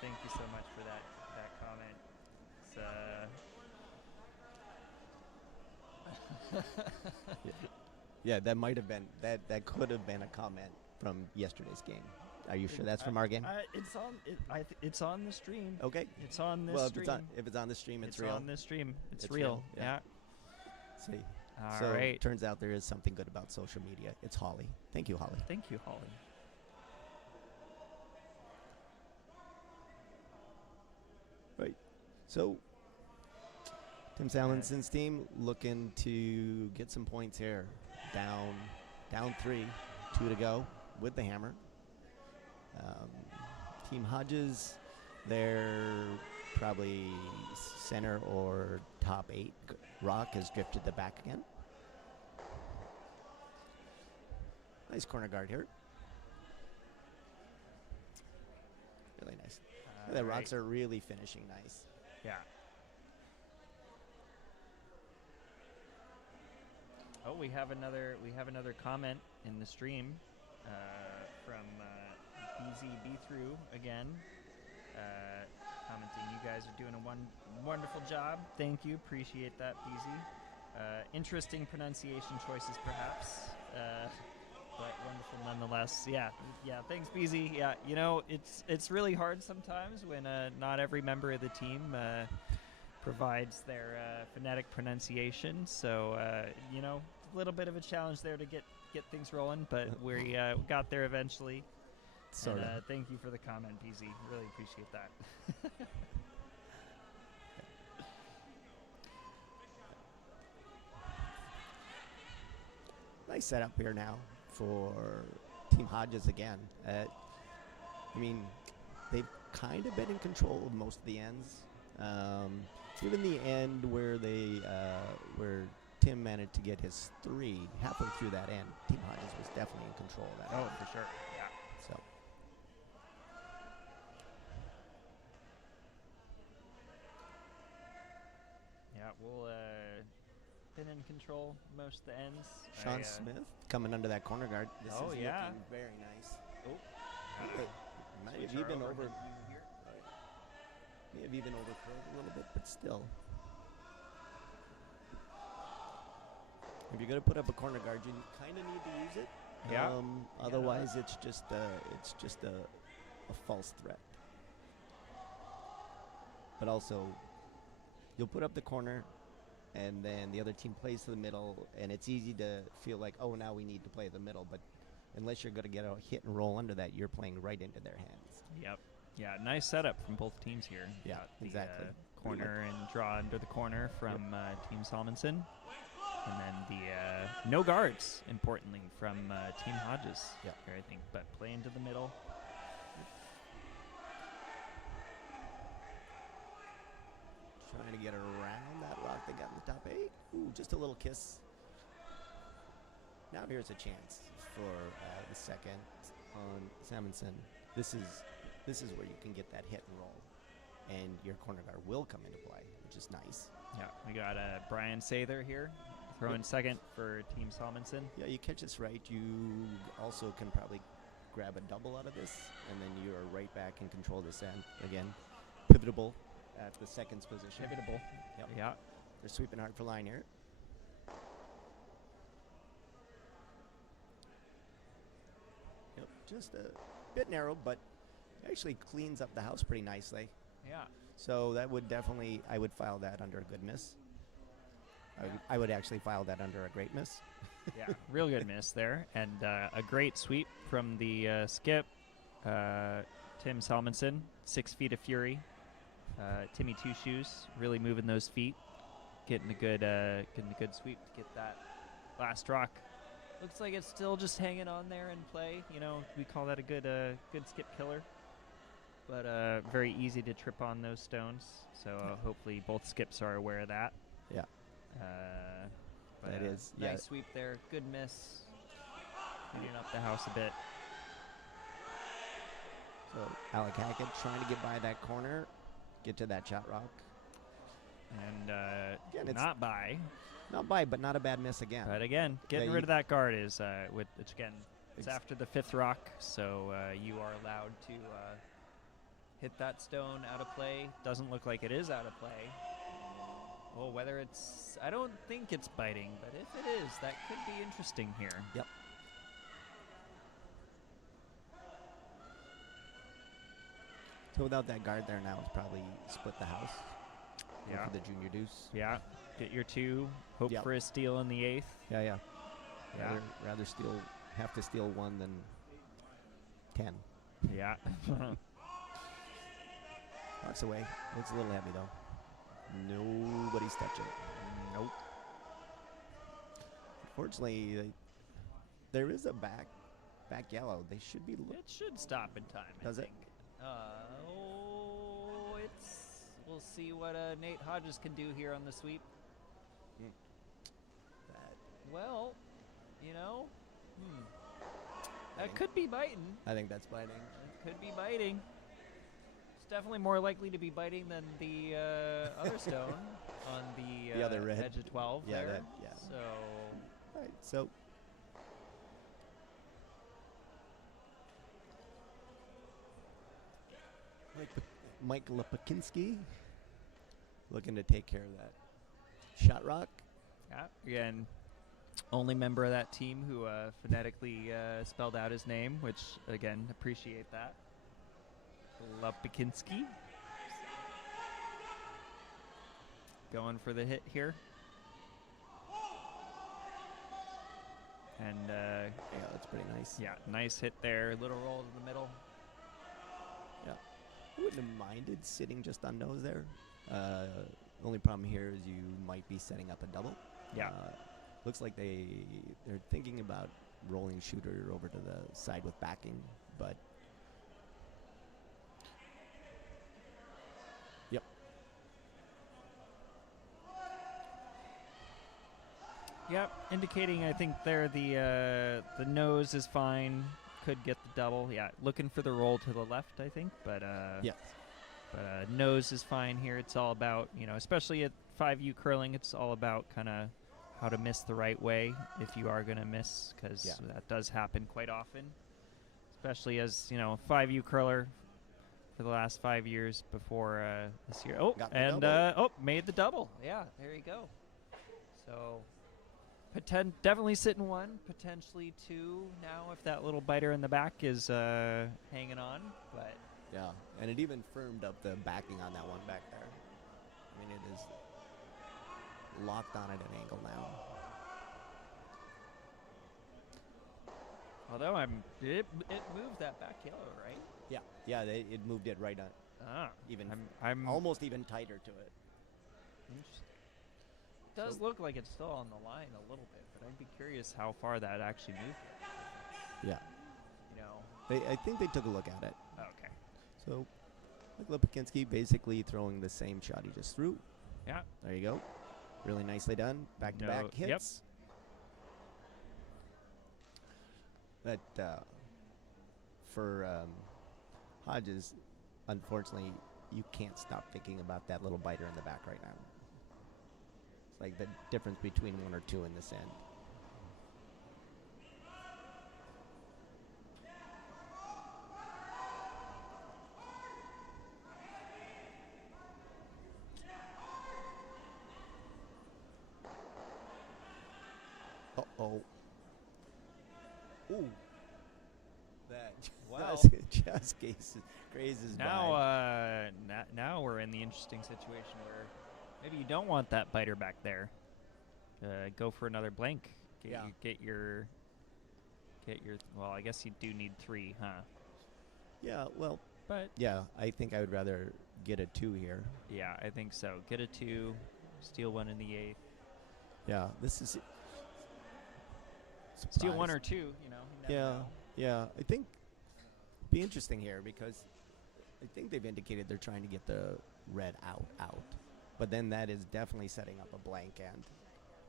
Thank you so much for that comment. It's, Yeah, that might have been that could have been a comment from yesterday's game. Are you sure that's from our game? It's on. It's on the stream. Okay. It's on this Well, stream. if it's on the stream, it's It's real. on this stream. It's It's real. real, yeah. See. All So right. turns out there is something good about social media. It's Holly. Thank you, Holly. Thank you, Holly. Right. So Tim Salmonson's team looking to get some points here. Down 3, 2 to go with the hammer. Team Hodges, they're probably center or top 8. Rock has drifted the back again. Nice corner guard here. Really nice. The Rocks are really finishing nice. Yeah. Oh, we have another comment in the stream from BZ Be Through again, commenting. You guys are doing a wonderful job. Thank you. Appreciate that, BZ. Interesting pronunciation choices, perhaps, but wonderful nonetheless. Yeah. Thanks, BZ. Yeah, it's really hard sometimes when not every member of the team provides their phonetic pronunciation. So, a little bit of a challenge there to get things rolling, but we got there eventually. Sort of. Thank you for the comment, BZ. Really appreciate that. Nice setup here now for Team Hodges again. I mean, they've kind of been in control of most of the ends. Even the end where where Tim managed to get his 3 halfway through that end, Team Hodges was definitely in control of that. Oh, end. for sure. Yeah. So. Yeah, we'll been in control most of the ends. Sean Smith coming under that corner guard. This Oh, is yeah. looking very nice. Oh. Hey, might have even may have even overcurled a little bit, but still. If you're going to put up a corner guard, you kind of need to use it. Yeah. Otherwise, it's just a false threat. But also, you'll put up the corner, and then the other team plays to the middle, and it's easy to feel like, oh, now we need to play the middle. But unless you're going to get a hit and roll under that, you're playing right into their hands. Yep. Yeah, nice setup from both teams here. Yeah, Got the, exactly. Corner and draw under the corner from Team Salmonson. And then the no guards, importantly, from Team Hodges. Yep. Here, I think, but play into the middle. Trying to get around that rock they got in the top 8. Ooh, just a little kiss. Now here's a chance for the second on Salmonson. This is where you can get that hit and roll, and your corner guard will come into play, which is nice. Yeah, we got Brian Sather here, throwing second for Team Salmonson. Yeah, you catch this right, you also can probably grab a double out of this, and then you are right back in control of this end. Again, pivotable at the seconds position. Pivotable. Yep. Yeah. They're sweeping hard for line here. Yep, just a bit narrow, but actually cleans up the house pretty nicely. Yeah. So that would definitely, I would file that under a good miss. I would actually file that under a great miss. Yeah, real good miss there. And a great sweep from the skip, Tim Salmonson, 6 feet of fury. Timmy Two Shoes really moving those feet, getting a good sweep to get that last rock. Looks like it's still just hanging on there in play. You know, we call that a good skip killer. But very easy to trip on those stones. So hopefully both skips are aware of that. Yeah. But that is, nice yeah. sweep there. Good miss. Cleaning up the house a bit. So Alec Hackett trying to get by that corner, get to that shot rock. And Again, it's not by. Not by, but not a bad miss again. But again, getting Yeah, rid of that guard is, which again, it's Ex- after the 5th rock, so you are allowed to hit that stone out of play. Doesn't look like it is out of play. Well, whether it's, I don't think it's biting, but if it is, that could be interesting here. Yep. So without that guard there now, it's probably split the house. Go Yeah. for the junior deuce. Yeah, get your 2, hope Yep. for a steal in the 8th. Yeah, yeah. Yeah. Rather have to steal 1 than 10. Yeah. Walks away. Looks a little heavy though. Nobody's touching. Nope. Unfortunately, there is a back yellow. They should be. It should stop in time, Does I it? think. We'll see what Nate Hodges can do here on the sweep. Well, you know, that could be biting. I think that's biting. It could be biting. It's definitely more likely to be biting than the other stone on the other red. edge of 12 Yeah, there. that- yeah. So, All right, so Mike Lepakinski looking to take care of that shot rock. yeah, again, only member of that team who phonetically spelled out his name, which, again, appreciate that. Lepakinski. Going for the hit here. And, Yeah, that's pretty nice. yeah, nice hit there. Little roll to the middle. I wouldn't have minded sitting just on nose there. Only problem here is you might be setting up a double. Yeah. Looks like they're thinking about rolling shooter over to the side with backing, but yep. Yep, indicating I think there the nose is fine. Could get the double. Yeah, looking for the roll to the left, I think. But Yes. But nose is fine here. It's all about, you know, especially at 5U curling, it's all about kind of how to miss the right way if you are going to miss, because Yeah. that does happen quite often, especially as, you know, 5U curler for the last 5 years before this year. Oh, Got the and double. made the double. Yeah, there you go. So definitely sitting 1, potentially 2 now if that little biter in the back is hanging on, but Yeah, and it even firmed up the backing on that one back there. I mean, it is locked on at an angle now. although it moved that back yellow, right? Yeah, it moved it right on, Ah, even I'm almost even tighter to it. interesting. does So- look like it's still on the line a little bit, but I'd be curious how far that actually moved. Yeah. You know. I think they took a look at it. Okay. So, Lipinski basically throwing the same shot he just threw. Yeah. There you go. Really nicely done. Back-to-back Yep. hits. But for Hodges, unfortunately, you can't stop thinking about that little biter in the back right now. It's like the difference between 1 or 2 in this end. Uh-oh. Ooh. That Well. just grazes Now, by. now we're in the interesting situation where maybe you don't want that biter back there. Go for another blank. Get your. Well, I guess you do need 3, huh? Yeah, well, But yeah, I think I would rather get a 2 here. yeah, I think so. Get a 2, steal 1 in the 8th. Yeah, this is. Steal 1 surprise. or 2. You know. You never know. Yeah. I think be interesting here because I think they've indicated they're trying to get the red out, but then that is definitely setting up a blank end.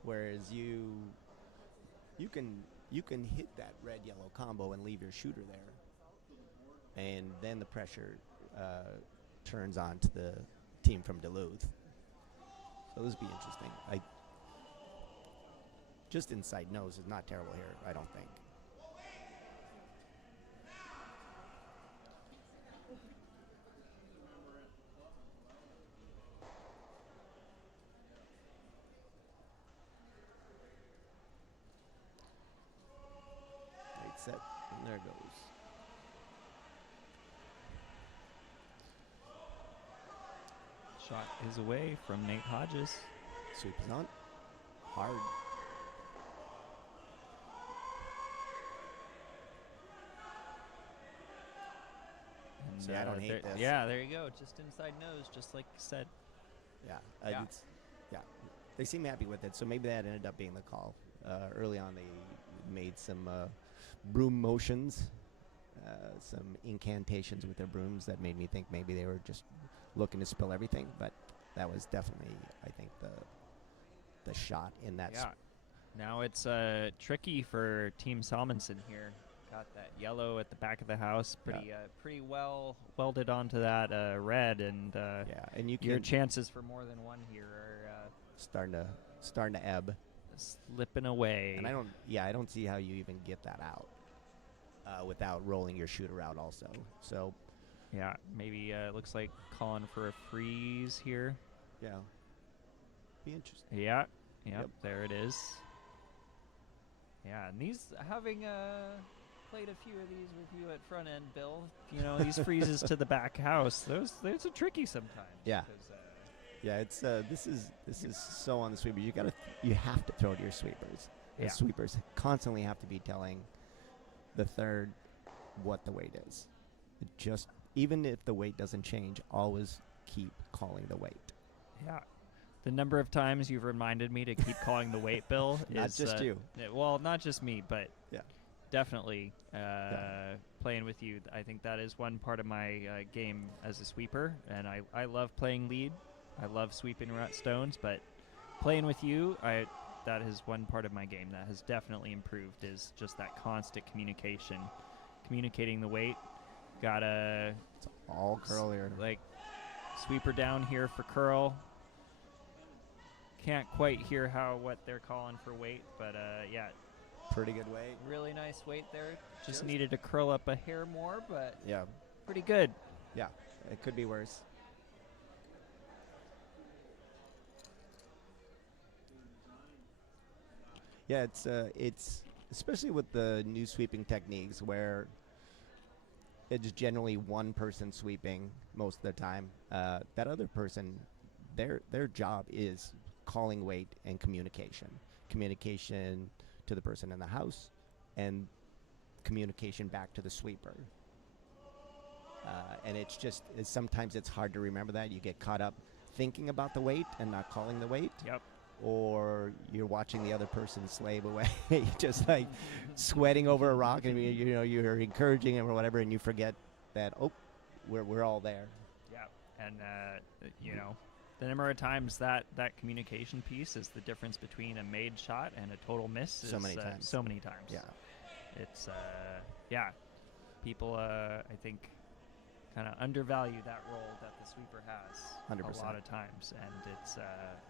Whereas you can hit that red yellow combo and leave your shooter there, and then the pressure turns on to the team from Duluth. So this would be interesting. Just inside nose is not terrible here, I don't think. Right set, and there it goes. Shot is away from Nate Hodges. Sweep is on. Hard. And, See, I don't hate this. Yeah, there you go. Just inside nose, just like you said. Yeah. Yeah. Yeah. They seem happy with it, so maybe that ended up being the call. Early on, they made some broom motions, some incantations with their brooms that made me think maybe they were just looking to spill everything, but that was definitely, I think, the shot in that. Yeah. Now it's tricky for Team Salmonson here. Got that yellow at the back of the house, pretty well welded onto that red, and and you your can chances for more than 1 here are starting to ebb. slipping away. And I don't see how you even get that out without rolling your shooter out also. So Yeah, maybe looks like calling for a freeze here. yeah, be interesting. Yeah, Yep. there it is. Yeah, and these having played a few of these with you at front end, Bill. You know, these freezes to the back house. Those are tricky sometimes. Yeah. 'cause, Yeah, it's this is so on the sweeper. You have to throw to your sweepers. The Yeah. sweepers constantly have to be telling the third what the weight is. Just even if the weight doesn't change, always keep calling the weight. Yeah. The number of times you've reminded me to keep calling the weight, Bill, Not is just you. Well, not just me, but Yeah. definitely playing with you. I think that is one part of my game as a sweeper, and I love playing lead. I love sweeping stones, but playing with you, that is one part of my game that has definitely improved, is just that constant communication. Communicating the weight. Gotta It's all curl here. like sweeper down here for curl. Can't quite hear what they're calling for weight, but yeah, Pretty good weight. really nice weight there. Just Just- needed to curl up a hair more, but Yeah. pretty good. Yeah. It could be worse. Yeah, it's especially with the new sweeping techniques where it's generally one person sweeping most of the time. That other person, their job is calling weight and communication to the person in the house, and communication back to the sweeper. And sometimes it's hard to remember that. You get caught up thinking about the weight and not calling the weight. Yep. or you're watching the other person slave away, just like sweating over a rock, and you're encouraging him or whatever, and you forget that we're all there. Yeah, and the number of times that communication piece is the difference between a made shot and a total miss. So many times. So many times. Yeah. It's people I think kind of undervalue that role that the sweeper has 100%. a lot of times, and it's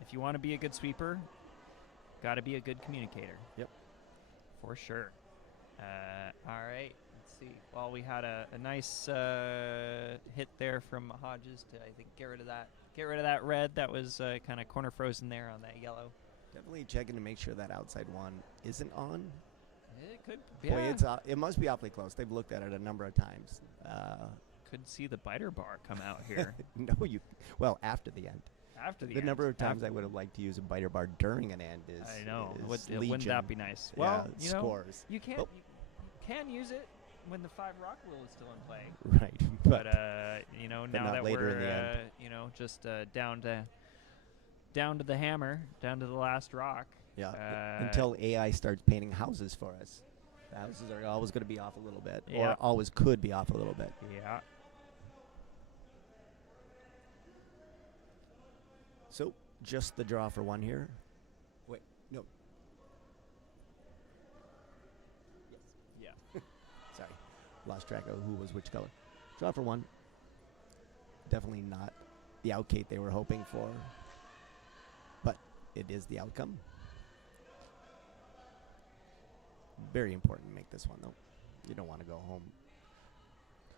if you want to be a good sweeper, got to be a good communicator. Yep. For sure. All right. Let's see. Well, we had a nice hit there from Hodges to, I think, get rid of that red that was kind of corner frozen there on that yellow. Definitely checking to make sure that outside one isn't on. It could. Boy, Yeah. it must be awfully close. They've looked at it a number of times. Could see the biter bar come out here. After the end. After the number of times I would have liked to use a biter bar during an end is I know. is Wouldn't legion. that be nice? Yeah, Well, scores. You can you can use it when the 5 rock rule is still in play. Right. But now not that later in we're the end. just down to the hammer, down to the last rock. Yeah. Until AI starts painting houses for us. The houses are always going to be off a little bit, Yeah. or always could be off a little bit. Yeah. So, just the draw for one here. Wait, no. Yes. Yeah. Sorry. Lost track of who was which color. Draw for one. Definitely not the outgate they were hoping for. But it is the outcome. Very important to make this one, though. You don't want to go home.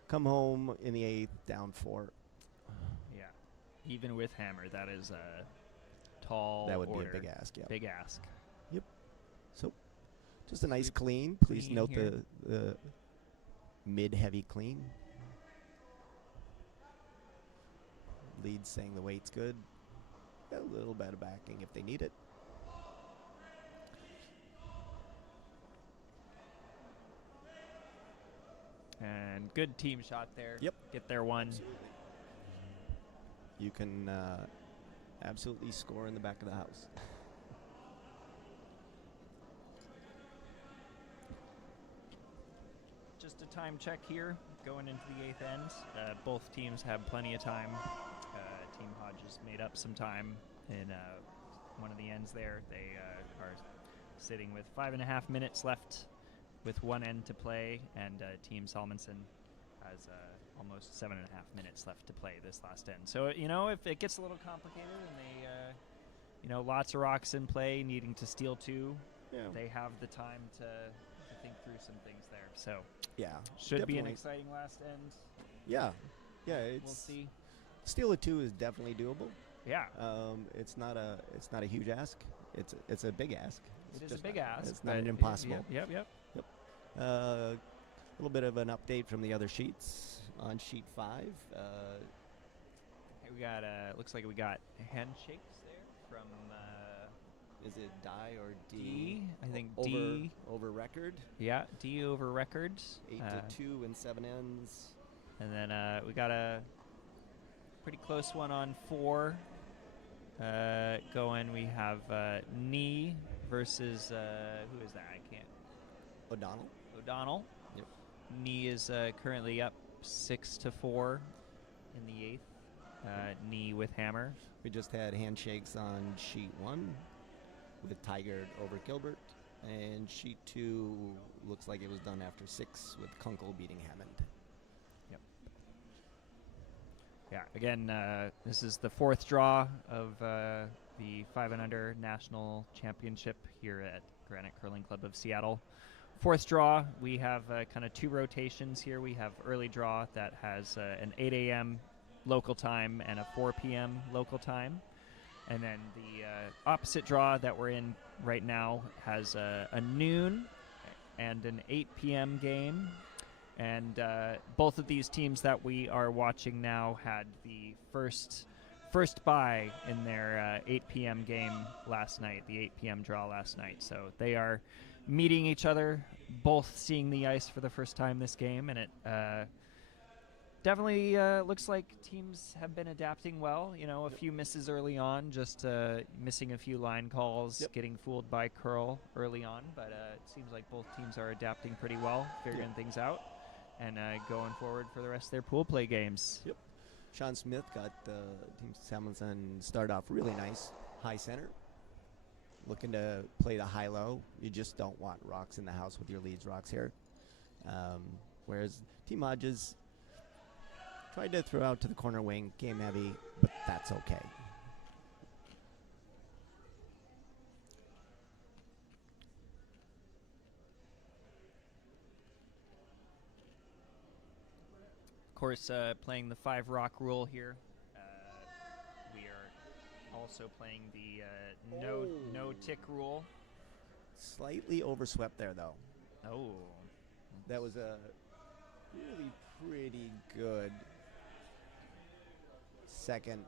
Come home in the 8th, down 4. Yeah. Even with hammer, that is a tall That would order. be a big ask, yeah. Big ask. Yep. So, just a nice Sweep clean. Please clean note here. the mid-heavy clean. Lead saying the weight's good. A little bit of backing if they need it. And good team shot there. Yep. Get there one. You can absolutely score in the back of the house. Just a time check here going into the 8th end. Both teams have plenty of time. Team Hodges made up some time in one of the ends there. They are sitting with 5.5 minutes left with one end to play, and Team Salmonson has almost 7.5 minutes left to play this last end. So, if it gets a little complicated and they, lots of rocks in play, needing to steal 2, they have the time to think through some things there. So, yeah, should be an definitely. exciting last end. Yeah, We'll see. Steal a 2 is definitely doable. Yeah. It's not a huge ask. It's a big ask. It is just a big not- ask. It's not but an impossible. Yep. A little bit of an update from the other sheets. On sheet 5, Hey, we got looks like we got handshakes there from is it die or D? I think over, D. over record. Yeah, D over records. 8 to 2 and 7 ends. And then we got a pretty close one on 4 going. We have knee versus who is that? I can't. O'Donnell. Yep. Knee is currently up 6 to 4 in the 8th. Knee with hammer. We just had handshakes on sheet 1 with Tigard over Gilbert, and sheet 2 looks like it was done after 6 with Kunkel beating Hammond. Yep. Yeah. Again, this is the 4th draw of the 5 and Under National Championship here at Granite Curling Club of Seattle. 4th draw, we have kind of 2 rotations here. We have early draw that has an 8 a.m. local time and a 4 p.m. local time. And then the opposite draw that we're in right now has a noon and an 8 p.m. game. And both of these teams that we are watching now had the first bye in their 8 p.m. game last night, the 8 p.m. draw last night. So they are meeting each other, both seeing the ice for the first time this game, and it definitely looks like teams have been adapting well. You know, a few misses early on, just missing a few line calls, Yep. getting fooled by curl early on. But it seems like both teams are adapting pretty well, figuring things out, and going forward for the rest of their pool play games. Yep. Sean Smith got Team Salmonson started off really nice, high center. Looking to play the high-low. You just don't want rocks in the house with your leads rocks here. Whereas Team Hodges tried to throw out to the corner wing, game heavy, but that's okay. Of course, playing the 5 rock rule here. We are also playing the no tick rule. Slightly overswept there, though. Oh. That was a really pretty good second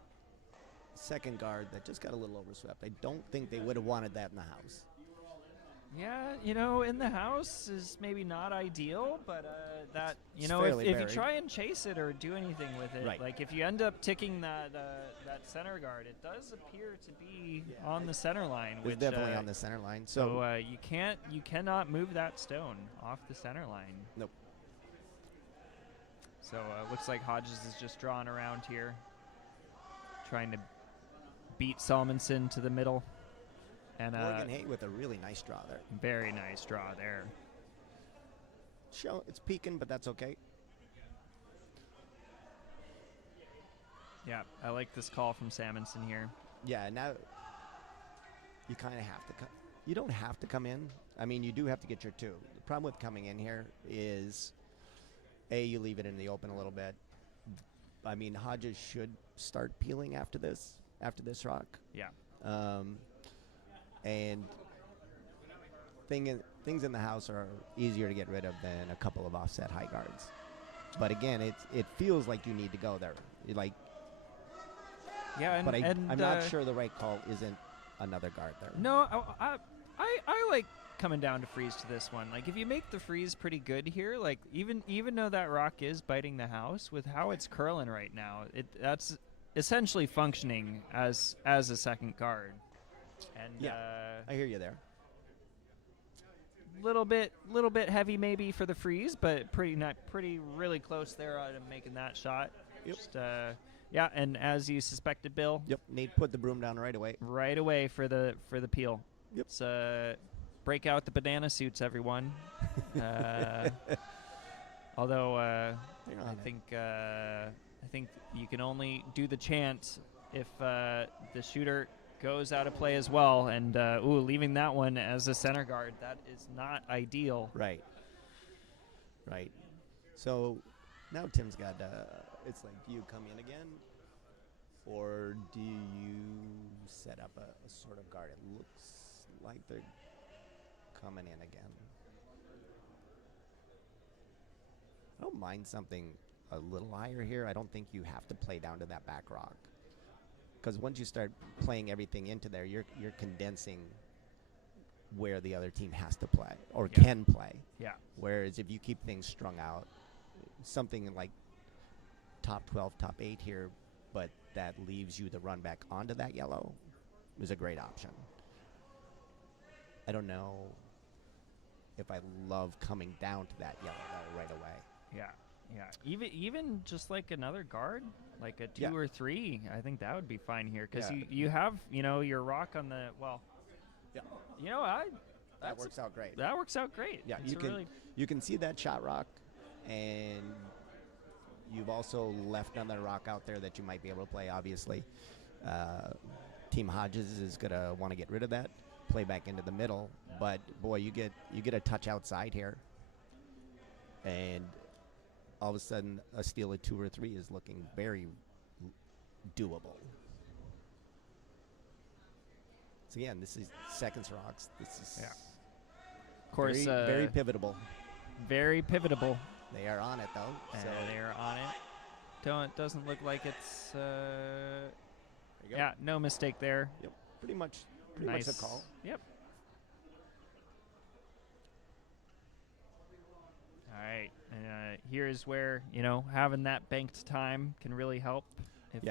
guard that just got a little overswept. I don't think they would have wanted that in the house. Yeah, you know, in the house is maybe not ideal, but that, you It's know, fairly if you buried. try and chase it or do anything with it, Right. like if you end up ticking that center guard, it does appear to be on the center line, It's which definitely on the center line. so you cannot move that stone off the center line. Nope. So looks like Hodges is just drawing around here, trying to beat Salmonson to the middle. And Morgan Hay with a really nice draw there. very nice draw there. It's peaking, but that's okay. Yeah, I like this call from Salmonson here. Yeah, now you kind of have to you don't have to come in. I mean, you do have to get your 2. The problem with coming in here is, A, you leave it in the open a little bit. I mean, Hodges should start peeling after this rock. Yeah. And things in the house are easier to get rid of than a couple of offset high guards. But again, it feels like you need to go there. Yeah, But I'm and not sure the right call isn't another guard there. No, I like coming down to freeze to this one. Like if you make the freeze pretty good here, like even though that rock is biting the house, with how it's curling right now, that's essentially functioning as a second guard. And I hear you there. little bit heavy maybe for the freeze, but pretty really close there on making that shot. Yep. Just, yeah, and as you suspected, Bill. Yep. Nate put the broom down right away. Right away for the peel. Yep. Let's break out the banana suits, everyone. Although I think you can only do the chant if the shooter goes out of play as well, and leaving that one as a center guard, that is not ideal. Right. So now Tim's got, it's like, do you come in again, or do you set up a sort of guard? It looks like they're coming in again. I don't mind something a little higher here. I don't think you have to play down to that back rock, because once you start playing everything into there, you're condensing where the other team has to play or can play. Yeah. Whereas if you keep things strung out, something like top 12, top 8 here, but that leaves you the run back onto that yellow is a great option. I don't know if I love coming down to that yellow right away. Yeah. Even just like another guard, like a 2 Yeah. or 3, I think that would be fine here, because Yeah. you have your rock on the Yeah. That works out great. That works out great. Yeah, It's you can see that shot rock, and you've also left another rock out there that you might be able to play. Obviously, Team Hodges is gonna want to get rid of that, play back into the middle. But boy, you get a touch outside here, and all of a sudden a steal of 2 or 3 is looking very doable. So again, this is seconds rocks. This is of course very pivotable. Very pivotable. They are on it though. And So they're on it. Doesn't look like it's. there you go. Yeah, no mistake there. Yep. Pretty much Nice. the call. Yep. right. And here's where, having that banked time can really help. If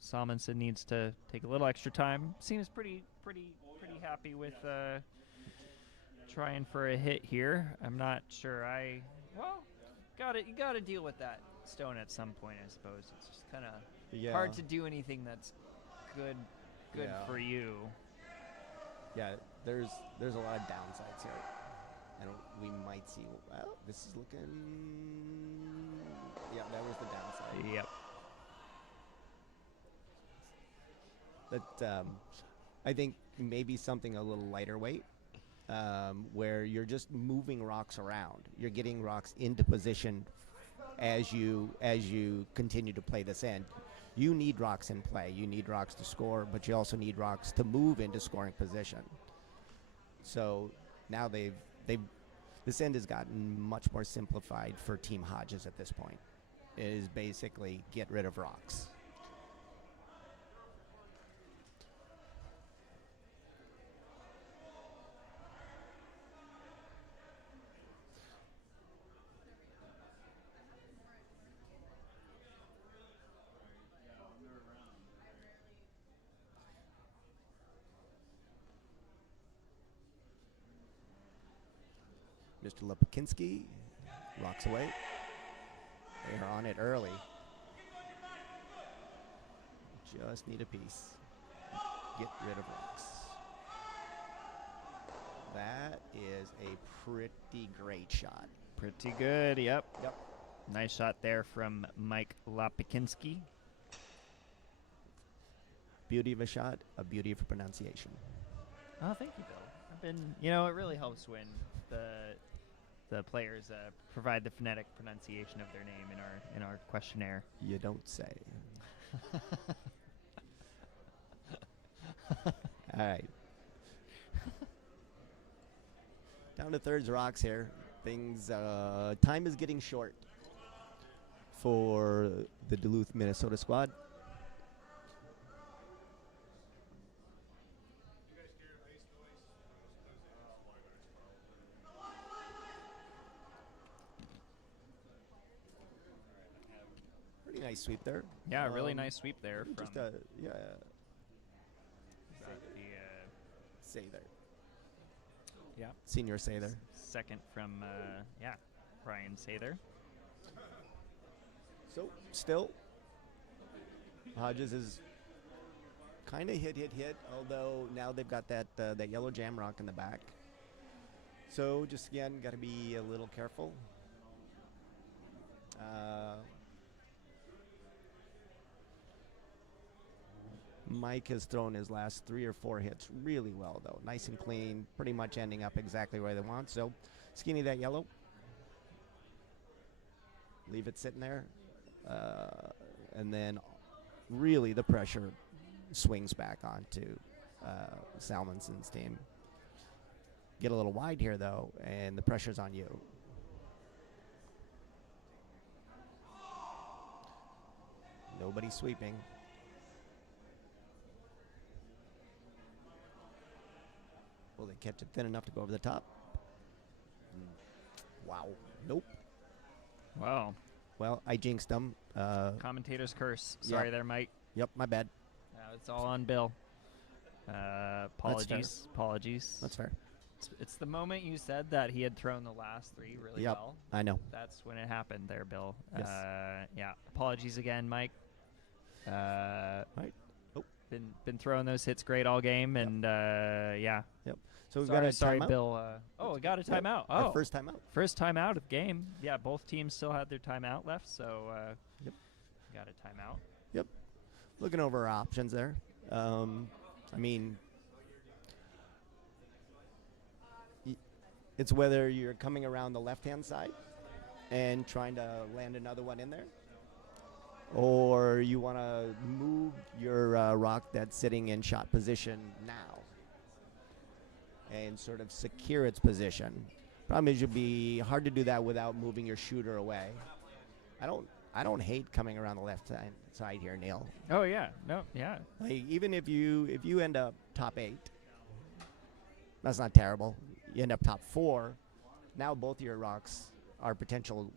Salmonson needs to take a little extra time, seems pretty happy with trying for a hit here. I'm not sure. You got to deal with that stone at some point, I suppose. It's just kind of hard to do anything that's good for you. Yeah, there's a lot of downsides here. We might see. Well, this is looking. Yeah, that was the downside. Yep. But I think maybe something a little lighter weight, where you're just moving rocks around. You're getting rocks into position as you continue to play this end. You need rocks in play. You need rocks to score, but you also need rocks to move into scoring position. So now this end has gotten much more simplified for Team Hodges at this point. It is basically get rid of rocks. Mr. Lepekinski rocks away. They are on it early. Just need a piece. Get rid of rocks. That is a pretty great shot. Pretty good, yep. Yep. Nice shot there from Mike Lepekinski. Beauty of a shot, a beauty of a pronunciation. Oh, thank you, Bill. I've been, it really helps when the players provide the phonetic pronunciation of their name in our questionnaire. You don't say. All right. Down to thirds rocks here. Time is getting short for the Duluth, Minnesota squad. Pretty nice sweep there. Yeah, really nice sweep there. Just from say there. Yeah. Senior say there. Second from, Brian Sather. So, still, Hodges is kind of hit, although now they've got that yellow jam rock in the back. So, just again, got to be a little careful. Mike has thrown his last 3 or 4 hits really well, though. Nice and clean, pretty much ending up exactly where they want. So, skinny that yellow. Leave it sitting there. And then really the pressure swings back onto Salmonson's team. Get a little wide here, though, and the pressure's on you. Nobody sweeping. Will they catch it thin enough to go over the top? Wow. Nope. Wow. Well, I jinxed them. Commentator's curse. Sorry there, Mike. Yep, my bad. It's all on Bill. Apologies. Apologies. That's fair. It's the moment you said that he had thrown the last 3 really well. I know. That's when it happened there, Bill. Yes. Yeah. Apologies again, Mike. Right. Oh. Been throwing those hits great all game, and yeah. Yep. So we've got a sorry, timeout. Bill. We got a timeout. Yep. Our first timeout. First timeout of game. Yeah, both teams still had their timeout left, so yep. Got a timeout. Yep. Looking over our options there. I mean, it's whether you're coming around the left-hand side and trying to land another one in there, or you want to move your rock that's sitting in shot position now and sort of secure its position. Problem is, you'll be hard to do that without moving your shooter away. I don't hate coming around the left side here, Neil. Oh yeah, no, yeah. Like, even if you end up top 8, that's not terrible. You end up top 4. Now both your rocks are potential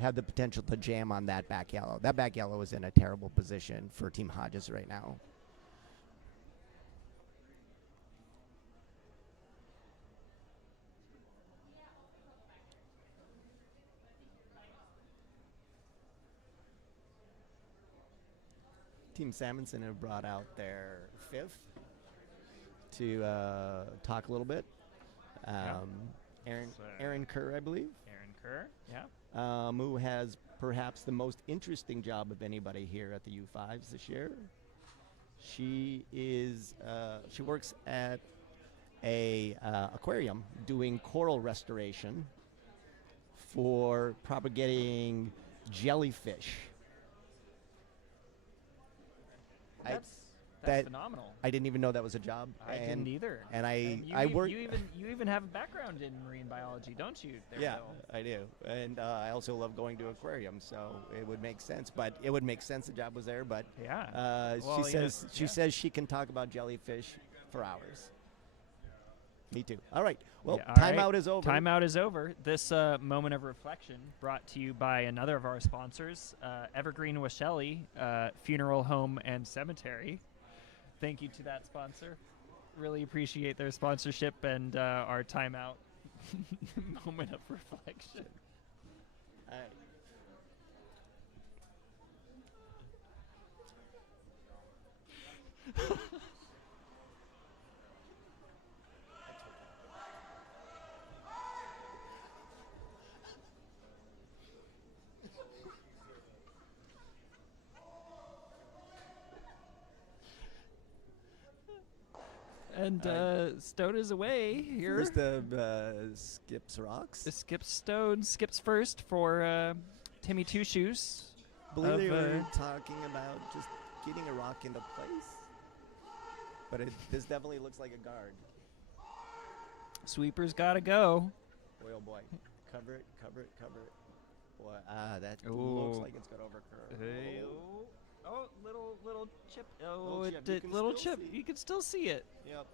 have the potential to jam on that back yellow. That back yellow is in a terrible position for Team Hodges right now. Team Salmonson have brought out their fifth to talk a little bit. Aaron Kerr, I believe. Aaron Kerr, yeah. Who has perhaps the most interesting job of anybody here at the U5s this year. She works at a aquarium doing coral restoration for propagating jellyfish. That's phenomenal. I didn't even know that was a job. I didn't either. And I work. You even have a background in marine biology, don't you? There, yeah, Bill? I do. And I also love going to aquariums, so it would make sense. But it would make sense the job was there. But yeah, she says she can talk about jellyfish for hours. Me too. All right. Well, timeout is over. Timeout is over. This moment of reflection brought to you by another of our sponsors, Evergreen Washelli Funeral Home and Cemetery. Thank you to that sponsor. Really appreciate their sponsorship and our timeout moment of reflection. All right. And Stone is away here. First skips rocks. Skips Stone skips first for Timmy Two Shoes. Believe they were talking about just getting a rock into place, but this definitely looks like a guard. Sweeper's gotta go. Boy, oh boy. Cover it, cover it, cover it. Boy, that looks like it's gonna overcurl. Hey, oh, little chip. Oh, little chip. You can still see it. Yep.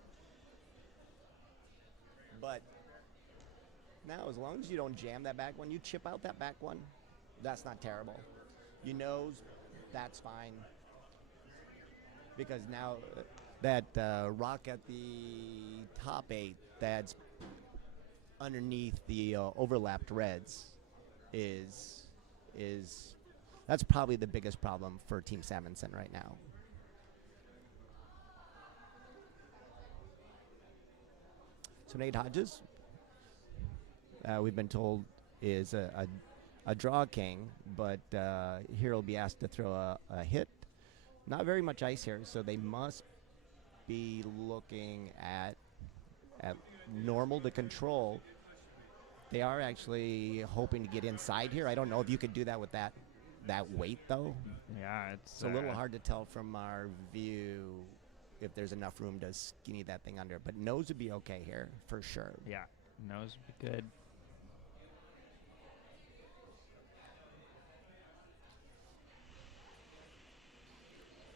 But now, as long as you don't jam that back one, you chip out that back one, that's not terrible. You nose, that's fine. Because now that rock at the top 8 that's underneath the overlapped reds is that's probably the biggest problem for Team Salmonson right now. So Nate Hodges, we've been told, is a draw king, but here he'll be asked to throw a hit. Not very much ice here, so they must be looking at normal to control. They are actually hoping to get inside here. I don't know if you could do that with that weight, though. Yeah, it's a little hard to tell from our view if there's enough room to skinny that thing under. But nose would be okay here, for sure. Yeah, nose would be good.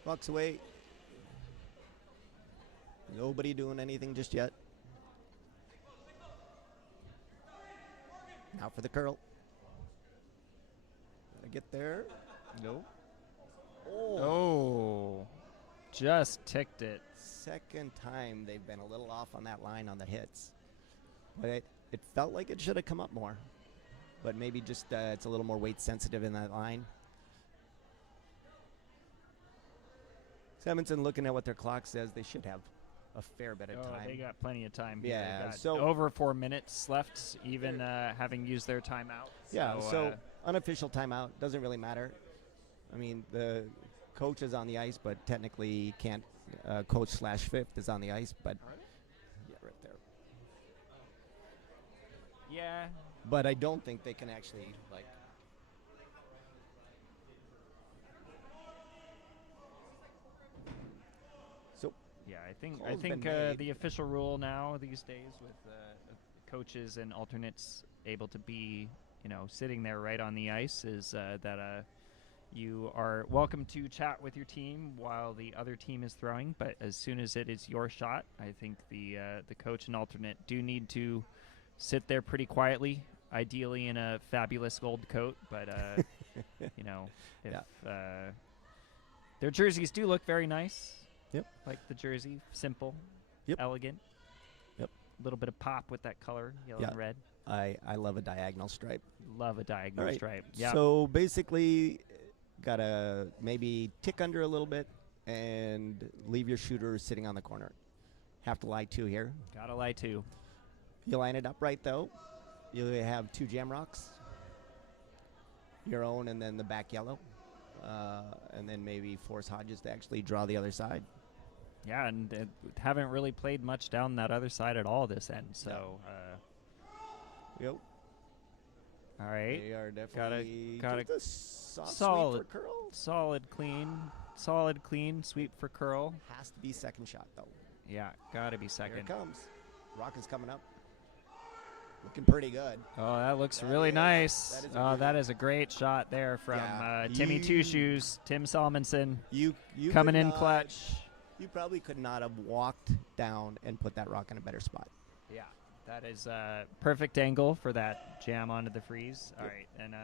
Walks away. Nobody doing anything just yet. Now for the curl. Gotta get there. Nope. Oh. Just ticked it. Second time they've been a little off on that line on the hits. But it felt like it should have come up more. But maybe just it's a little more weight sensitive in that line. Salmonson, looking at what their clock says, they should have a fair bit of time. They got plenty of time. Yeah, so over 4 minutes left, even having used their timeout. Yeah, so unofficial timeout doesn't really matter. I mean, the coach is on the ice, but technically can't. Coach / fifth is on the ice, but yeah, right there. Yeah. But I don't think they can actually like. So. Yeah, I think the official rule now these days with coaches and alternates able to be, sitting there right on the ice is that you are welcome to chat with your team while the other team is throwing. But as soon as it is your shot, I think the coach and alternate do need to sit there pretty quietly ideally in a fabulous gold coat, but you know, if their jerseys do look very nice. Yep. Like the jersey, simple, Yep. elegant. Yep. A little bit of pop with that color, yellow and red. I love a diagonal stripe. Love a diagonal All right. stripe. Yeah. So basically, gotta maybe tick under a little bit and leave your shooter sitting on the corner. Have to lie 2 here. Gotta lie too. You line it up right though. You have 2 jam rocks. Your own and then the back yellow. And then maybe force Hodges to actually draw the other side. Yeah, and haven't really played much down that other side at all this end. So, Yep. all right. They are definitely gotta just a soft solid sweep for curl. Solid clean sweep for curl. Has to be second shot though. Yeah, gotta be Here second. it comes. Rock is coming up. Looking pretty good. Oh, that looks That really is- nice. that is a Oh, beauty. that is a great shot there from Yeah. Timmy You- Two Shoes, Tim Salmonson, You coming could in not- clutch. You probably could not have walked down and put that rock in a better spot. Yeah, that is perfect angle for that jam onto the freeze. All Yep. right, and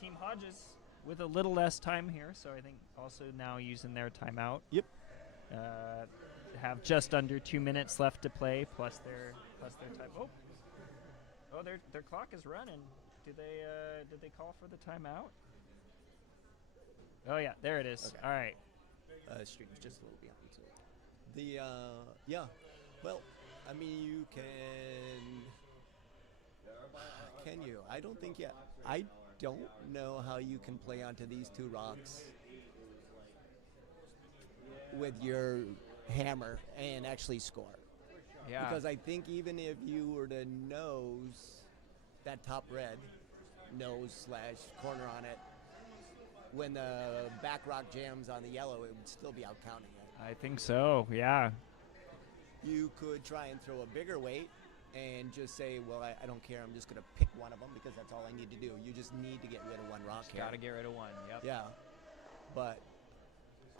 Team Hodges with a little less time here, so I think also now using their timeout. Yep. Have just under 2 minutes left to play, plus their time. Oh, their clock is running. Did they call for the timeout? Oh yeah, there it is. Okay. All right. Stream's just a little behind. So yeah. Well, I mean, you can you? I don't think yet. I don't know how you can play onto these 2 rocks with your hammer and actually score. Yeah. Because I think even if you were to nose that top red, nose/corner on it, when the back rock jams on the yellow, it would still be out counting it. I think so. Yeah. You could try and throw a bigger weight and just say, well, I don't care. I'm just going to pick one of them because that's all I need to do. You just need to get rid of one rock here. Got to get rid of one. Yep. Yeah. But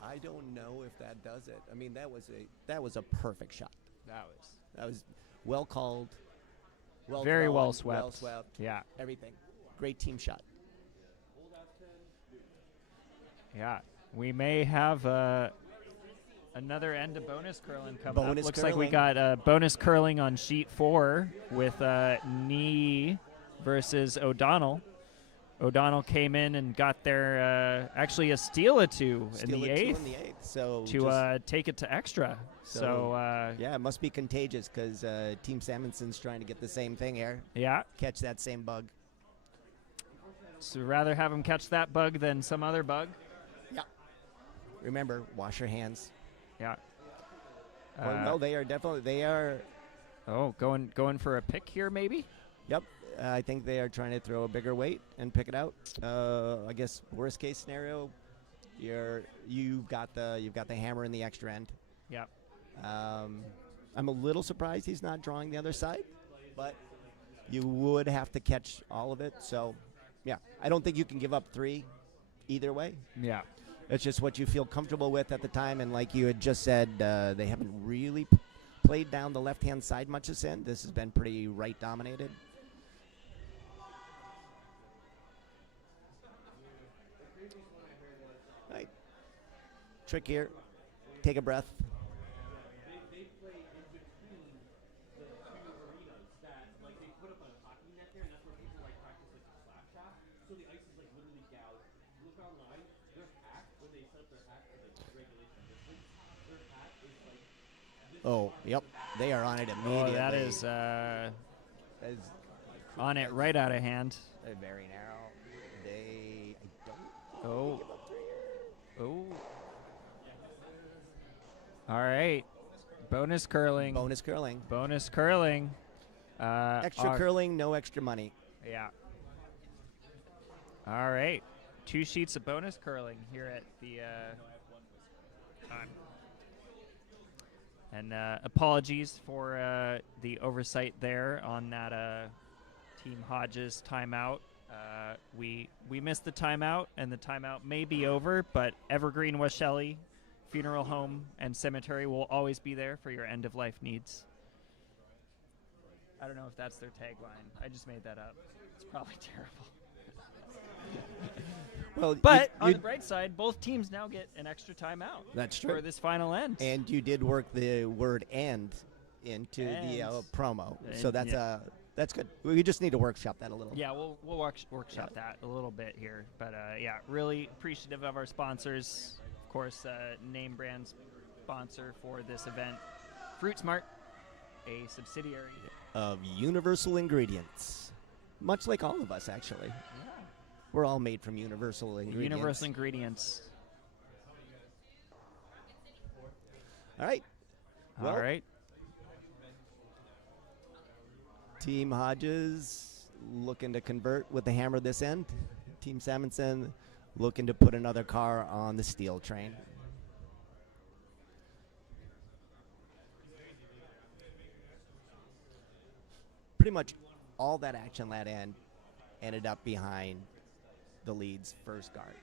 I don't know if that does it. I mean, that was a perfect shot. That was well called. Very thrown, well swept. Well swept. Yeah. Everything. Great team shot. Yeah. We may have another end of bonus curling coming Bonus up. Looks like we curling. got bonus curling on sheet 4 with Nee versus O'Donnell. O'Donnell came in and got their actually a steal of 2 in Steal the it 2 eighth in the eighth. So to just- take it to extra. So yeah, it must be contagious because Team Salmonson's trying to get the same thing here. yeah. Catch that same bug. So rather have them catch that bug than some other bug. Yeah. Remember, wash your hands. Yeah. Well, they are. Oh, going for a pick here, maybe. Yep. I think they are trying to throw a bigger weight and pick it out. I guess worst case scenario, you've got the hammer in the extra end. Yep. I'm a little surprised he's not drawing the other side, but you would have to catch all of it. So, yeah, I don't think you can give up 3 either way. Yeah. It's just what you feel comfortable with at the time. And like you had just said, they haven't really played down the left-hand side much this end. This has been pretty right-dominated. Right. Trick here. Take a breath. They play in between the 2 arenas that, like, they put up a hockey net there, and that's where people, like, practice, like, the slap shot. So the ice is, like, literally gouged. Look online, their hack, when they set up their hack for, like, regulation distance, their hack is, like, this Oh, yep. They are on it Oh, immediately. that is That is on it right out of hand. very narrow. I don't Oh. give up 3 here. Oh. All right. Bonus curling. Bonus curling. Bonus curling. Extra our- curling, no extra money. Yeah. All right. 2 sheets of bonus curling here at the time. And apologies for the oversight there on that Team Hodges timeout. We missed the timeout, and the timeout may be over, but Evergreen Washelli Funeral Home and Cemetery will always be there for your end-of-life needs. I don't know if that's their tagline. I just made that up. It's probably terrible. Well, But on you the bright side, both teams now get an extra timeout. That's For true. this final end. And you did work the word "and" into the And. promo, And, so that's yeah. that's good. We just need to workshop that a little. Yeah, we'll workshop that a little bit here. But yeah, really appreciative of our sponsors. Of course, name brand sponsor for this event, Fruit Smart, a subsidiary. Of Universal Ingredients, much like all of us, actually. Yeah. We're all made from Universal Ingredients. Universal Ingredients. All right. Well, All right. Team Hodges looking to convert with the hammer this end. Team Salmonson looking to put another car on the steel train. Pretty much all that action that end ended up behind the lead's first guard.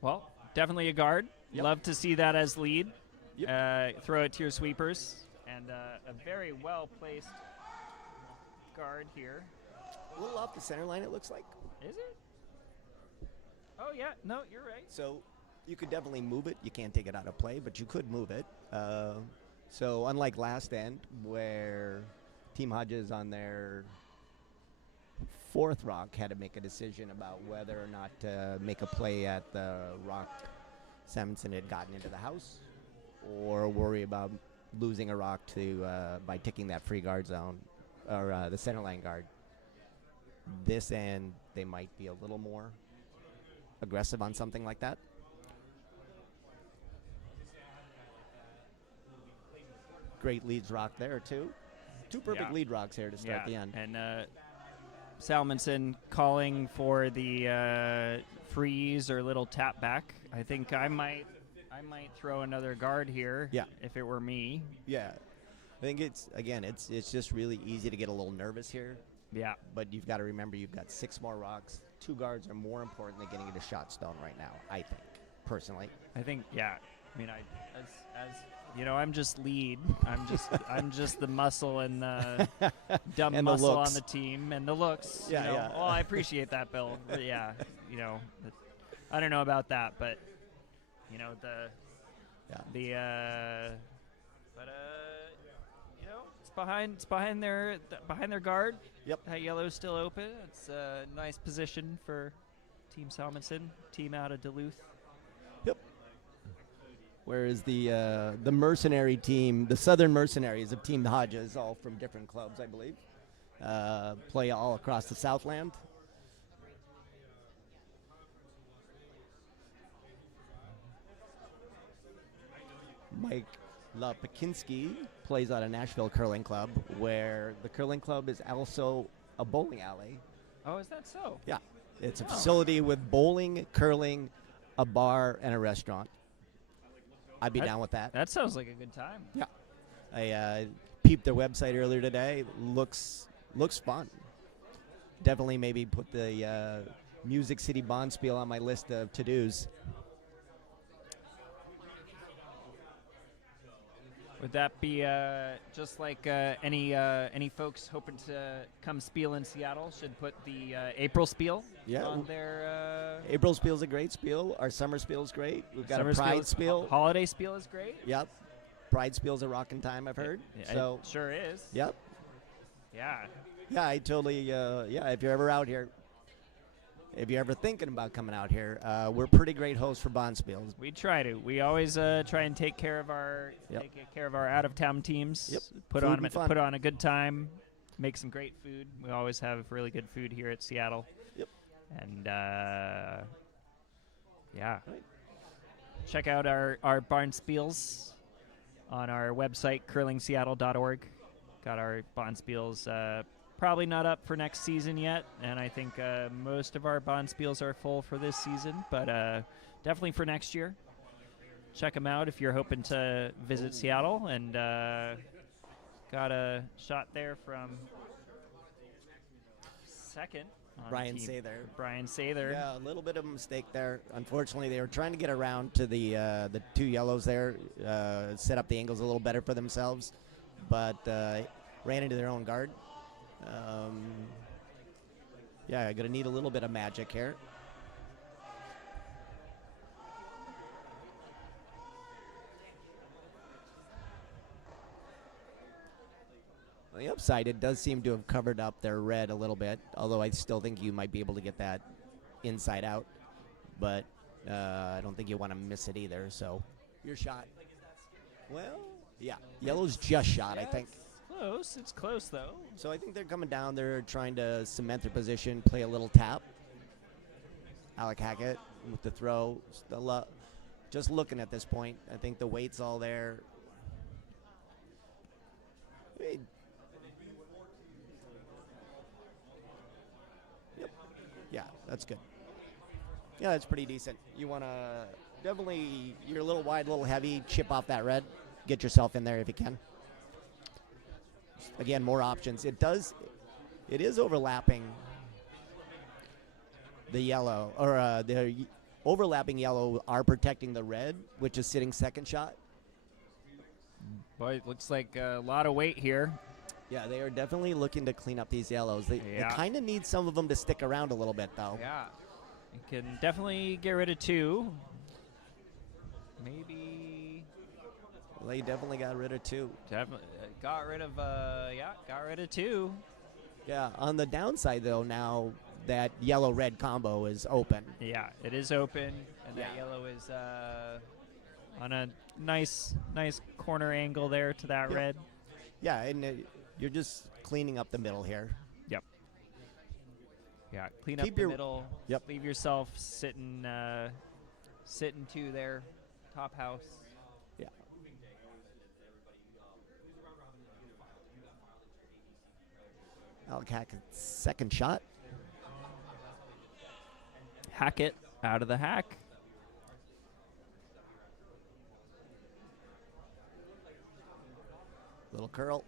Well, definitely a guard. Yep. Love to see that as lead. Yep. Throw it to your sweepers. And a very well-placed guard here. A little off the center line, it looks like. Is it? Oh, yeah. No, you're right. So you could definitely move it. You can't take it out of play, but you could move it. So unlike last end, where Team Hodges on their fourth rock had to make a decision about whether or not to make a play at the rock Salmonson had gotten into the house, or worry about losing a rock to by ticking that free guard zone or the center line guard. This end, they might be a little more aggressive on something like that. Great leads rock there too. Two perfect Yeah. lead rocks here to start the end. And Salmonson calling for the freeze or little tap back. I think I might throw another guard here. Yeah. If it were me. Yeah, I think it's just really easy to get a little nervous here. Yeah. But you've got to remember you've got 6 more rocks. 2 guards are more important than getting into shot stone right now, I think, personally. I think yeah. I mean, as you know, I'm just lead. I'm just the muscle and the dumb And the muscle looks. on the team and the looks. Yeah, you know. yeah. Well, I appreciate that, Bill. But yeah, you know, I don't know about that, but you know you know, it's behind their guard. Yep. That yellow's still open. It's a nice position for Team Salmonson, team out of Duluth. Yep. Whereas the mercenary team, the Southern Mercenaries of Team Hodges, all from different clubs, I believe, play all across the Southland. Mike Lapakinski plays out of Nashville Curling Club, where the curling club is also a bowling alley. Oh, is that so? Yeah, it's a Oh. facility with bowling, curling, a bar, and a restaurant. I'd be That- down with that. That sounds like a good time. Yeah, I peeped their website earlier today. Looks fun. Definitely, maybe put the Music City Bonspiel on my list of to-dos. Would that be just like any folks hoping to come spiel in Seattle should put the April spiel Yeah. on their April Spiel's a great spiel. Our summer spiel's great. We've got summer a Pride is- spiel. Holiday spiel is great. Yep. Pride spiel's a rockin' time, I've heard. Yeah, So, it sure is. yep. Yeah. Yeah, I totally, if you're ever out here, if you're ever thinking about coming out here, we're pretty great hosts for Bonspiels. We try to. We always try and take care of our Yep. take care of our out of town teams. Yep. Put Food on and fun. put on a good time. Make some great food. We always have really good food here at Seattle. Yep. And yeah. Right. Check out our barn spiels on our website curlingseattle.org. Got our barn spiels probably not up for next season yet, and I think most of our bond spiels are full for this season, but definitely for next year. Check them out if you're hoping to visit Seattle, and got a shot there from second on Brian team. Sather. Brian Sather. Yeah, a little bit of a mistake there. Unfortunately, they were trying to get around to the two yellows there, set up the angles a little better for themselves, but ran into their own guard. Yeah, going to need a little bit of magic here. On the upside, it does seem to have covered up their red a little bit, although I still think you might be able to get that inside out, but I don't think you want to miss it either, so your shot. Well, yeah, yellow's just shot, I think. Close. It's close, though. So I think they're coming down. They're trying to cement their position, play a little tap. Alec Hackett with the throw. Just looking at this point, I think the weight's all there. Yep. Yeah, that's good. Yeah, that's pretty decent. You want to definitely, you're a little wide, a little heavy, chip off that red. Get yourself in there if you can. Again, more options. It is overlapping the yellow, or the overlapping yellow are protecting the red, which is sitting second shot. Boy, it looks like a lot of weight here. Yeah, they are definitely looking to clean up these yellows. They kind of need some of them to stick around a little bit, though. Yeah. You can definitely get rid of two. Maybe. Well, they definitely got rid of two. Definitely got rid of two. Yeah, on the downside, though, now that yellow-red combo is open. Yeah, it is open, and that yellow is on a nice corner angle there to that red. Yeah, and you're just cleaning up the middle here. Yep. Yeah, clean up the middle. Yep. Leave yourself sitting two there, top house. Yeah. Alec Hackett's second shot. Hackett out of the hack. Little curl.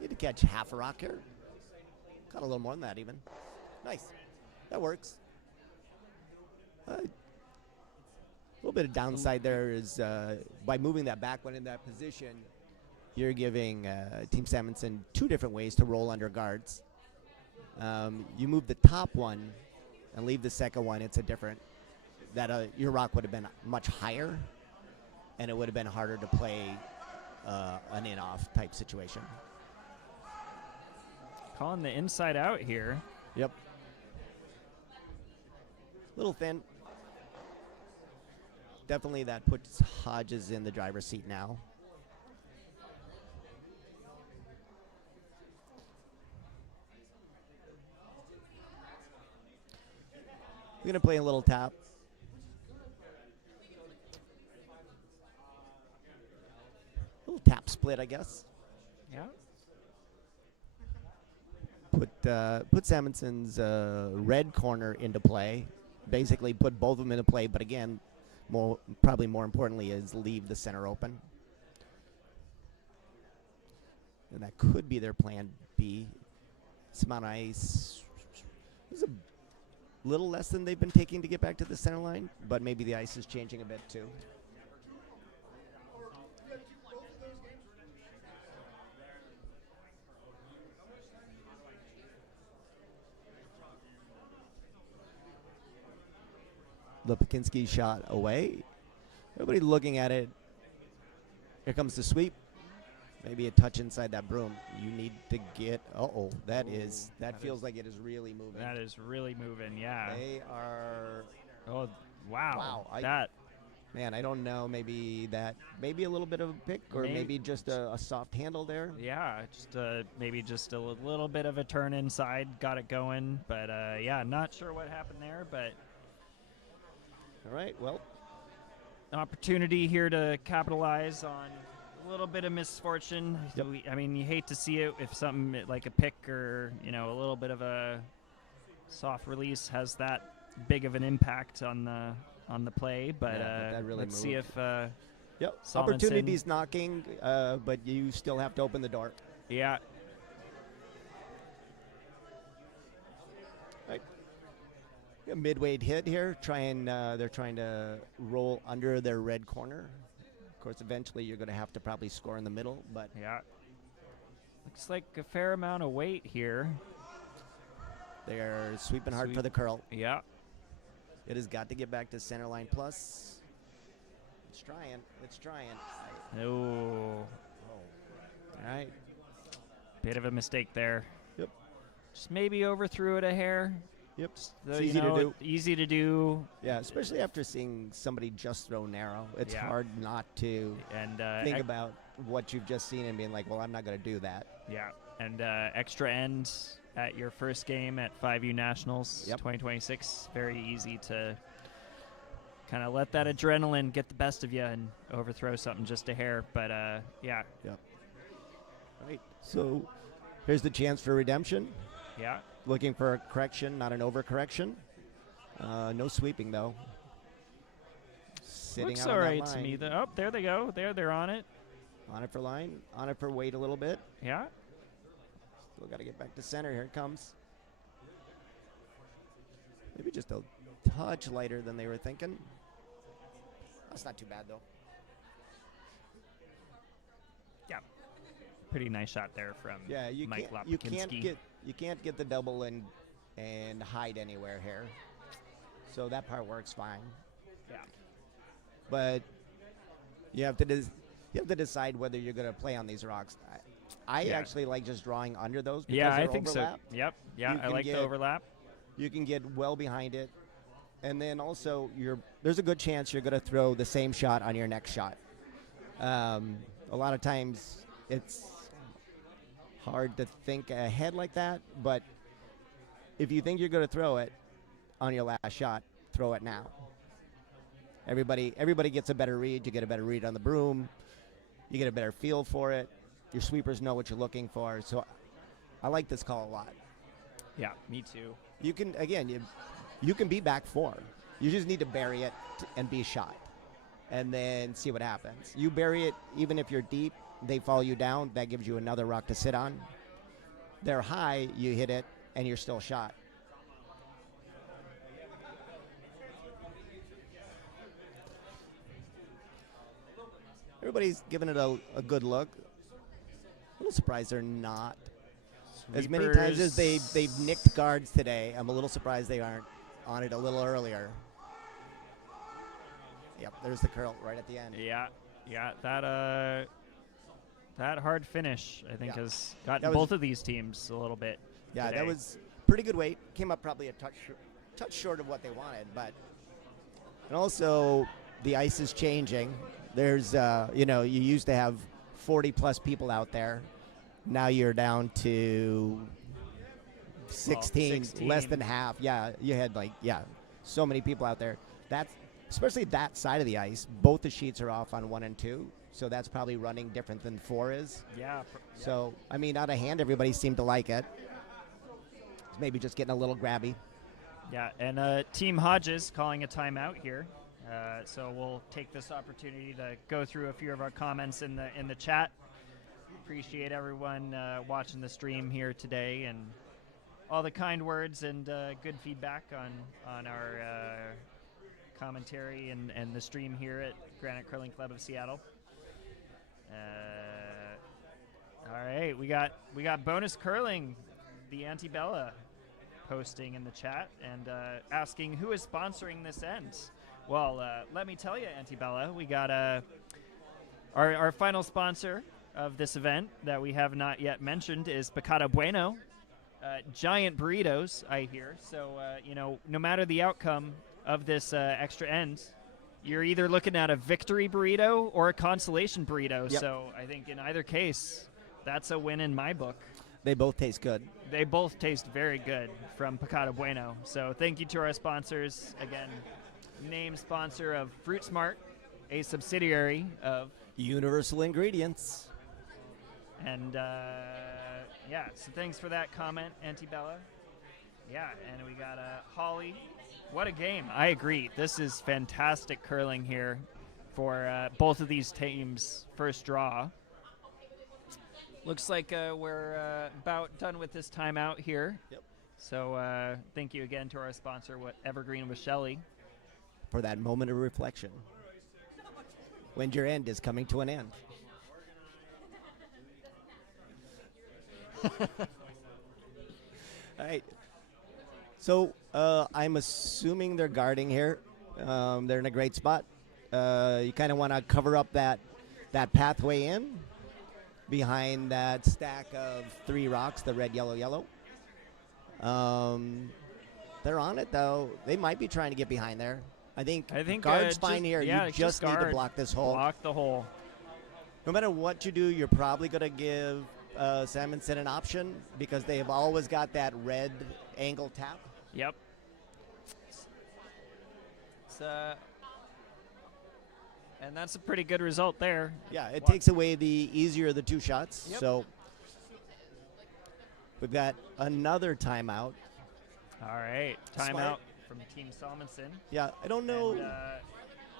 Need to catch half a rock here. Caught a little more than that even. Nice. That works. A little bit of downside there is by moving that back one in that position, you're giving Team Salmonson two different ways to roll under guards. You move the top one and leave the second one. It's a different, your rock would have been much higher, and it would have been harder to play an in-off type situation. Calling the inside out here. Yep. Little thin. Definitely that puts Hodges in the driver's seat now. We're going to play a little tap. Little tap split, I guess. Yeah. Put Salmonson's red corner into play. Basically put both of them into play, but again, probably more importantly is leave the center open. And that could be their plan B. Some on ice. This is a little less than they've been taking to get back to the center line, but maybe the ice is changing a bit too. Lepekinski shot away. Everybody looking at it. Here comes the sweep. Maybe a touch inside that broom. You need to get. That feels like it is really moving. That is really moving. Yeah. They are. Oh, wow. Wow. Man, I don't know. Maybe a little bit of a pick, or maybe just a soft handle there. Yeah, just maybe just a little bit of a turn inside, got it going. But yeah, not sure what happened there, but. All right, well. Opportunity here to capitalize on a little bit of misfortune. Yep. I mean, you hate to see it if something like a pick or, a little bit of a soft release has that big of an impact on the play. But, that really let's moved. see if Yep. Salmonson, Opportunity's knocking, but you still have to open the door. Yeah. Right. A mid-weight hit here. They're trying to roll under their red corner. Of course, eventually you're going to have to probably score in the middle, but Yeah. Looks like a fair amount of weight here. they're sweeping hard Sweep. for the curl. Yeah. It has got to get back to center line plus. It's trying. It's trying. Oh. All right. Bit of a mistake there. Yep. Just maybe overthrew it a hair. Yep. Though, It's you easy to know, do. Easy to do. Yeah, especially after seeing somebody just throw narrow. It's Yeah. hard not to And think about what you've just seen and being like, well, I'm not going to do that. yeah. And extra end at your first game at 5U Nationals 2026. Very easy to kind of let that adrenaline get the best of you and overthrow something just a hair. But yeah. Right. So here's the chance for redemption. Yeah. Looking for a correction, not an overcorrection. No sweeping, though. Sitting Looks out on all that right to line. me. Oh, there they go. They're on it. On it for line. On it for weight a little bit. Yeah. Still got to get back to center. Here it comes. Maybe just a touch lighter than they were thinking. That's not too bad, though. Pretty nice shot there from Yeah, Mike you Lopkinski. can't get the double and hide anywhere here. So that part works fine. Yeah. But you have to decide whether you're going to play on these rocks. I Yeah. actually like just drawing under those because Yeah, I they're think overlap. so. Yep. Yeah, You I can like get- the overlap. You can get well behind it. And then also there's a good chance you're going to throw the same shot on your next shot. A lot of times it's hard to think ahead like that, but if you think you're going to throw it on your last shot, throw it now. Everybody gets a better read. You get a better read on the broom. You get a better feel for it. Your sweepers know what you're looking for. So I like this call a lot. Yeah, me too. You can, again, you can be back 4. You just need to bury it and be shot and then see what happens. You bury it even if you're deep, they fall you down. That gives you another rock to sit on. They're high, you hit it, and you're still shot. Everybody's giving it a good look. A little surprised they're not. As many times as they've nicked guards today, I'm a little surprised they aren't on it a little earlier. Yep, there's the curl right at the end. Yeah, that hard finish, I think, Yeah. has gotten That was- both of these teams a little bit. Yeah, today. that was pretty good weight. Came up probably a touch short of what they wanted, but and also the ice is changing. There's you used to have 40 plus people out there. Now you're down to 16, 16. less than half. Yeah, you had so many people out there. That's especially that side of the ice. Both the sheets are off on 1 and 2, so that's probably running different than 4 is. Yeah. So, I mean, out of hand, everybody seemed to like it. It's maybe just getting a little grabby. Yeah, and Team Hodges calling a timeout here. So we'll take this opportunity to go through a few of our comments in the chat. Appreciate everyone watching the stream here today and all the kind words and good feedback on our commentary and the stream here at Granite Curling Club of Seattle. All right, we got Bonus Curling, the Antibella, posting in the chat and asking who is sponsoring this end. Well, let me tell you, Antibella, we got our final sponsor of this event that we have not yet mentioned is Picada Bueno. Giant burritos, I hear. So, no matter the outcome of this extra end, you're either looking at a victory burrito or a consolation burrito. Yep. So I think in either case, that's a win in my book. They both taste good. They both taste very good from Picada Bueno. So thank you to our sponsors. Again, name sponsor of Fruit Smart, a subsidiary of Universal Ingredients. And so thanks for that comment, Antibella. Yeah, and we got Holly. What a game. I agree. This is fantastic curling here for both of these teams' first draw. Looks like we're about done with this timeout here. Yep. So thank you again to our sponsor, Evergreen with Shelley. For that moment of reflection. When your end is coming to an end. All right. So I'm assuming they're guarding here. They're in a great spot. You kind of want to cover up that pathway in behind that stack of 3 rocks, the red, yellow, yellow. They're on it, though. They might be trying to get behind there. I think guard's fine here. Yeah, you just need to block this hole. Block the hole. No matter what you do, you're probably going to give Salmonson an option because they have always got that red angle tap. Yep. And that's a pretty good result there. Yeah, it takes away the easier of the 2 shots. Yep. So we've got another timeout. All right, timeout from Team Salmonson. Yeah, I don't know. And, I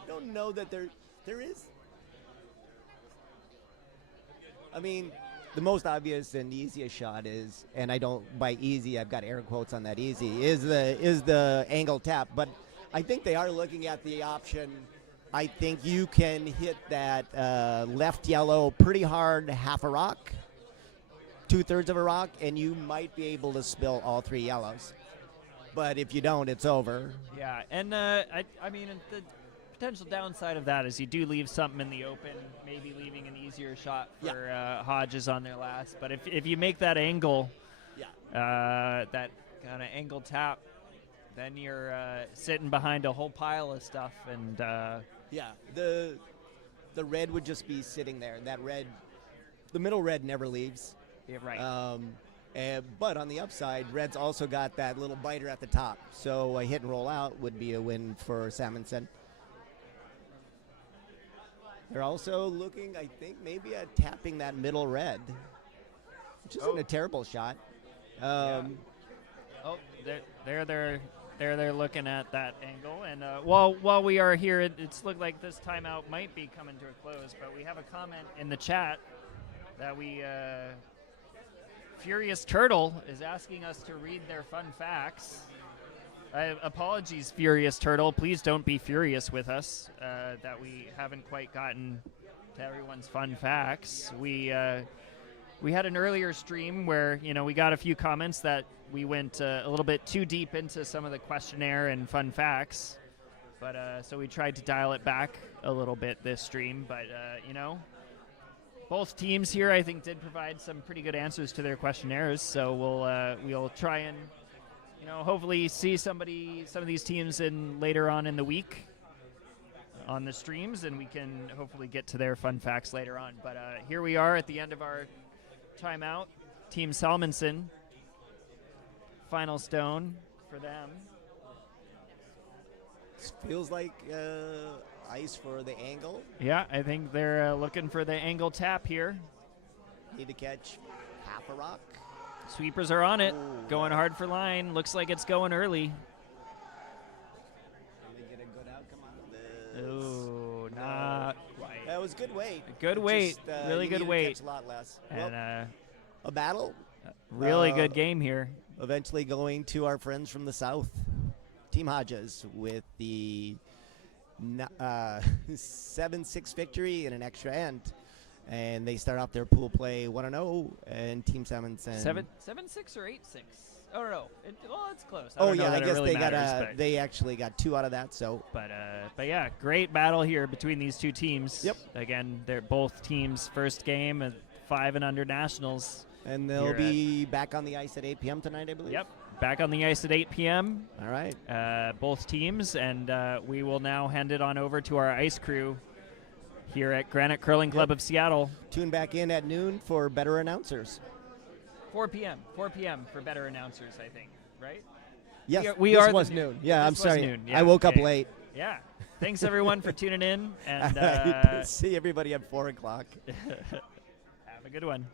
don't know that there is. I mean, the most obvious and easiest shot is, and I don't, by easy, I've got air quotes on that easy, is the angle tap. But I think they are looking at the option. I think you can hit that left yellow pretty hard, half a rock, 2/3 of a rock, and you might be able to spill all 3 yellows. But if you don't, it's over. Yeah, and I mean, the potential downside of that is you do leave something in the open, maybe leaving an easier shot for Hodges on their last. But if you make that angle, that kind of angle tap, then you're sitting behind a whole pile of stuff. And the red would just be sitting there. That red, the middle red never leaves. Yeah, right. But on the upside, red's also got that little biter at the top. So a hit and roll out would be a win for Salmonson. They're also looking, I think, maybe at tapping that middle red, which isn't a terrible shot. Oh, they're looking at that angle. And while we are here, it's looked like this timeout might be coming to a close. But we have a comment in the chat that Furious Turtle is asking us to read their fun facts. Apologies, Furious Turtle. Please don't be furious with us that we haven't quite gotten to everyone's fun facts. We had an earlier stream where we got a few comments that we went a little bit too deep into some of the questionnaire and fun facts, but so we tried to dial it back a little bit this stream. But both teams here, I think, did provide some pretty good answers to their questionnaires. So we'll try and hopefully see some of these teams later on in the week on the streams, and we can hopefully get to their fun facts later on. But here we are at the end of our timeout. Team Salmonson, final stone for them. This feels like ice for the angle. Yeah, I think they're looking for the angle tap here. Need to catch half a rock. Sweepers are on it, Ooh, going hard for line. Looks like it's going early. Can they get a good outcome out of this? Ooh, not quite. That was good weight. Good weight, really you good need to weight. catch a lot less. And A battle. really good game here. Eventually going to our friends from the south, Team Hodges, with the 7-6 victory and an extra end. And they start off their pool play 1-0, and Team Salmonson 7-6 or 8-6. Oh no, well it's close. I guess they actually got 2 out of that. So, but yeah, great battle here between these two teams. Yep. Again, they're both teams' first game at 5 and under nationals. And they'll be back on the ice at 8 p.m. tonight, I believe. Yep, back on the ice at 8 p.m. All right. Both teams, and we will now hand it on over to our ice crew here at Granite Curling Club of Seattle. Tune back in at noon for better announcers. 4 p.m. for better announcers, I think, right? Yes, we this are was noon. Yeah, I'm was sorry. noon. Yeah, I woke up okay. late. Yeah. Thanks, everyone, for tuning in. And See everybody at 4 o'clock. have a good one.